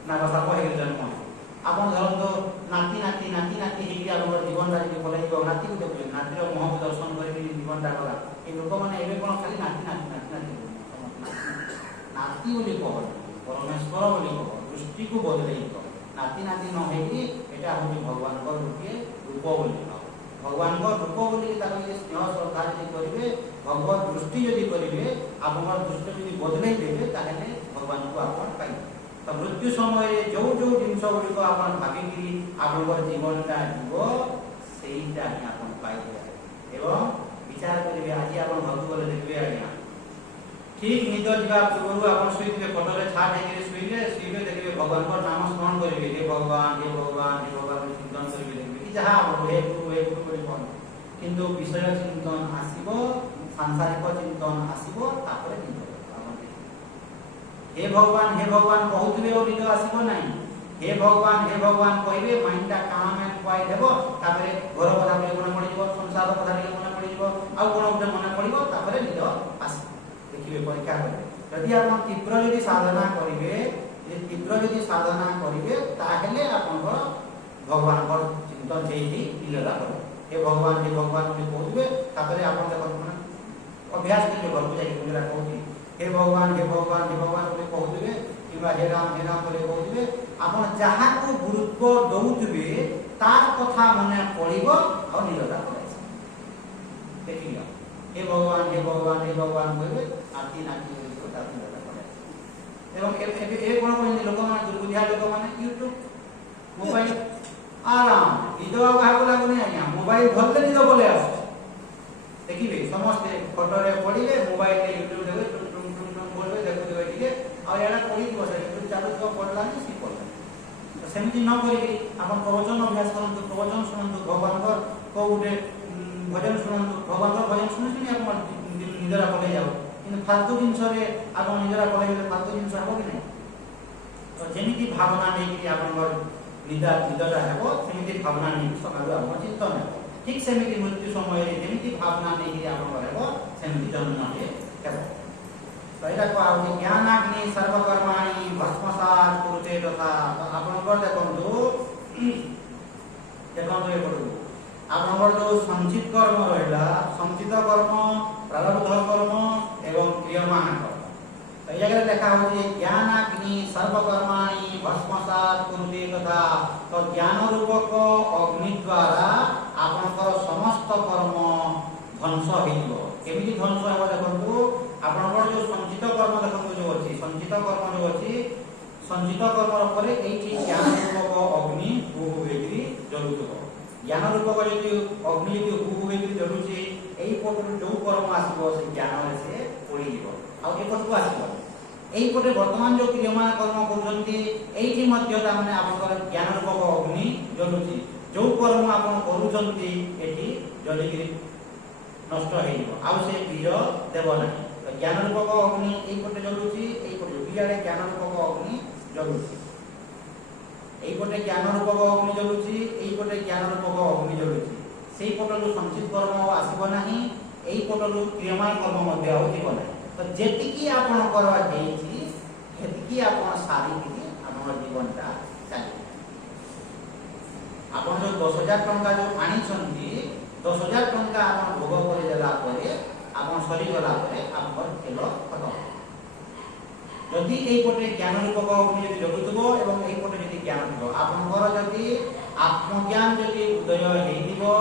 ना কথা কই জন্ম आपन धरम तो नाती नाती नाती नाती हे कि आपन जीवन ता कि बोले जो नाती को देखो नातीर मोह दर्शन करी जीवन ता गला ए लोक माने एबे कोन खाली नाती नाती नाती नाती नाती बोली कह परमेश्वर बोली कह दृष्टि को बदलई कह नाती नाती न हे कि एटा हम भगवान को रूप बोली भगवान को रूप बोली ताको जे स्नेह श्रद्धा जे करिवे भगवत दृष्टि यदि करिवे आपन दृष्टि यदि बदलई देबे ताहेले भगवान को आपन पाई तो मृत्यु समय जो जो जिंस गुडी को आपन भाबी कि आपन जीवन ता जीवो सेईटा ही आपन पाई एवं विचार करिवे आज आपन भक्ति बोले देखबे आज्ञा ठीक निद जीवा पूर्व आपन सुइते फोटो रे छाट हे सुइले देखबे भगवान को नाम स्मरण करिवे हे भगवान हे भगवान हे भगवान चिंतन करिवे देखबे कि जहा हे गुरु बोली कोन किंतु विषय चिंतन आसीबो सांसारिक चिंतन आसीबो तापर निद हे भगवान कहउतबे ओ निद आसीबो नाही हे भगवान कहिबे माइंडा काम एंड क्वाइट हेबो तापर घर कथा बोले कोन पड़ी जीवो संसार कथा बोले कोन पड़ी जीवो आ कोन उठे मन पड़िबो तापर निद आसी देखिए परीक्षा करें यदि आप तीव्र यदि साधना करिवे ताहेले आपन भगवान को चिंतन जेही निलला कर हे भगवान बोली कहबे तापर आपन देखो अभ्यास करिवे घर को जाई केरा कहबे हे भगवान बोली कहबे किबा हे राम बोली कहबे आपन जहा को गुरुत्व दउतबे तार कथा मने पड़िबो आ निलला करे देखियो हे भगवान कहबे आती नाती कथा निलला करे एवं ए कोन कोन लोक मान दुर्बुद्धिया लोक माने यूट्यूब मोबाइल आराम निद काहाको लागुनी आज्ञा मोबाइल भरले निद बोले आस देखिबे समस्त फोटो रे पड़िले मोबाइल रे यूट्यूब देबे टुम बोलबे देखु देबे ठीक है आ एडा पड़ी बसे यूट्यूब चालू तो पड़ला नि सी पड़ला तो सेमिति न करिबी आपन प्रवचन अभ्यास करंतु प्रवचन सुनंतु भगवान को उठे भजन सुनंतु भगवान को भजन सुनि आपन निदरा पले जाओ किंतु फालतू जिंस रे आपन निदरा पले फालतू जिंस हबो कि नै तो जेमिति भावना नै कि आपन निदरा हेबो सेमिति भावना नै सकाळु आपन चिंतन हेबो ठीक सेमिति मृत्यु समय रे जेमिति भावना नै कि आपन हेबो सेमिति जन्म हेबो पहिला को आउ ज्ञानाग्नि सर्वकर्माणि भस्मसात् कुरुते तथा आपन को देखंतु ए पडु आपन जो संचित कर्म रहला संचित कर्म प्रारब्ध कर्म एवं क्रियमाण कर्म तो जगह लिखा होची ज्ञानाग्नि सर्वकर्माणि भस्मसात् कुरुते तथा तो ज्ञान रूपक अग्नि द्वारा आपनकर समस्त कर्म ध्वंस हेइबो केमिति ध्वंस हेबो देखंतु आपनकर जो संचित कर्म देखंतु जो अछि संचित कर्म परे एठी ज्ञान रूपक अग्नि हुहुबेगिरी जलुतो ज्ञान रूपक यदि अग्नि यदि हुहुबेगिरी जलुची एई पटु जो कर्म आसीबो से ज्ञान रे से पड़ी जीवो आ ए पटु आसीबो एई पटे वर्तमान जो क्रियमान कर्म करजंती एठी मध्य ता माने आपनकर ज्ञान रूपक अग्नि जलुची जो कर्म आपन करूजंती एठी जलिगिरी नष्ट हेइबो आ से बीज देबो नाही तो ज्ञान रूपक अग्नि एई पटे जलुची एई पटे बियारे ज्ञान रूपक अग्नि जलुची एई पटे ज्ञान रूपक अग्नि जलुची एई पटे ज्ञान रूपक अग्नि जलुची सेई पटलु संचित कर्म आसीबो नाही एई पटलु क्रियमान कर्म मध्ये होइबो नाही तो जेतिकी आपण करवा हेछि हेतिकी आपण सारी कि आपण जीवनटा चाली आपण जो 10000 टंका जो आनी छंती 10000 टंका आपण भोग करे देला परे आपण सरी गला परे आपण खेल खतम यदि एई पटे ज्ञान रूपक अग्नि यदि जलुतबो एवं एई पटे यदि ज्ञान थबो आपनकर यदि आत्मज्ञान यदि उदय हेइदिबो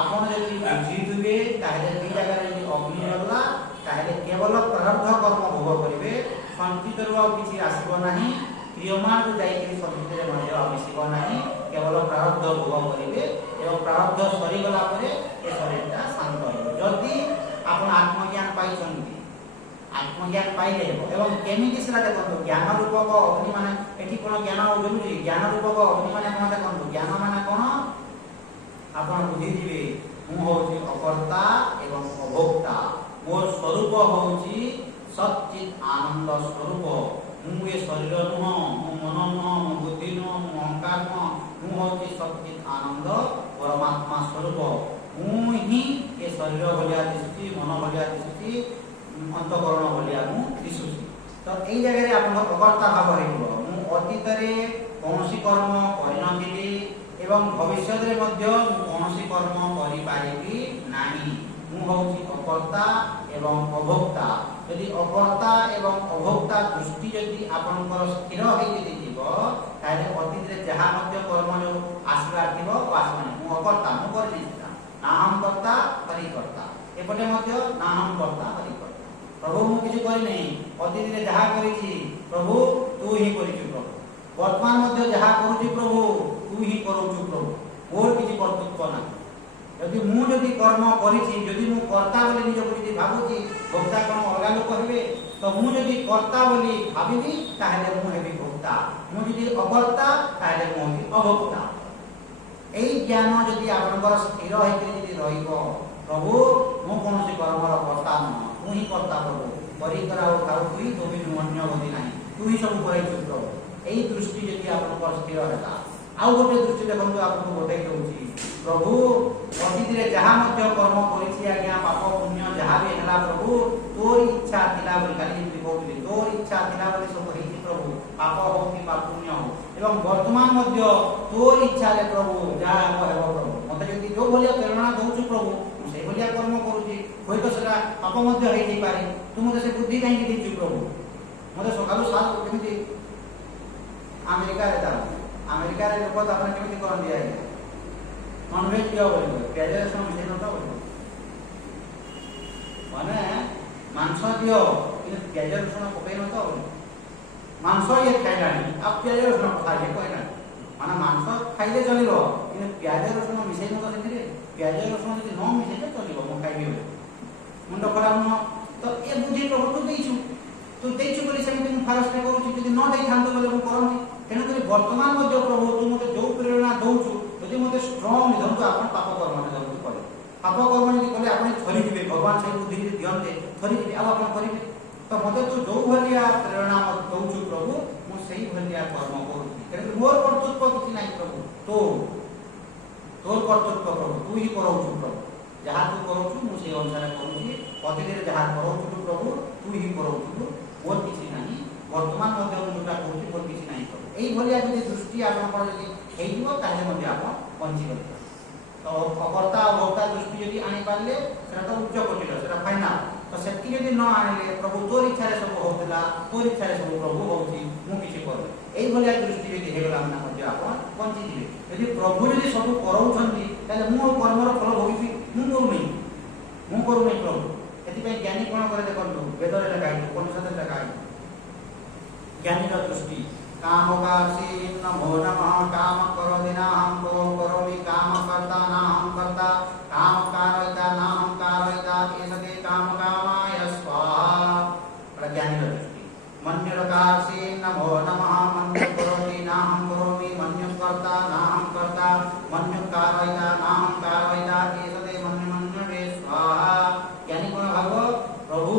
आपण यदि बुझिदिबे ताहेले एई जगह रे यदि अग्नि जलला ताहेले केवल प्रारब्ध कर्म भोग करिवे संचित रो किछि आसीबो नाही क्रियमान जाई कि संचित रे मध्य आसीबो नाही केवल प्रारब्ध भोग करेंगे एवं प्रारब्ध सरीगला परे ए शरीरटा शांत हो जदि आपण आत्मज्ञान पाइछन्ती आत्मज्ञान पाइले एवं केमिति सेला देखो ज्ञान रूपक अग्नि माने एठी कोन ज्ञान जरूरी ज्ञान रूपक अग्नि माने कोन देखो ज्ञान माने कोन आपण बुझी दिबे मु होची अकर्ता एवं अभोक्ता मोर स्वरूप होची सच्चित आनंद स्वरूप मु ये शरीर नुह मु मन नुह मु बुद्धि नुह मु अहंकार नुह मु होची सच्चित आनंद परमात्मा स्वरूप मु ही ये शरीर भलिया दिसुची मन भलिया दिसुची अंतकरण भलिया मु दिसुची तो एई जगह रे आपण अकर्ता भाव हेबो मु अतीत रे कोनोसी कर्म करिनथिली एवं भविष्य रे मध्य मु कोनोसी कर्म करि पारिबी नाही मु होची अकर्ता एवं अभोक्ता यदि अकर्ता एवं अभोक्ता दृष्टि यदि आपनकर स्थिर होई दिबो ताले अतीत रे जहा मध्य कर्म जो आसला थिबो वासना मु अकर्ता मु करनिता ना हम कर्ता हरि कर्ता एपटे मध्य ना हम कर्ता हरि कर्ता प्रभु मु किछि करि नै अतीत रे जहा करिछि प्रभु तू ही करिछु प्रभु वर्तमान मध्य जहा करूछि प्रभु तू ही करूछु प्रभु मोर किछि कर्तृत्व ना यदि मु जदि कर्म करिछि यदि मु कर्ता बोली निज बुझि भाबुछि भोक्ता कोन अलगा लोक हेबे तो मु जदि कर्ता बोली भाबिबी ताहेले मु हेबी भोक्ता मु जदि अकर्ता ताहेले मु हेबी अभोक्ता एई ज्ञान जदि आपनकर स्थिर होइके जदि रहिबो प्रभु मु कोनोसी कर्मर कर्ता न तू ही कर्ता प्रभु करि कराओ खाउ तुई तो भी अन्य गति नाही तू ही सब करैछु प्रभु एई दृष्टि जदि आपनकर स्थिर होला आउ गोटे दृष्टि देखंतु आपको बतै दउछि प्रभु अतीत रे जहा मध्य कर्म करिछि आज्ञा पाप पुण्य जहा भी हला प्रभु तोर इच्छा थिला बोली काली जे कहउछि तोर इच्छा थिला बोली सब हेछि प्रभु पाप हो कि पाप पुण्य हो एवं वर्तमान मध्य तोर इच्छा रे प्रभु जहा हो प्रभु मते जदि जो भलिया प्रेरणा दउछु प्रभु से भलिया कर्म करूछि होय तो सेटा पाप मध्य हेइ पारे तू मते से बुद्धि काहे दिछु प्रभु मते सकालु साल केमिति अमेरिका रे दाम अमेरिका रे लोक तापर केमिति करन दिया नॉनवेज किया बोलिबो प्याज रसुन मिसेइ नता बोलिबो माने मांस दियो कि प्याज रसुन पकाइ नता बोलिबो मांस ये खाइलानी अब प्याज रसुन खाइले कहना माने मांस खाइले चलिबो कि प्याज रसुन मिसेइ नता सेतिरे प्याज रसुन जदि न मिसेइ चलिबो म खाइबी मुंड खराब न तो ए बुद्धि प्रभु तू देइछु बोली सेमिति मु फारस्ट करूछि जदि न देइ थांतो बोले मु करंती तेनु करी वर्तमान मध्य प्रभु तू मते जो प्रेरणा दउछु यदि मते स्ट्रांग धरतु आपण पाप कर्म ने धरतु करे पाप कर्म यदि कले आपण थरी दिबे भगवान से बुद्धि दियन्ते थरी दिबे अब आपण करिबे तो मते तू जो भलिया प्रेरणा मत दउछु प्रभु मु सेही भलिया कर्म करूछि तेनु मोर कर्तृत्व किछि नाही प्रभु तोर कर्तृत्व प्रभु तू ही करौछु प्रभु जहा तू करौछु मु से अनुसार करूछि अतीत रे जहा करौछु प्रभु तू ही करौछु मोर किछि नाही वर्तमान मध्य जोटा करूछि मोर किछि नाही एई भलिया जदि दृष्टि आपन जदि हेइबो ताले मध्य आपन पंची करबो तो अकर्ता अभोक्ता दृष्टि जदि आनि पारले सेटा तो उच्च कोटिर सेटा फाइनल तो सेति जदि न आनिले प्रभु तोर इच्छा रे सब होतला तोर इच्छा रे सब प्रभु होउछि मु किछि कर एई भलिया दृष्टि जदि हेगला हमना मध्य आपन पंची दिबे यदि प्रभु जदि सब करौछन्ती ताले मु कर्मर फल भोगिबी मु करू नै प्रभु एति पे ज्ञानी कोन करे देखंतु वेद रे लगाइ उपनिषद रे लगाइ ज्ञानी रा दृष्टि कामकासी नमो नमः काम करोदिनाहं करोमि काम कर्ता नाहं कर्ता काम कारयिता नाहं कारयिता एषते काम कामाय स्वाहा प्रज्ञानी दृष्टि मन्युरकासी नमो नमः मन्यु करोति नाहं करोमि मन्यु कर्ता नाहं कर्ता मन्यु कारयिता नाहं कारयिता एषते मन्युवे स्वाहा ज्ञानी कोन भाव प्रभु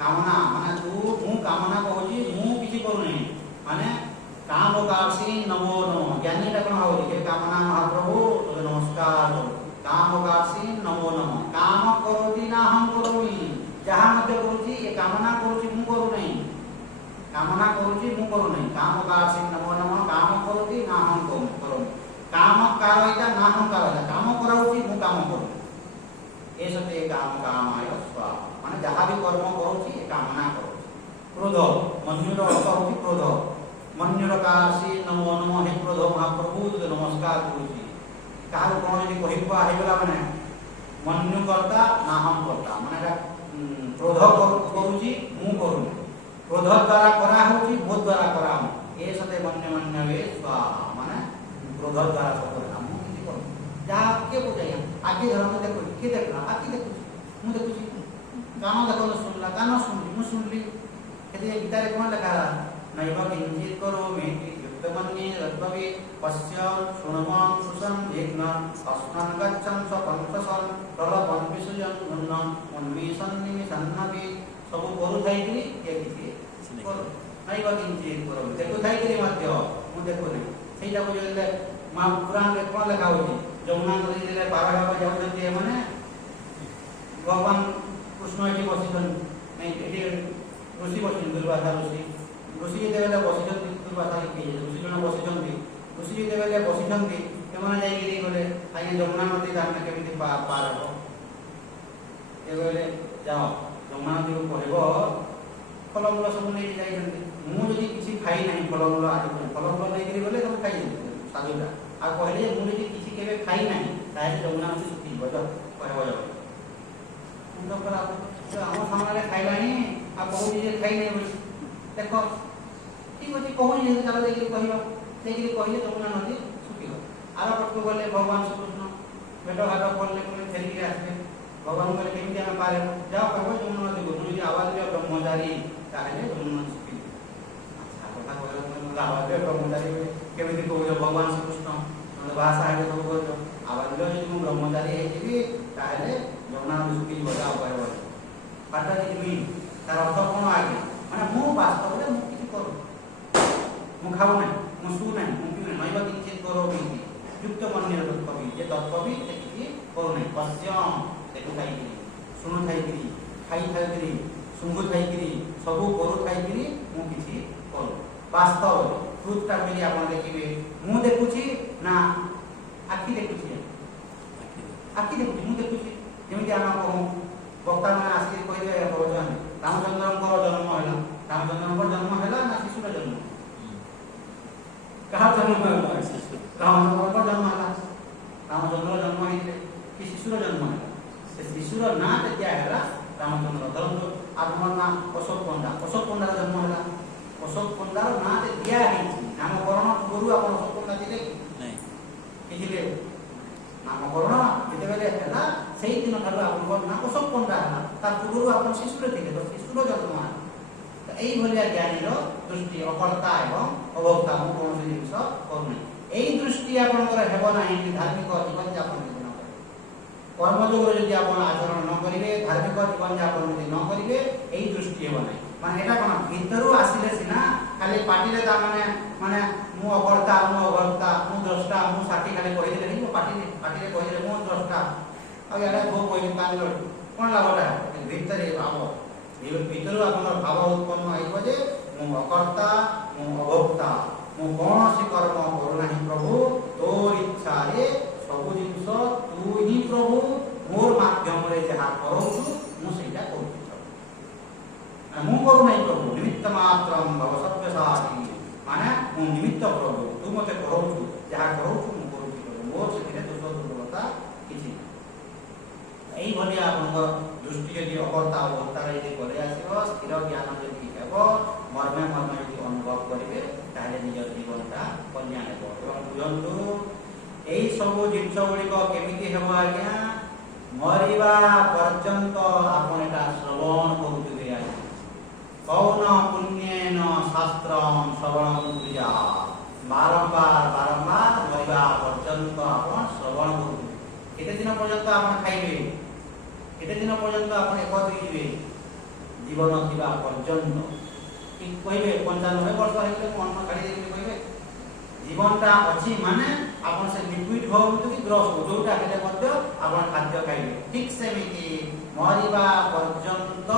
कामना माने तू मु कामना कहूची मु किछि करू नै माने कामकासी नमो नमः ज्ञानी टा कोन होई हे कामना महाप्रभु तो नमस्कार कामकासी नमो नमः काम करोति ना हम करोमि जहा मध्य करूची ए कामना करूची मु करू नै कामना करूची मु करू नै कामकासी नमो नमः काम करोति ना हम करोमि काम कारयिता ना हम कारयिता काम कराउची मु काम करू एसते काम कामाय स्वाहा माने जहा भी कर्म करूची ए कामना करू क्रोध मन्युर अर्थ होची क्रोध मन्युरकासी नमो नमः हे क्रोध महाप्रभु तो नमस्कार करूची काहु कोन जदि कहिबा हेगला माने मन्यु कर्ता ना हम कर्ता माने क्रोध करूची मु करू क्रोध द्वारा करा होची मो द्वारा करा ए सते मन्य वे स्वाहा माने क्रोध द्वारा सब करना मु किसी कर जहाँ किए बुझाइया आगे धर मुझे देखो किए देखला आगे देखो मुझे देखुची कान देखो सुनला कान सुनली मु सुनली कहते गीता रे कौन लिखा नैव किंचित करोमि युक्तमन्ये रत्वि पश्य शृण्वन् सुसं विघ्न अस्मन् गच्छन् स्वपन्थसन् प्रलपन् विसृजन् उन्नम् उन्मीषन् निमिषन्नपि सब करू थाइकरी ये किछि करू नैव किंचित करोमि देखु थाइकरी मध्य मु देखु नै सेटा को जे मा पुराण रे कोन लिखा होछि जमुना नदी रे पार हेबा जाउछन्ती एमाने भगवान कृष्ण एठी बसिछन नै एठी ऋषि बसिछन दुर्वासा ऋषि जेतेबेले बसिछन्ती दुर्वासा के ऋषि जण बसिछन्ती ऋषि जेतेबेले बसिछन्ती एमाने जाईकरी गले आगे जमुना नदी दामे केमिति पार हो ए गले जाओ जमुना नदी को कहबो फलमूल सब नै जाईछन्ती मु जदि किछि खाई नै फलमूल आदि फलमूल नै करी गले तब खाई साधुटा आ कहले मु जदि किछि केबे खाई नै ताहे जमुना नदी सुखी बड कहबो जाओ उनको पर हम सामने खाइलानी आ कहू जे खाई नै बोली देखो ठीक अछि कहू जे चला देखि कहबा देखि कहिले जमुना नदी सुखी हो आर पटको गले भगवान श्री कृष्ण बेटो हाथ पड़ले कोले फेरी के आसे भगवान बोले केमिति हम पारे जाओ कहबो जमुना नदी को तुझे आवाज रे ब्रह्मचारी ताहे जमुना नदी सुखी अच्छा कथा कहले आवाज रे ब्रह्मचारी केमिति कहू भगवान श्री कृष्ण भाषा है सब कहू आवाज रे जे ब्रह्मचारी हे कि ताहे जमुना नदी सुखी बजाओ कहबो पाटा जी तार अर्थ कोन आगे माने मु वास्तव रे मु किछि करू मु खाऊ नै मु सु नै मु पि नै नैव किंचित करोमि युक्त मन्य तत्त्वि जे तत्त्वि सेति करू नै पश्यम देखु थाइकरी सुनु थाइकरी खाई थाइकरी सुंगु थाइकरी सबु करू थाइकरी मु किछि करू वास्तव ट्रुथ टा मिली आपण देखिबे मु देखुछि ना आखि देखुछि आखि देखुछि मु देखुछि जेमिति आमा कहू वक्ता माने आसी कहबे भगवान रामचंद्रଙ୍କର जन्म हैला रामचंद्रଙ୍କର जन्म हैला ना शिशुर जन्म कहा जन्म हैला रामचंद्रଙ୍କର जन्म हैला रामचंद्र जन्म हैले कि शिशुर जन्म हैला से शिशुर ना क्या हैला रामचंद्र धरम आपन ना अशोक पंडा जन्म हैला अशोक पंडा ना दिया है नामकरण गुरु आपन अशोक पंडा दिले नहीं किथिले नामकरण जेतेबेले हैला सेही दिन ठारू आपन ना अशोक पंडा हैला ता गुरु आपन शिशुर थिले तो शिशुर जन्म हैला तो एई भलिया ज्ञानी रो दृष्टि अकर्ता एवं अभोक्ता मु कोन से जिंस करनै एई दृष्टि आपनकर हेबो नाही कि धार्मिक जीवन यापन न करे कर्मयोग रो जदि आपन आचरण न करिवे धार्मिक जीवन यापन जदि न करिवे एई दृष्टि हेबो नाही माने एटा कोन भीतरु आसीले सिना खाली पार्टी रे ता माने मु अकर्ता मु अभोक्ता मु द्रष्टा मु साथी खाली कहि देले नहीं पार्टी रे कहि देले मु द्रष्टा आ याडा भो कहि कानलो कोन लाभटा भीतरे भाव ये भीतर आपन भाव उत्पन्न आइबो जे मु अकर्ता मु अभोक्ता मु कोनसी कर्म करू नाही प्रभु तोर इच्छा रे सब जिंस तू ही प्रभु मोर माध्यम रे जहा करूछु मु सेटा करू मु करू नाही प्रभु निमित्त मात्रम भव सभ्यसाची माने मु निमित्त प्रभु तू मते करूछु जहा करूछु मु करूछु मोर सेटे दोष दुर्बलता किछि एई भलिया आपनकर दृष्टि यदि अकर्ता अभोक्ता यदि करे आसीबो स्थिर ज्ञान यदि हेबो मर्मे यदि अनुभव करिवे ताले निज जीवनटा कल्याण हेबो एवं बुझंतु एई सब जिंस गुडी को केमिति हेबो आज्ञा मरिबा पर्यंत आपण एटा श्रवण करूथिबे आज्ञा कौन पुण्येन शास्त्रम श्रवणं क्रिया बारंबार मरिबा पर्यंत आपण श्रवण करूथिबे केते दिन पर्यंत आपण खाइबे केते दिन पर्यंत आपण एकत्रित हिबे जीवन थिबा पर्यंत कि कहबे 95 वर्ष हेले मन काढी देबे कहबे जीवनटा अछि माने आपण से लिक्विड हो कि ग्रॉस हो जोटा हेले मध्य आपण खाद्य खाइबे ठीक सेमिति मरिबा पर्यंत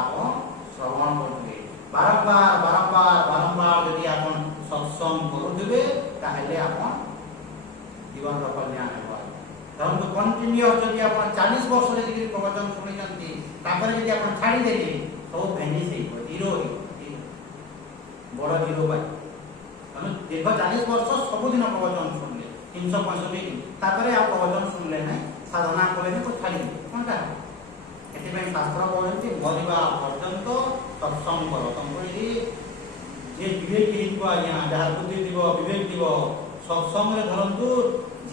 आपण श्रवण करबे बारंबार यदि आपण सत्संग करूथिबे ताहेले आपण जीवन रो कल्याण हेबो धरम तो कंटिन्यूअस जदि आपण 40 वर्ष जदि प्रवचन सुनिचंती तापर जदि आपण छाडी देली सब भेनिस हेबो जीरो बड़ जीरो बाय हम देखो 40 वर्ष सब दिन प्रवचन सुनले 365 दिन तापर आ प्रवचन सुनले नै साधना कले तो छाडी दे कोनटा एते में शास्त्र कहନ୍ତି मरिबा पर्यंत सत्संग करो तुमको यदि जे विवेक हितबा या जहा बुद्धि दिबो विवेक दिबो सत्संग धरतु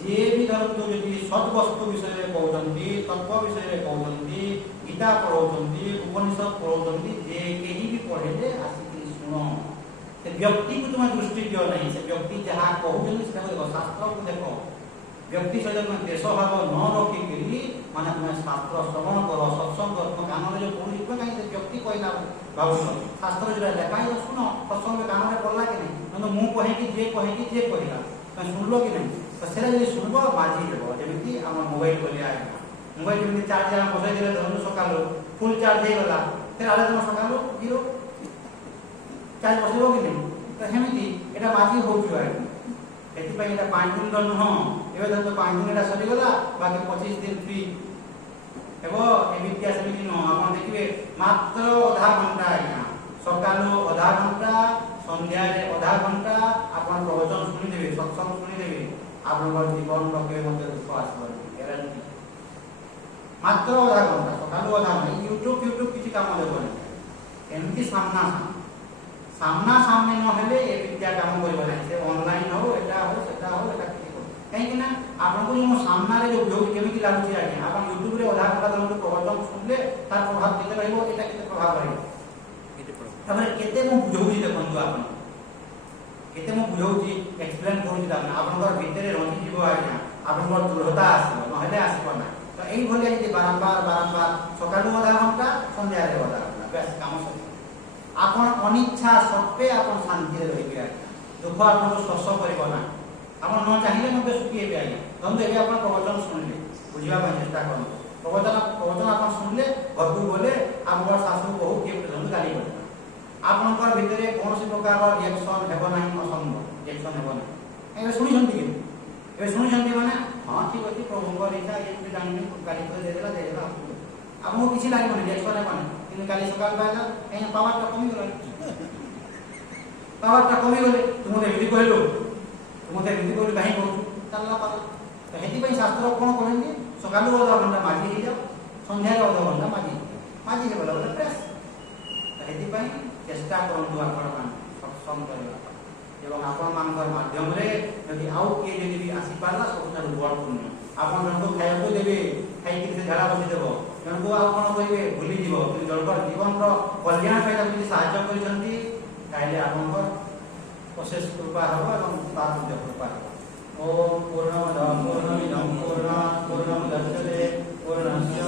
जे भी धरतु यदि सत वस्तु विषय कहते तत्व विषय कहते गीता पढ़ाऊँ उपनिषद पढ़ाऊँ जे कहीं भी पढ़े आसिक शुण से व्यक्ति को तुम दृष्टि दियो नहीं से व्यक्ति जहाँ कहते देखो शास्त्र को देख व्यक्ति सहित तुम देश भाव न रखिकी माने तुम शास्त्र श्रवण कर सत्संग तुम कान में जो पढ़ी कहीं से व्यक्ति कहना भाव शास्त्र जो लेखा है शुण सत्संग कान में पढ़ला कि नहीं मुझे कहेकि जे कहला तुम शुणल कि नहीं तो से शुणब बाजी देव जमी आम मोबाइल बोलिया मोबाइल जमी चार्ज बसई दे धरु सका फुल चार्ज हो गला फिर आधे तुम सका जीरो चार्ज बसब कि नहीं तो सेमती यहाँ बाजी हो 5 दिन नुह ए धर तो 5 दिन सरीगला बाकी 25 दिन फ्री एमती सेमती नुह आप देखिए मात्र आधा घंटा आज्ञा सका आधा घंटा संध्या आधा घंटा आप प्रवचन शुणिदेवे सत्संग शुणिदेवे आप जीवन लगे मत दुख आसबनी मात्र आधा घंटा सका आधा घंटा यूट्यूब किसी कम देवनी एमती सामना सामना सामने नहेले ये विद्या काम कर ऑनलाइन हो एटा हो सेटा हो एटा कहीं आपको जो सामने जो भिडियो केमी लगुच आज्ञा आप यूट्यूब रे आधा घंटा धरतु प्रवचन शुणिले तार प्रभाव केते रहइबो एटा केते प्रभाव रहइबो तबरे केते मु बुझौजी देखंतु आपन केते मु बुझौजी एक्सप्लेन करूची ताने आपनकर भितरे रही जीव आज्ञा आपनकर दृढ़ता आसीबो नहेले आसीबो ना तो एई भलिया यदि बारंबार सकाळु आधा घंटा संध्या रे आधा घंटा बेस काम सरी आपन अनिच्छा सत्वे आपन शांति रहिबे दुख आपन स्पर्श करिबो ना आपन न चाहिए मते सुखी हेबे आज्ञा धंदे हे आपन प्रवचन सुनले बुझिबा ପାଇଁ चेष्टा करन प्रवचन आपन सुनले घरକୁ गले आपन सासु बहु के धंदे गाली करन आपनकर भितरे कोनोसी प्रकार रिएक्शन हेबो नाही असंभव रिएक्शन हेबो नाही एबे सुनि जंती के एबे सुनि जंती माने हां ठीक अछि प्रभुଙ୍କର इच्छा ये जानिने गाली कर देला आपको किसी लागो नहीं रिएक्शन हेबो नाही किन काली सकाळ पाइला ए पावर टा कमी गला पावर टा कमी गले तुमते विधि कहलो कहीं कहू चलला पाला तो हेती शास्त्र कौन कहते सकाल आधा घंटा माजी हो जाओ संध्या आधा घंटा माजी हो गला बोले प्रेस तो हेती चेष्टा करूँ आपण सत्संग करवा आपण मानकर माध्यम यदि आउ किए यदि भी आसी पारला सब बड़ पुण्य आपण जन को खाया देवे खाई से झाड़ा बसीदेव जन को आप कहे भूली जनकर जीवन कल्याण पाई साहय कर अशेष कृपा हम तार कृपा ओम पूर्णमद पूर्णमिदं पूर्णात् पूर्णमुदच्यते पूर्णस्य